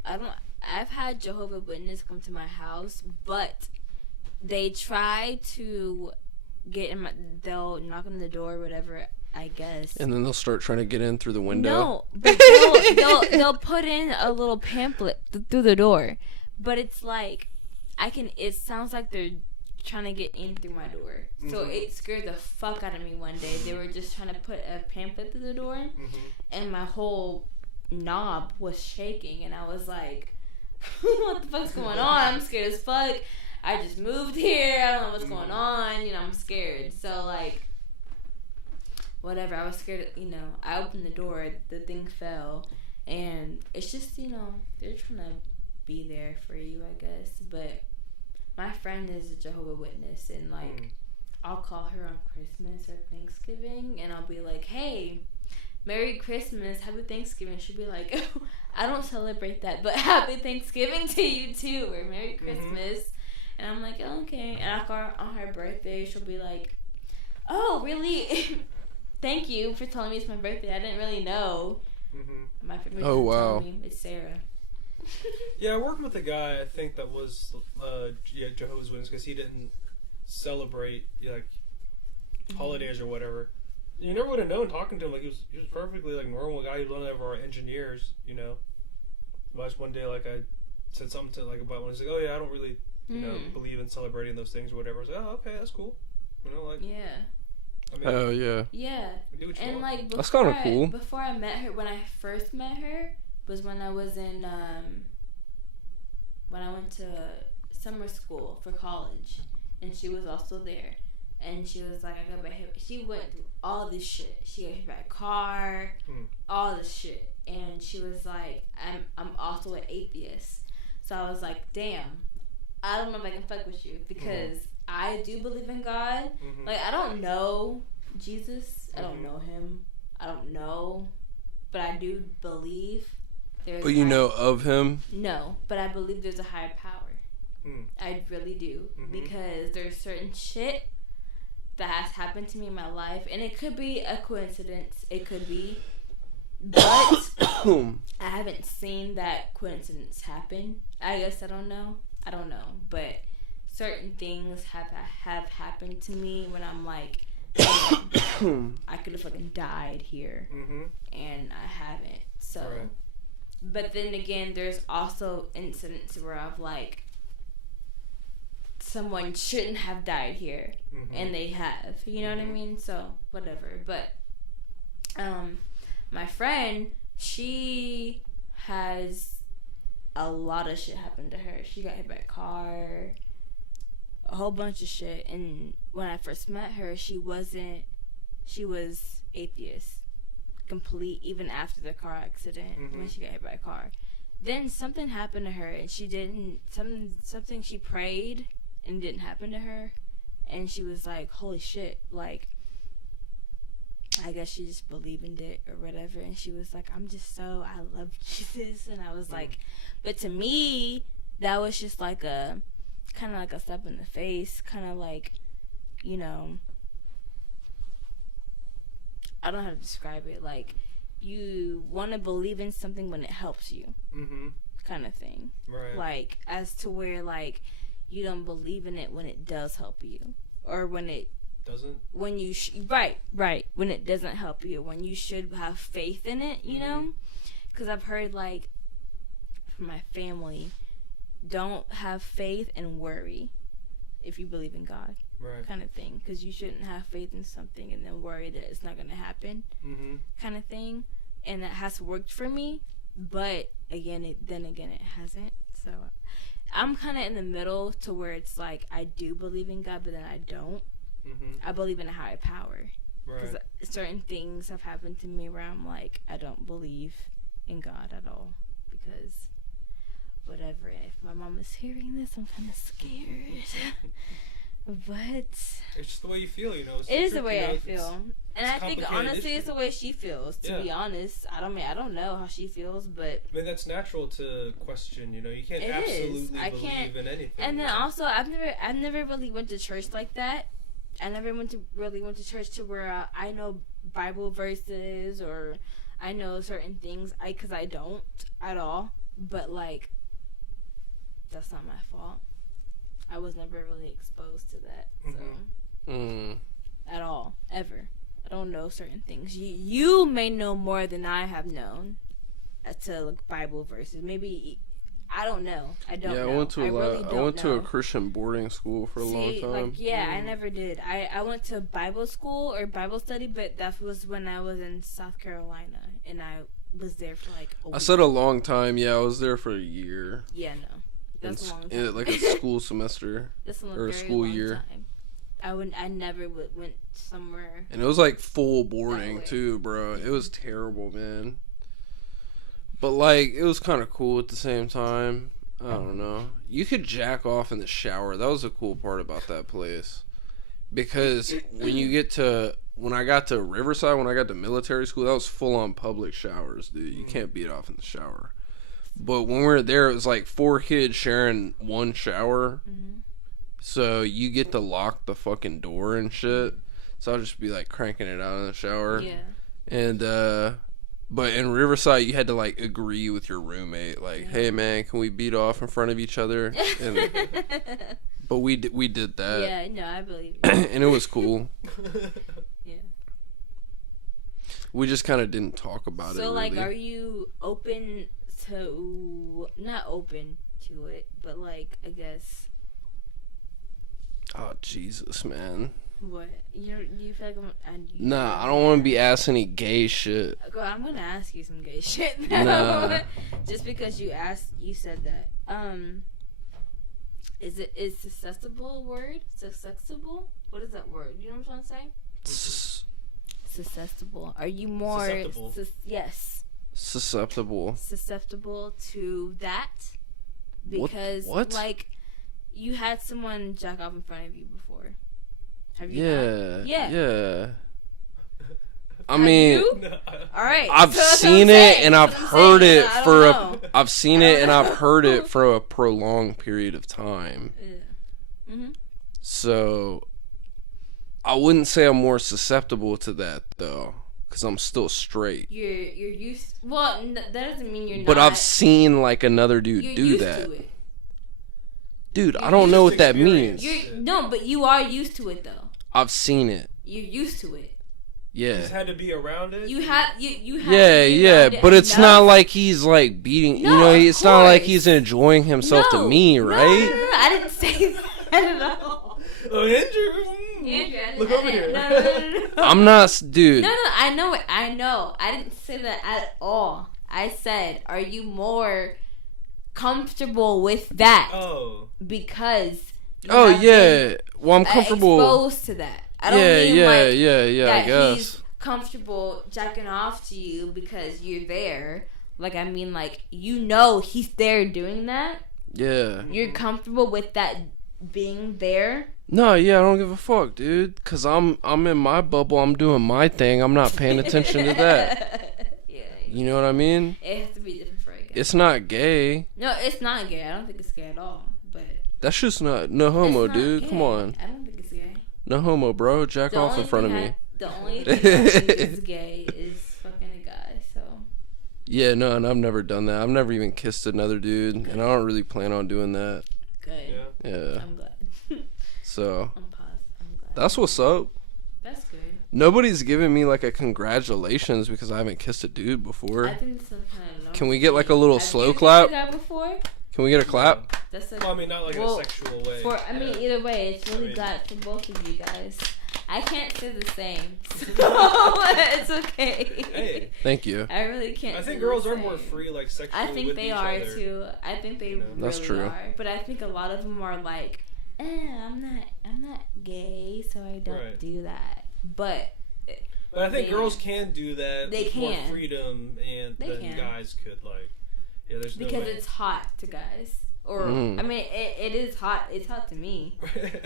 I've had Jehovah's Witness come to my house, but they try to get in my. They'll knock on the door, or whatever. I guess. And then they'll start trying to get in through the window. No, but they'll put in a little pamphlet through the door, but it's like It sounds like they're trying to get in through my door. So it scared the fuck out of me one day. They were just trying to put a pamphlet through the door, and my whole knob was shaking, and I was like, what the fuck's going on? I'm scared as fuck. I just moved here. I don't know what's going on. You know, I'm scared. So, like, whatever. I was scared. I opened the door. The thing fell. And it's just, they're trying to be there for you, I guess. But my friend is a Jehovah's Witness. And, like, I'll call her on Christmas or Thanksgiving. And I'll be like, hey, Merry Christmas, Happy Thanksgiving. She'll be like, oh, I don't celebrate that, but Happy Thanksgiving to you too, or Merry Christmas. And I'm like, oh, okay. And I call her on her birthday. She'll be like, oh, really? Thank you for telling me it's my birthday. I didn't really know. My friend was wow. telling me it's Sarah. Yeah, I worked with a guy, I think, that was Jehovah's Witness, because he didn't celebrate holidays or whatever. You never would have known talking to him. Like, he was perfectly, like, normal guy. He was one of our engineers, But just one day, like, I said something to, like, about when he's like, oh yeah, I don't really believe in celebrating those things or whatever. I was like, oh, okay, that's cool. Yeah. I mean, Oh yeah. Yeah. do what you And, want. like, That's kinda cool. Before I met her, when I first met her, was when I was in, when I went to summer school for college. And she was also there. And she was like, I got hit. She went through all this shit. She got hit by a car, all this shit. And she was like, I'm also an atheist. So I was like, damn, I don't know if I can fuck with you, because I do believe in God. Like, I don't know Jesus. I don't know him. I don't know. But I do believe there's But you know of him? No, but I believe there's a higher power. I really do. Because there's certain shit that has happened to me in my life, and it could be a coincidence. It could be. But I haven't seen that coincidence happen. I guess I don't know. But certain things have happened to me when I'm like, I could have fucking died here, and I haven't. So, right. But then again, there's also incidents where I've like, someone shouldn't have died here, and they have. You know what I mean? So whatever. But my friend, she has a lot of shit happen to her. She got hit by a car, a whole bunch of shit. And when I first met her, she was atheist, complete, even after the car accident, when she got hit by a car. Then something happened to her, and she didn't, something she prayed and didn't happen to her, and she was like, holy shit, like, I guess she just believed in it or whatever, and she was like, I love Jesus. And I was like, but to me, that was just like a, kind of like a step in the face, kind of like, you know, I don't know how to describe it, like, you want to believe in something when it helps you, kind of thing, right? Like, as to where, like, you don't believe in it when it does help you, or when it doesn't, when you right when it doesn't help you, when you should have faith in it, you know, because I've heard, like, from my family, don't have faith and worry if you believe in God, right, kind of thing, because you shouldn't have faith in something and then worry that it's not going to happen, kind of thing. And that has worked for me, but again it hasn't. So I'm kind of in the middle to where it's like, I do believe in God, but then I don't. I believe in a higher power. Because certain things have happened to me where I'm like, I don't believe in God at all. Because whatever, if my mom is hearing this, I'm kind of scared. But it's just the way you feel, you know. It is the way I feel. And I think, honestly, it's the way she feels, to be honest. I don't know how she feels, but I mean, that's natural to question, you know. You can't absolutely believe in anything. And then also, I've never really went to church like that. I never went to church to where I know Bible verses, or I know certain things, because I don't at all. But, like, that's not my fault. I was never really exposed to that, so at all, ever. I don't know certain things. You may know more than I have known to, like, Bible verses. Maybe, I don't know. I don't know. I went to I went to a Christian boarding school for a long time. Like, I never did. I went to Bible school or Bible study, but that was when I was in South Carolina, and I was there for like a week. I said a long time. Yeah, I was there for a year. Yeah, no. That's a long time. Like a school semester or a school year. Time. I never went somewhere. And it was like full boarding too, bro. It was terrible, man. But like, it was kind of cool at the same time. I don't know. You could jack off in the shower. That was the cool part about that place. Because when I got to Riverside, when I got to military school, that was full on public showers, dude. You can't beat off in the shower. But when we were there, it was like 4 kids sharing one shower. So you get to lock the fucking door and shit. So I'll just be like cranking it out in the shower. Yeah. And, but in Riverside, you had to like agree with your roommate. Like, hey man, can we beat off in front of each other? And, but we did that. Yeah, no, I believe it. And it was cool. Yeah. We just kind of didn't talk about it. So, like, really. Are you open to, not open to it, but like, I guess. Oh, Jesus, man. What? You feel like Nah, I don't want to be asked any gay shit. Girl, I'm going to ask you some gay shit now. Nah. Just because you said that. Is susceptible a word? Susceptible? What is that word? You know what I'm trying to say? Susceptible. Are you more... yes. Susceptible to that? Because, what? Like, you had someone jack off in front of you before. Have you? Yeah. I mean, all right. I've seen it and I've heard it for a I've seen it and I've heard it for a prolonged period of time. Yeah. Mhm. So I wouldn't say I'm more susceptible to that though, because I'm still straight. You're used. Well, that doesn't mean you're not. But I've seen like another dude you're do used that. To it. Dude, You're I don't know used what that to means. No, but you are used to it though. I've seen it. You're used to it. You Yeah. just had to be around it. You have to be Yeah, around it but it's not enough. like he's like beating. No, you know, of it's not like course. he's enjoying himself to me, right? No, I didn't say that at all. Oh, Andrew. Andrew, I Look didn't- over here. No. I'm not, dude. No, I know it. I know. I didn't say that at all. I said, are you more comfortable with that? Oh. Because you Oh have yeah. been, Well, I'm comfortable. exposed to that. I don't Yeah, mean yeah, like yeah. I that guess. he's comfortable jacking off to you because you're there. Like, I mean, like, you know he's there doing that. Yeah. You're comfortable with that being there. No, yeah, I don't give a fuck, dude. Cause I'm in my bubble. I'm doing my thing. I'm not paying attention to that. Yeah. You know what I mean? It has to be different for a guy. It's not gay. No, it's not gay. I don't think it's gay at all. But That's just not no homo, it's not dude. gay. Come on, I don't think it's gay. no homo, bro. Jack The off only in front of thing me. The only thing I think is gay is fucking a guy. So Yeah, no, and I've never done that. I've never even kissed another dude, and I don't really plan on doing that. good. Yeah. Yeah. I'm glad. So I'm glad. that's what's up. That's good. Nobody's giving me like a congratulations because I haven't kissed a dude before. I think that's some kind of Can we get like a little Have slow you kissed clap? a guy before? Can we get a clap? That's a, Well, I mean, not like Well, in a sexual way. I mean, Yeah. either way, it's really I mean- glad for both of you guys. I can't say the same, so it's okay. Hey. Thank you. I really can't. I think say girls the are more same. free, like sexually. I think with they each are other. too. I think they You know. really That's true. are. But I think a lot of them are like, I'm not gay, so I don't Right. do that. But But I think They- girls can do that. They with more can. freedom, and They than can. guys could. Like, yeah, there's no because way. it's hot to guys, or Mm. I mean, it is hot. It's hot to me,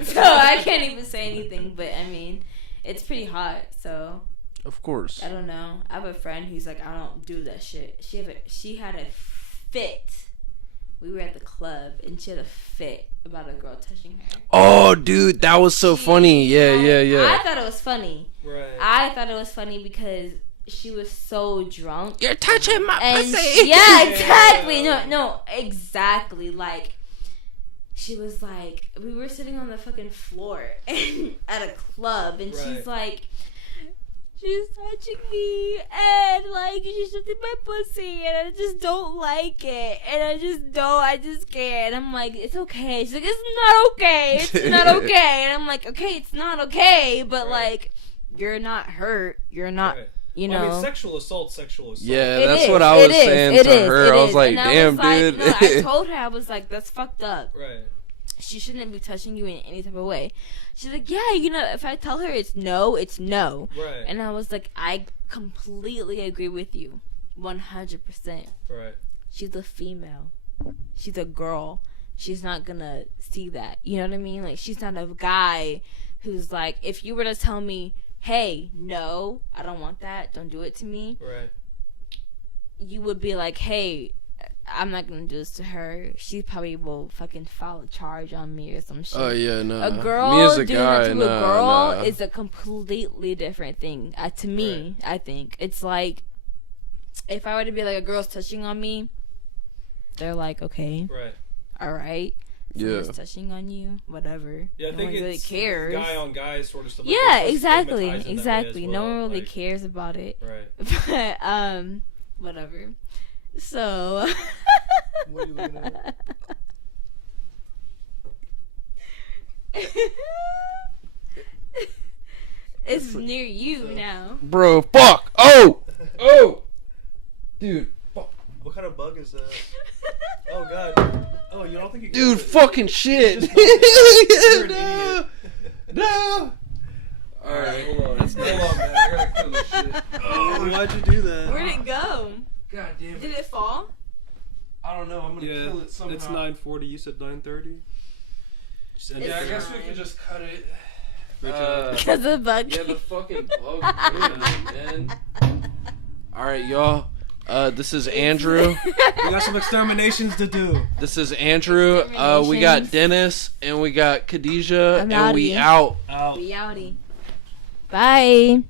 so I can't even say anything. But I mean, it's pretty hot, so Of course. I don't know. I have a friend who's like, I don't do that shit. She had a fit. We were at the club and she had a fit about a girl touching her. Oh, dude, that was so funny. Yeah, yeah. I thought it was funny. Right. I thought it was funny because she was so drunk. You're touching my And pussy. yeah, exactly. No, exactly. Like, she was like, we were sitting on the fucking floor at a club, and she's like, she's touching me, and like, she's touching my pussy, and I just don't like it, and I just can't. And I'm like, it's okay. She's like, it's not okay. It's not okay. And I'm like, okay, it's not okay, but like, you're not hurt. You're not. Right. You Well, know, I mean, sexual assault. Yeah, It that's is, what I it was is, saying it to is, her. it I was is. like, And damn, was like, dude. no, I told her, I was like, that's fucked up. Right. She shouldn't be touching you in any type of way. She's like, yeah, you know, if I tell her it's no, it's no. Right. And I was like, I completely agree with you. 100%. Right. She's a female. She's a girl. She's not gonna see that. You know what I mean? Like, she's not a guy who's like, if you were to tell me, hey, no, I don't want that, don't do it to me, Right. you would be like, hey, I'm not gonna do this to her. She probably will fucking file a charge on me or some shit. Oh yeah, no. A girl Me as a doing guy, that to a girl nah. is a completely different thing. To me, I think it's like, if I were to be like, a girl's touching on me, they're like, okay, Right. all right. Yeah. Someone's touching on you, whatever. Yeah, I no think one it's really cares. guy on guy sort of stuff. Like, Yeah, it's exactly, stigmatized in that way as exactly. No well, one really like, cares about it. Right. But whatever. So. What are you looking at? It's near you now. Bro, fuck. Oh, dude. What kind of bug is that? Oh god. Oh, you don't think you Dude, killed it? fucking shit. You're an No. idiot. No. Alright, hold on. Hold on, man. I gotta kill this shit. Oh, why'd you do that? Where'd it go? God damn Did it fall? I don't know. I'm gonna Yeah, kill it somehow. it's 9:40. You said 9:30. Yeah, I guess we could just cut it. Because of the bug. Yeah, the fucking bug, man. Alright, y'all. This is Andrew. We got some exterminations to do. This is Andrew. We got Dennis and we got Kadijah, I'm and we outie. out. Out. We outie. Bye.